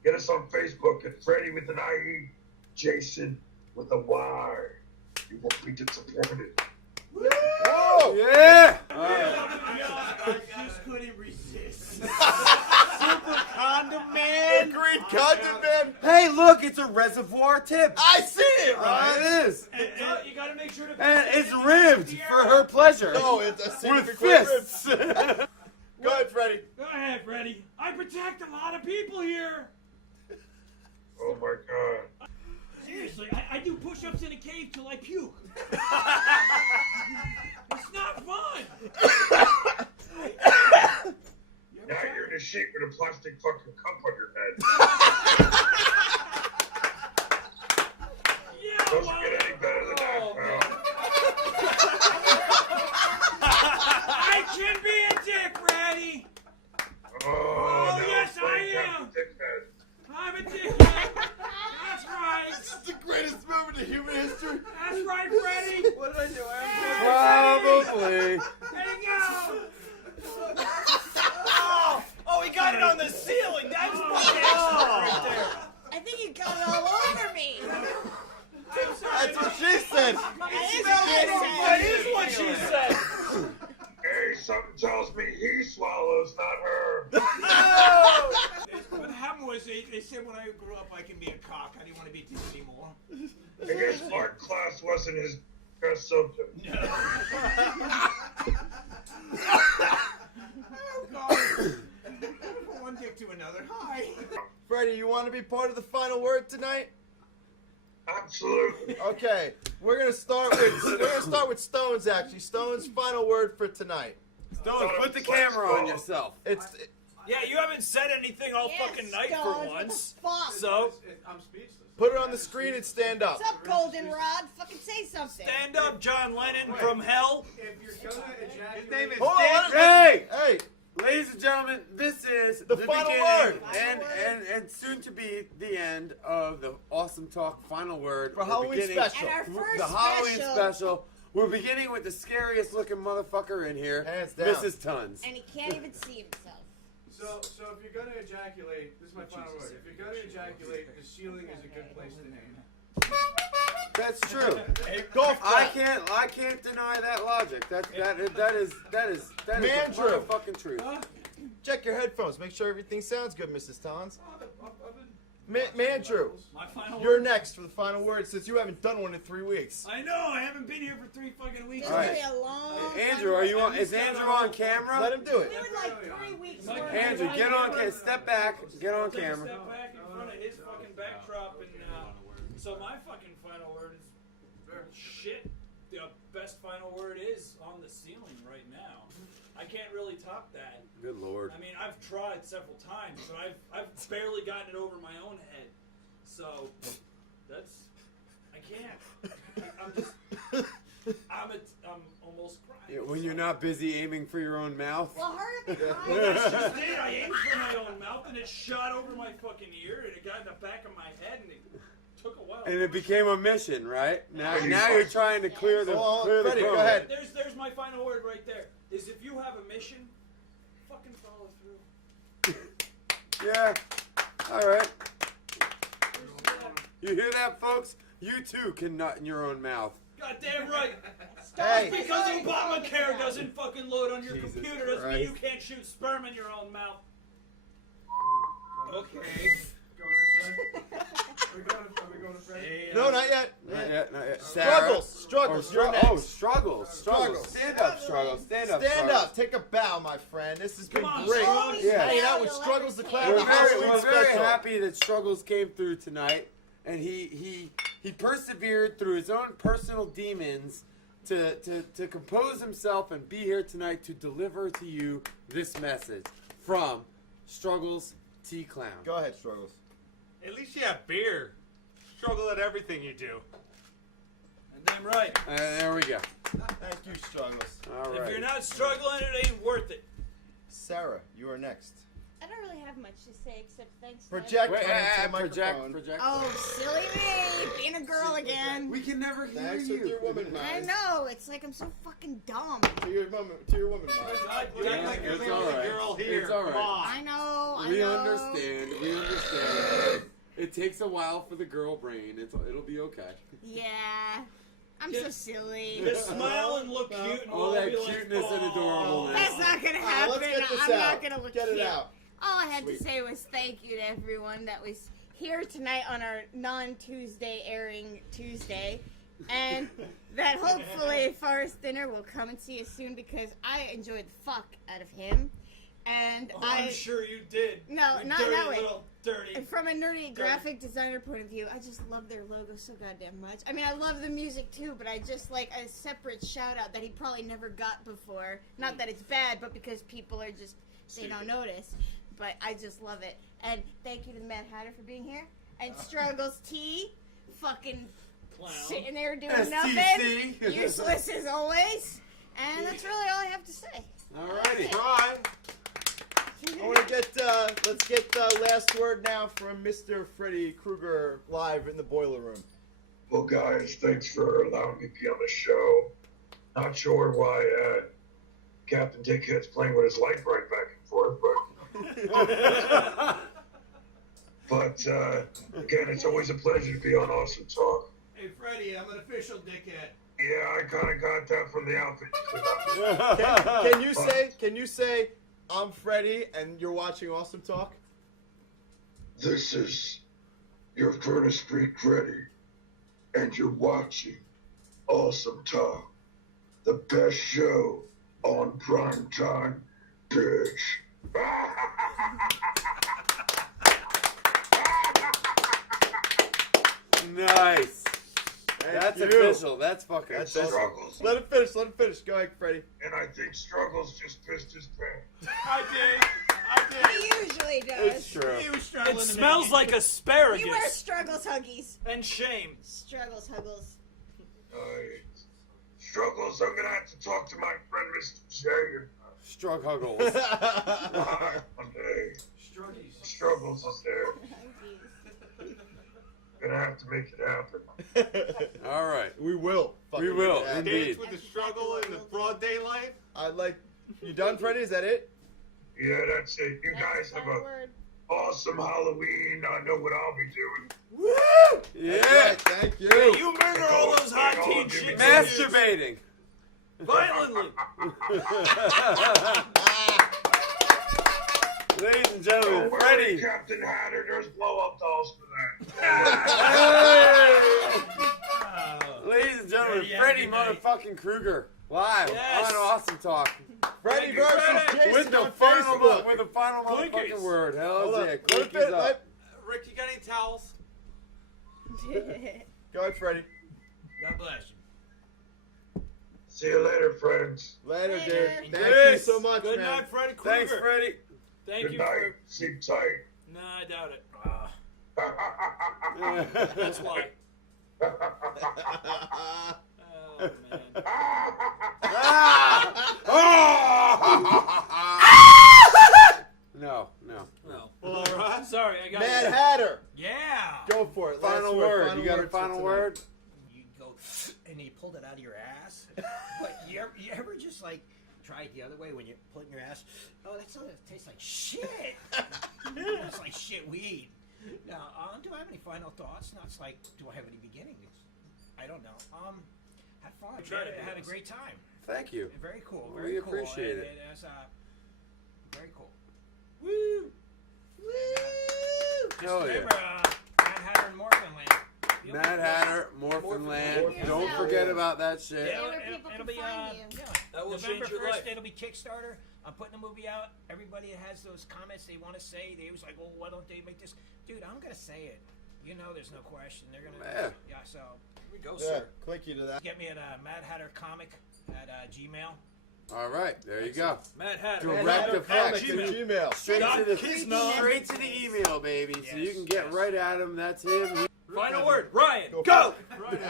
Get us on Facebook at Freddie with an IE, Jason with a Y. You won't be disappointed. Whoa! Yeah. I just couldn't resist. Super condom man. Agreed, condom man. Hey, look, it's a reservoir tip. I see it, Ryan. It is. You gotta make sure to. And it's ribbed for her pleasure. No, it's a secret With ribs. fists. Go ahead, Freddie. Go ahead, Freddie. I protect a lot of people here. Oh my God. Seriously, I do push-ups in a cave till I puke. It's not fun. Now you're in a sheet with a plastic fucking cup on your head. Yeah, Doesn't well, get any better than that, Oh, pal. I can be a dick, Freddie. Oh, now yes, it's playing I Captain am. Dickhead. I'm a dickhead. That's right. This is the greatest moment in human history. That's right, Freddie. What did I do? Probably. There you go. Oh, he got it on the ceiling. That's fucking excellent right there. I think you got it all over me. That's what she said. That is what she said. Hey, something tells me he swallows, not her. What happened was They said when I grew up I can be a cock. I didn't want to be this anymore. I guess art class wasn't his best subject. Oh, God. From one dick to another. Hi. Freddie, you want to be part of the final word tonight? Absolutely. Okay, we're gonna start with Stones. Actually, Stones' final word for tonight. Stones, put the camera on yourself. Yeah, you haven't said anything all Yes, fucking night Stones, for what the once. fuck? So I'm speechless. Put it on the screen and stand up. What's up, Goldenrod? Fucking say something. stand up, John Lennon from hell. If you're gonna ejaculate, His name is Hold on, Hey! hey, Ladies and gentlemen, this is The final beginning word. and soon to be the end of the Awesome Talk final word. For We're Halloween beginning- special. And our first The Halloween special, special. We're beginning with the scariest looking motherfucker in here, Hands down. Mrs. Tons. and he can't even see himself. So if you're gonna ejaculate, this is my final word. If you're gonna ejaculate, the ceiling is a good place to aim. That's true. golf I clap. can't deny that logic. That is the Mandrew. fucking truth. Check your headphones. Make sure everything sounds good, Mrs. Tons. I've been Mandrew, My final you're word. next for the final word since you haven't done one in 3 weeks. I know. I haven't been here for 3 fucking weeks. It's All gonna right. be a long. Andrew, are you on? Is Andrew on camera? Let him do it. We would like 3 weeks. Mike, worth Andrew, of get on. Step back. Get on Take a camera. step back in front of his fucking backdrop, and so my fucking final word is shit. The best final word is on the ceiling right now. I can't really top that. Good lord. I mean, I've tried several times, but I've barely gotten it over my own head. So I can't. I'm almost crying. Yeah, when you're not busy aiming for your own mouth. Well, hurry up and Well, that's cry. just it. I aimed for my own mouth, and it shot over my fucking ear, and it got in the back of my head, and it took a while. And it became a mission, right? Now you're trying to clear the Hold on, clear the Freddie, chrome. go ahead. There's my final word right there. Is if you have a mission, fucking follow through. Yeah. All right. You hear that, folks? You too can nut in your own mouth. Goddamn right. Hey. Because Obamacare doesn't fucking load on your Jesus computer doesn't Christ. mean you can't shoot sperm in your own mouth. Okay. Are we going to Freddie? No, not yet. Not yet, not yet. Struggles, struggles. You're next. Struggles. Struggles. Stand up, struggles. Stand up. Stand struggles. up. Take a bow, my friend. This has been Come on, great. Struggles. Yeah. Hanging out with Struggles the Clown. We're the very, Halloween we're very special. happy that Struggles came through tonight, and he persevered through his own personal demons to compose himself and be here tonight to deliver to you this message from Struggles T Clown. Go ahead, Struggles. At least you have beer. Struggle at everything you do. Damn right. There we go. Thank you, Struggles. All If right. you're not struggling, it ain't worth it. Sarah, you are next. I don't really have much to say except thanks. guys. Project Wait, onto the project. microphone. Oh, silly me, being a girl again. We can never hear Thanks you. with your woman I mind. know. It's like I'm so fucking dumb. To your woman mind. You act like you're It's the all only right. girl here. It's all right. Come on. I know. I We know. understand. We understand. It takes a while for the girl brain. It'll be okay. Yeah. I'm so silly. Just smile and look cute, and All we'll that be like, cuteness and "Aw." adorableness. That's not gonna happen. Let's get this I'm out. not gonna look Get cute. it out. All I had Sweet. to say was thank you to everyone that was here tonight on our non-Tuesday airing Tuesday, and that hopefully Forrest Dinner will come and see us soon because I enjoyed the fuck out of him, and Oh, I'm sure you did. No, You not dirty that way. little dirty. And from a nerdy graphic designer point of view, I just love their logo so goddamn much. I mean, I love the music too, but I just like a separate shout out that he probably never got before. Not that it's bad, but because people are just, they don't notice. But I just love it. And thank you to the Mad Hatter for being here. And Struggles T, fucking Clown. sitting there doing STC. nothing. Useless as always. And that's really all I have to say. Alrighty. I want to get, let's get the last word now from Mr. Freddie Krueger live in the boiler room. Well, guys, thanks for allowing me to be on the show. Not sure why Captain Dickhead's playing with his light bright back and forth, but again, it's always a pleasure to be on Awesome Talk. Hey, Freddie, I'm an official dickhead. Yeah, I kind of got that from the outfit. Can you say, I'm Freddie and you're watching Awesome Talk? This is your Furnace Street Freddie, and you're watching Awesome Talk, the best show on prime time, bitch. Nice. That's official. That's fucking That's official. Struggles. Let him finish. Go ahead, Freddie. And I think Struggles just pissed his pants. I did. He usually does. It's true. He was struggling It to smells make like He asparagus wears struggles huggies. and shame. Struggles huggles. Struggles, I'm gonna have to talk to my friend Mr. J. Strug huggles. One day. Struggles is there. Oh, jeez. Gonna have to make it happen. All right. We will. We will, fucking do that. indeed. Dance with the struggle in the broad daylight. I like. You done, Freddie? Is that it? Yeah, that's it. You guys have a Word. awesome Halloween. I know what I'll be doing. Woo! Yeah. Right, thank you. Hey, you murder all those hot teen chicks. Masturbating. Violently. Ladies and gentlemen, Don't worry, Freddie. Captain Hatter, there's blow-up dolls for that. Hey! Oh. Ladies and gentlemen, Freddie, Freddie have a good night. motherfucking Krueger live Yes. on Awesome Talk Freddie Thank you, versus Freddie. Jason with the on final Facebook. motherfucking Clinkies. word. Hell Hold on. yeah, Let him clinkies fit- up. let- Rick, you got any towels? Go ahead, Freddie. God bless you. See you later, friends. Later, Later. dude. Thank Yes. you so much, Good man. night, Freddie Krueger. Thanks, Freddie. Thank Good you night. for. Sleep tight. Nah, I doubt it. That's That's why. Oh man. No. No. All right. Sorry, I got Mad you. Hatter. Yeah. Go for it. Final Last word. Final You got a word for final tonight. word? You go and you pulled it out of your ass. But you ever just like try it the other way when you're putting your ass? Oh, that sort of tastes like shit. It's like shit weed. Now, do I have any final thoughts? No, it's like, do I have any beginning? I don't know. Had fun. tried to be Had a honest. great time. Thank you. Very cool. We Very cool. appreciate And it. was, very cool. Woo! Hell yeah. Remember, Mad Hatter and Morphinland. Mad Hatter, Morphin Land. Morphin Don't Land. forget about that shit. Yeah. where people can find you. That will November change your 1st, life. it'll be Kickstarter. I'm putting the movie out. Everybody that has those comments they want to say, they was like, well, why don't they make this? Dude, I'm going to say it. You know there's no question. They're going to. Yeah. So Here we go, Yeah, sir. click you to that. get me at Mad Hatter Comic at Gmail. All right, there you go. Mad Hatter. Direct effect. Comics at Gmail. Straight Doc to the Kisno. straight to the email, baby. So you Yes, can get yes. right at him. That's him. Final word. Ryan, Go. go!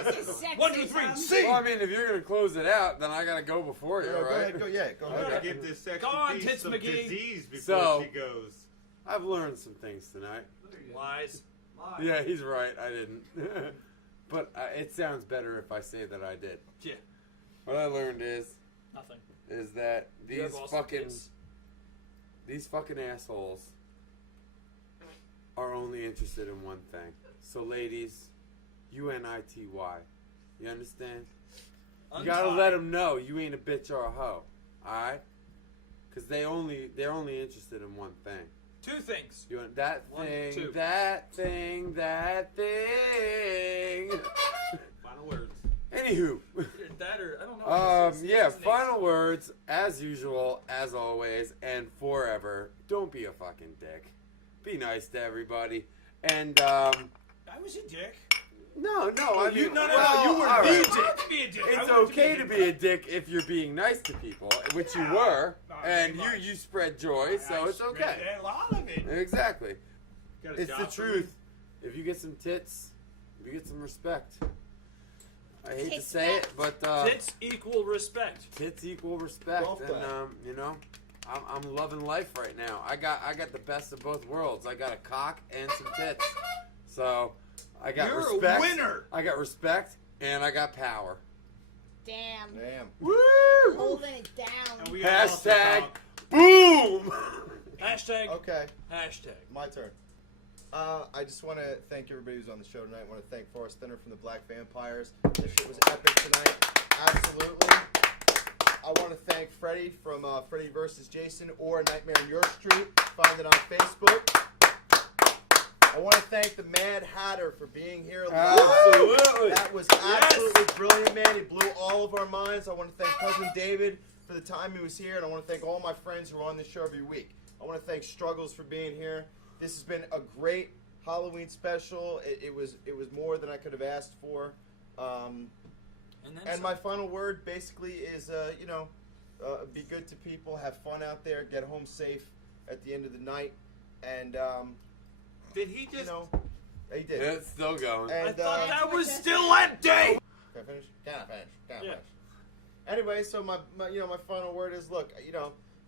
This is sexy, 1, 2, 3, Tom. see! Well, I mean, if you're gonna close it out, then I gotta go before you, Go right? ahead. Go. Yeah. Go I'm ahead. gonna give this sexy Go on, piece Tits some McGee. disease before So- she goes. I've learned some things tonight. Lies. Yeah, he's right. I didn't. But it sounds better if I say that I did. Yeah. What I learned is Nothing. that You have awesome kids. these fucking assholes are only interested in one thing. So, ladies, UNITY. You understand? You gotta let them know you ain't a bitch or a hoe. All right? Because they're only interested in one thing. Two things. You want that One, thing, two. that thing, that thing. Final words. Anywho, That or I don't know. yeah. Final words, as usual, as always, and forever. Don't be a fucking dick. Be nice to everybody. And I was a dick. no, I mean, No, well, you were all the right. dick. I wanted to be a dick. I It's wanted okay to be a dick if you're being nice to people, which you were, and very much. you spread joy, so it's okay. A lot of it. Exactly. Got a It's the job for me? truth. If you get some tits, you get some respect. I hate to Tits say it, but Tits equal respect. tits equal respect, Love and that. you know, I'm loving life right now. I got the best of both worlds. I got a cock and some tits, so I got You're respect. a winner. I got respect and I got power. Damn. Damn. Woo! Holding it down. And we also Hashtag talk- boom. Hashtag. Okay. Hashtag. My turn. I just want to thank everybody who's on the show tonight. I want to thank Forrest from the Black Vampires. This shit was epic tonight. Absolutely. I want to thank Freddie from Freddie vs. Jason or Nightmare on Your Street. Find it on Facebook. I want to thank the Mad Hatter for being here live. Absolutely. That was absolutely brilliant, man. He blew all of our minds. I want to thank Cousin David for the time he was here, and I want to thank all my friends who are on this show every week. I want to thank Struggles for being here. This has been a great Halloween special. It was more than I could have asked for. And my final word basically is, be good to people, have fun out there, get home safe at the end of the night, and did he just? He did. Yeah, it's still going. And, I thought that was still empty. Can I finish? Can I finish? Anyway, so my final word is, look,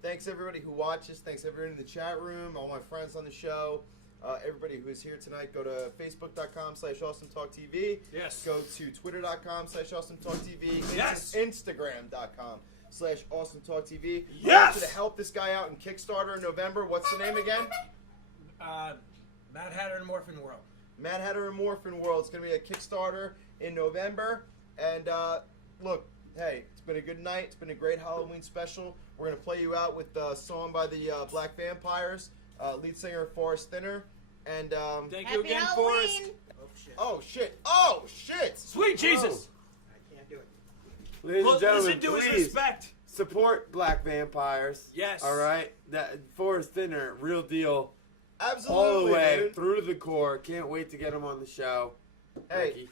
thanks everybody who watches, thanks everyone in the chat room, all my friends on the show, everybody who is here tonight. Go to facebook.com/awesometalktv. Yes. Go to twitter.com/awesometalktv. Yes. Instagram.com/awesometalktv. Yes. I want you to help this guy out in Kickstarter in November. What's the name again? Mad Hatter and Morphin World. Mad Hatter and Morphin World. It's going to be a Kickstarter in November. And look, hey, it's been a good night. It's been a great Halloween special. We're going to play you out with a song by the Black Vampires, lead singer Forrest Thinner. And thank you again, Forrest. Oh shit! Sweet Jesus! I can't do it. Ladies and gentlemen, listen to his please respect. support Black Vampires. Yes. All right. That Forrest Thinner, real deal. Absolutely, All the way dude. through the core. Can't wait to get him on the show. Hey, Ricky.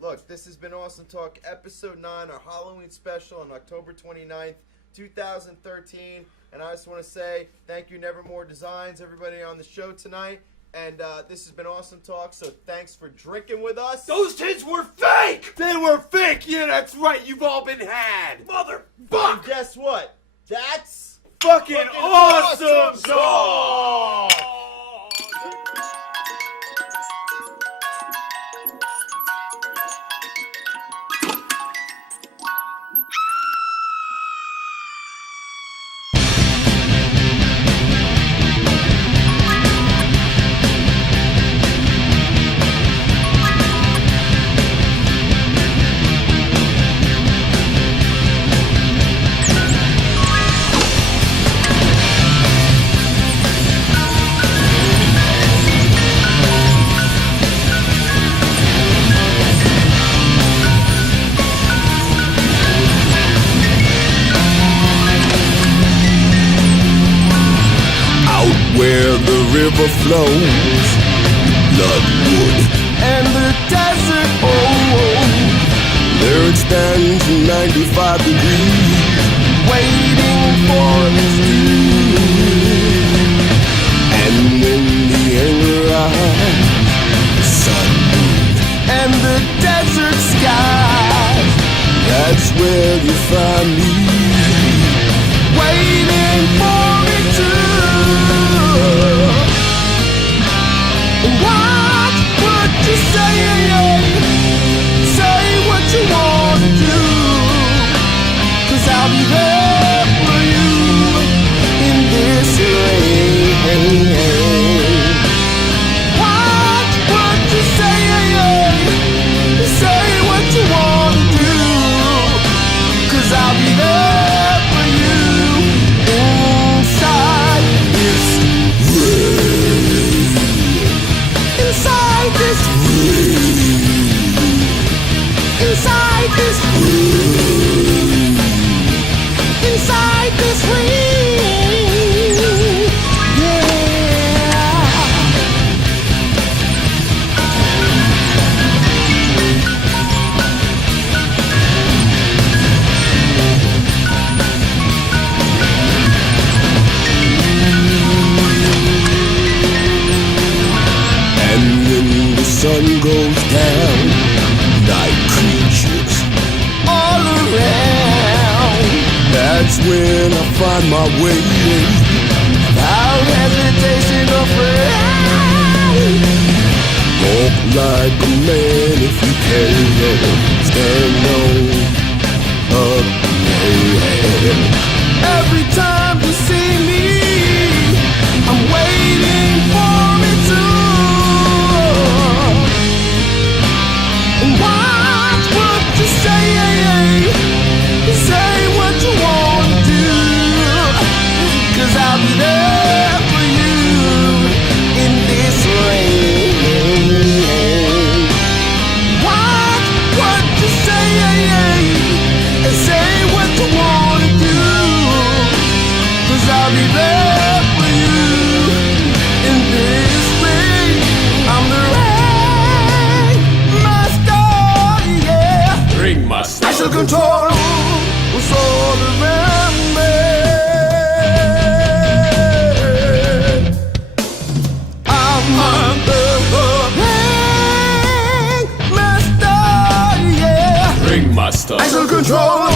look, this has been Awesome Talk, Episode 9, our Halloween special on October 29th, 2013. And I just want to say thank you, Nevermore Designs, everybody on the show tonight. And this has been Awesome Talk, so thanks for drinking with us. Those tits were fake! They were fake! Yeah, that's right. You've all been had. Motherfuck! And guess what? That's Fucking awesome Talk! Where the river flows, bloodwood and the desert old. There it stands in 95 degrees, waiting for its due. And in the anger rise, the sun and the desert skies. That's where you find me, waiting for it to. What you say? Say what you want to do, 'cause I'll be there for you in this rain. What you say? Say what you want to do, 'cause I'll be there for you inside this rain. Inside this room, inside this room, inside this room, yeah. And when the sun goes down, night creatures all around. That's when I find my way, without hesitation or afraid. Walk like a man if you can, stand on a man. Every time you see me, I'm waiting for it to. And watch what you say. Say what you want to do, 'cause I'll be there for you Special control was all around me. I'm the ringmaster, yeah. Ringmaster. Special control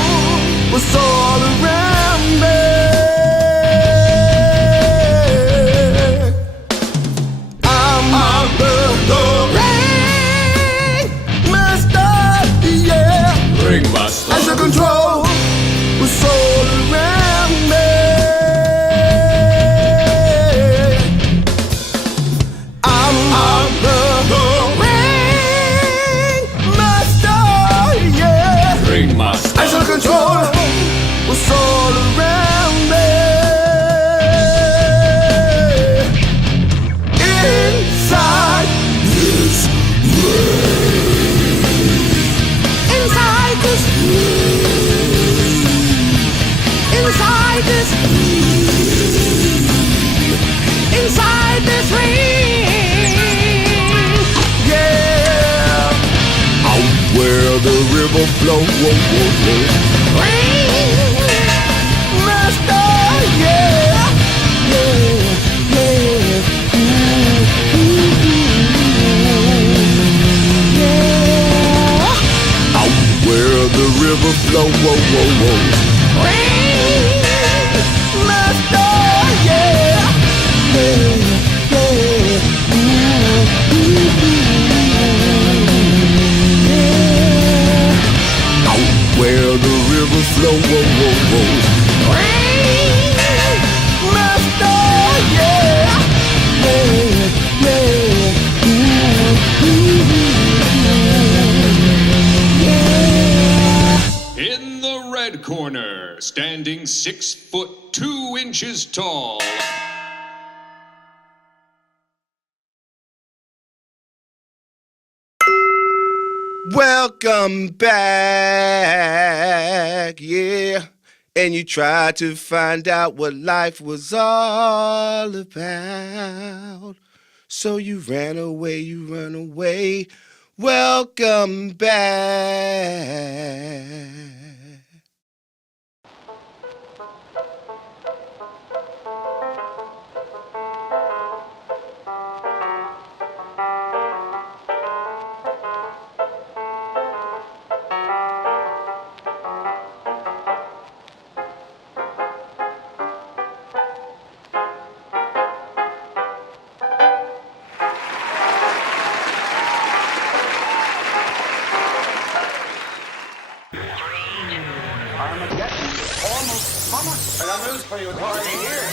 was all around me. I'm the ringmaster, yeah. Ringmaster. Special control was all around me. I'm the ringmaster, yeah. Ringmaster. Special control was all around me. Inside this ring. Inside this ring. Inside this ring. Inside this ring. Yeah. Out where the river flows. Ringmaster, yeah. Yeah, yeah. Yeah. Out where the river flows. Ringmaster, yeah. Out where the river flows. Ringmaster, yeah. In the red corner, standing 6'2" tall. Welcome back, yeah. And you tried to find out what life was all about. So you ran away, you run away. Welcome back. I got news for you. It's already here.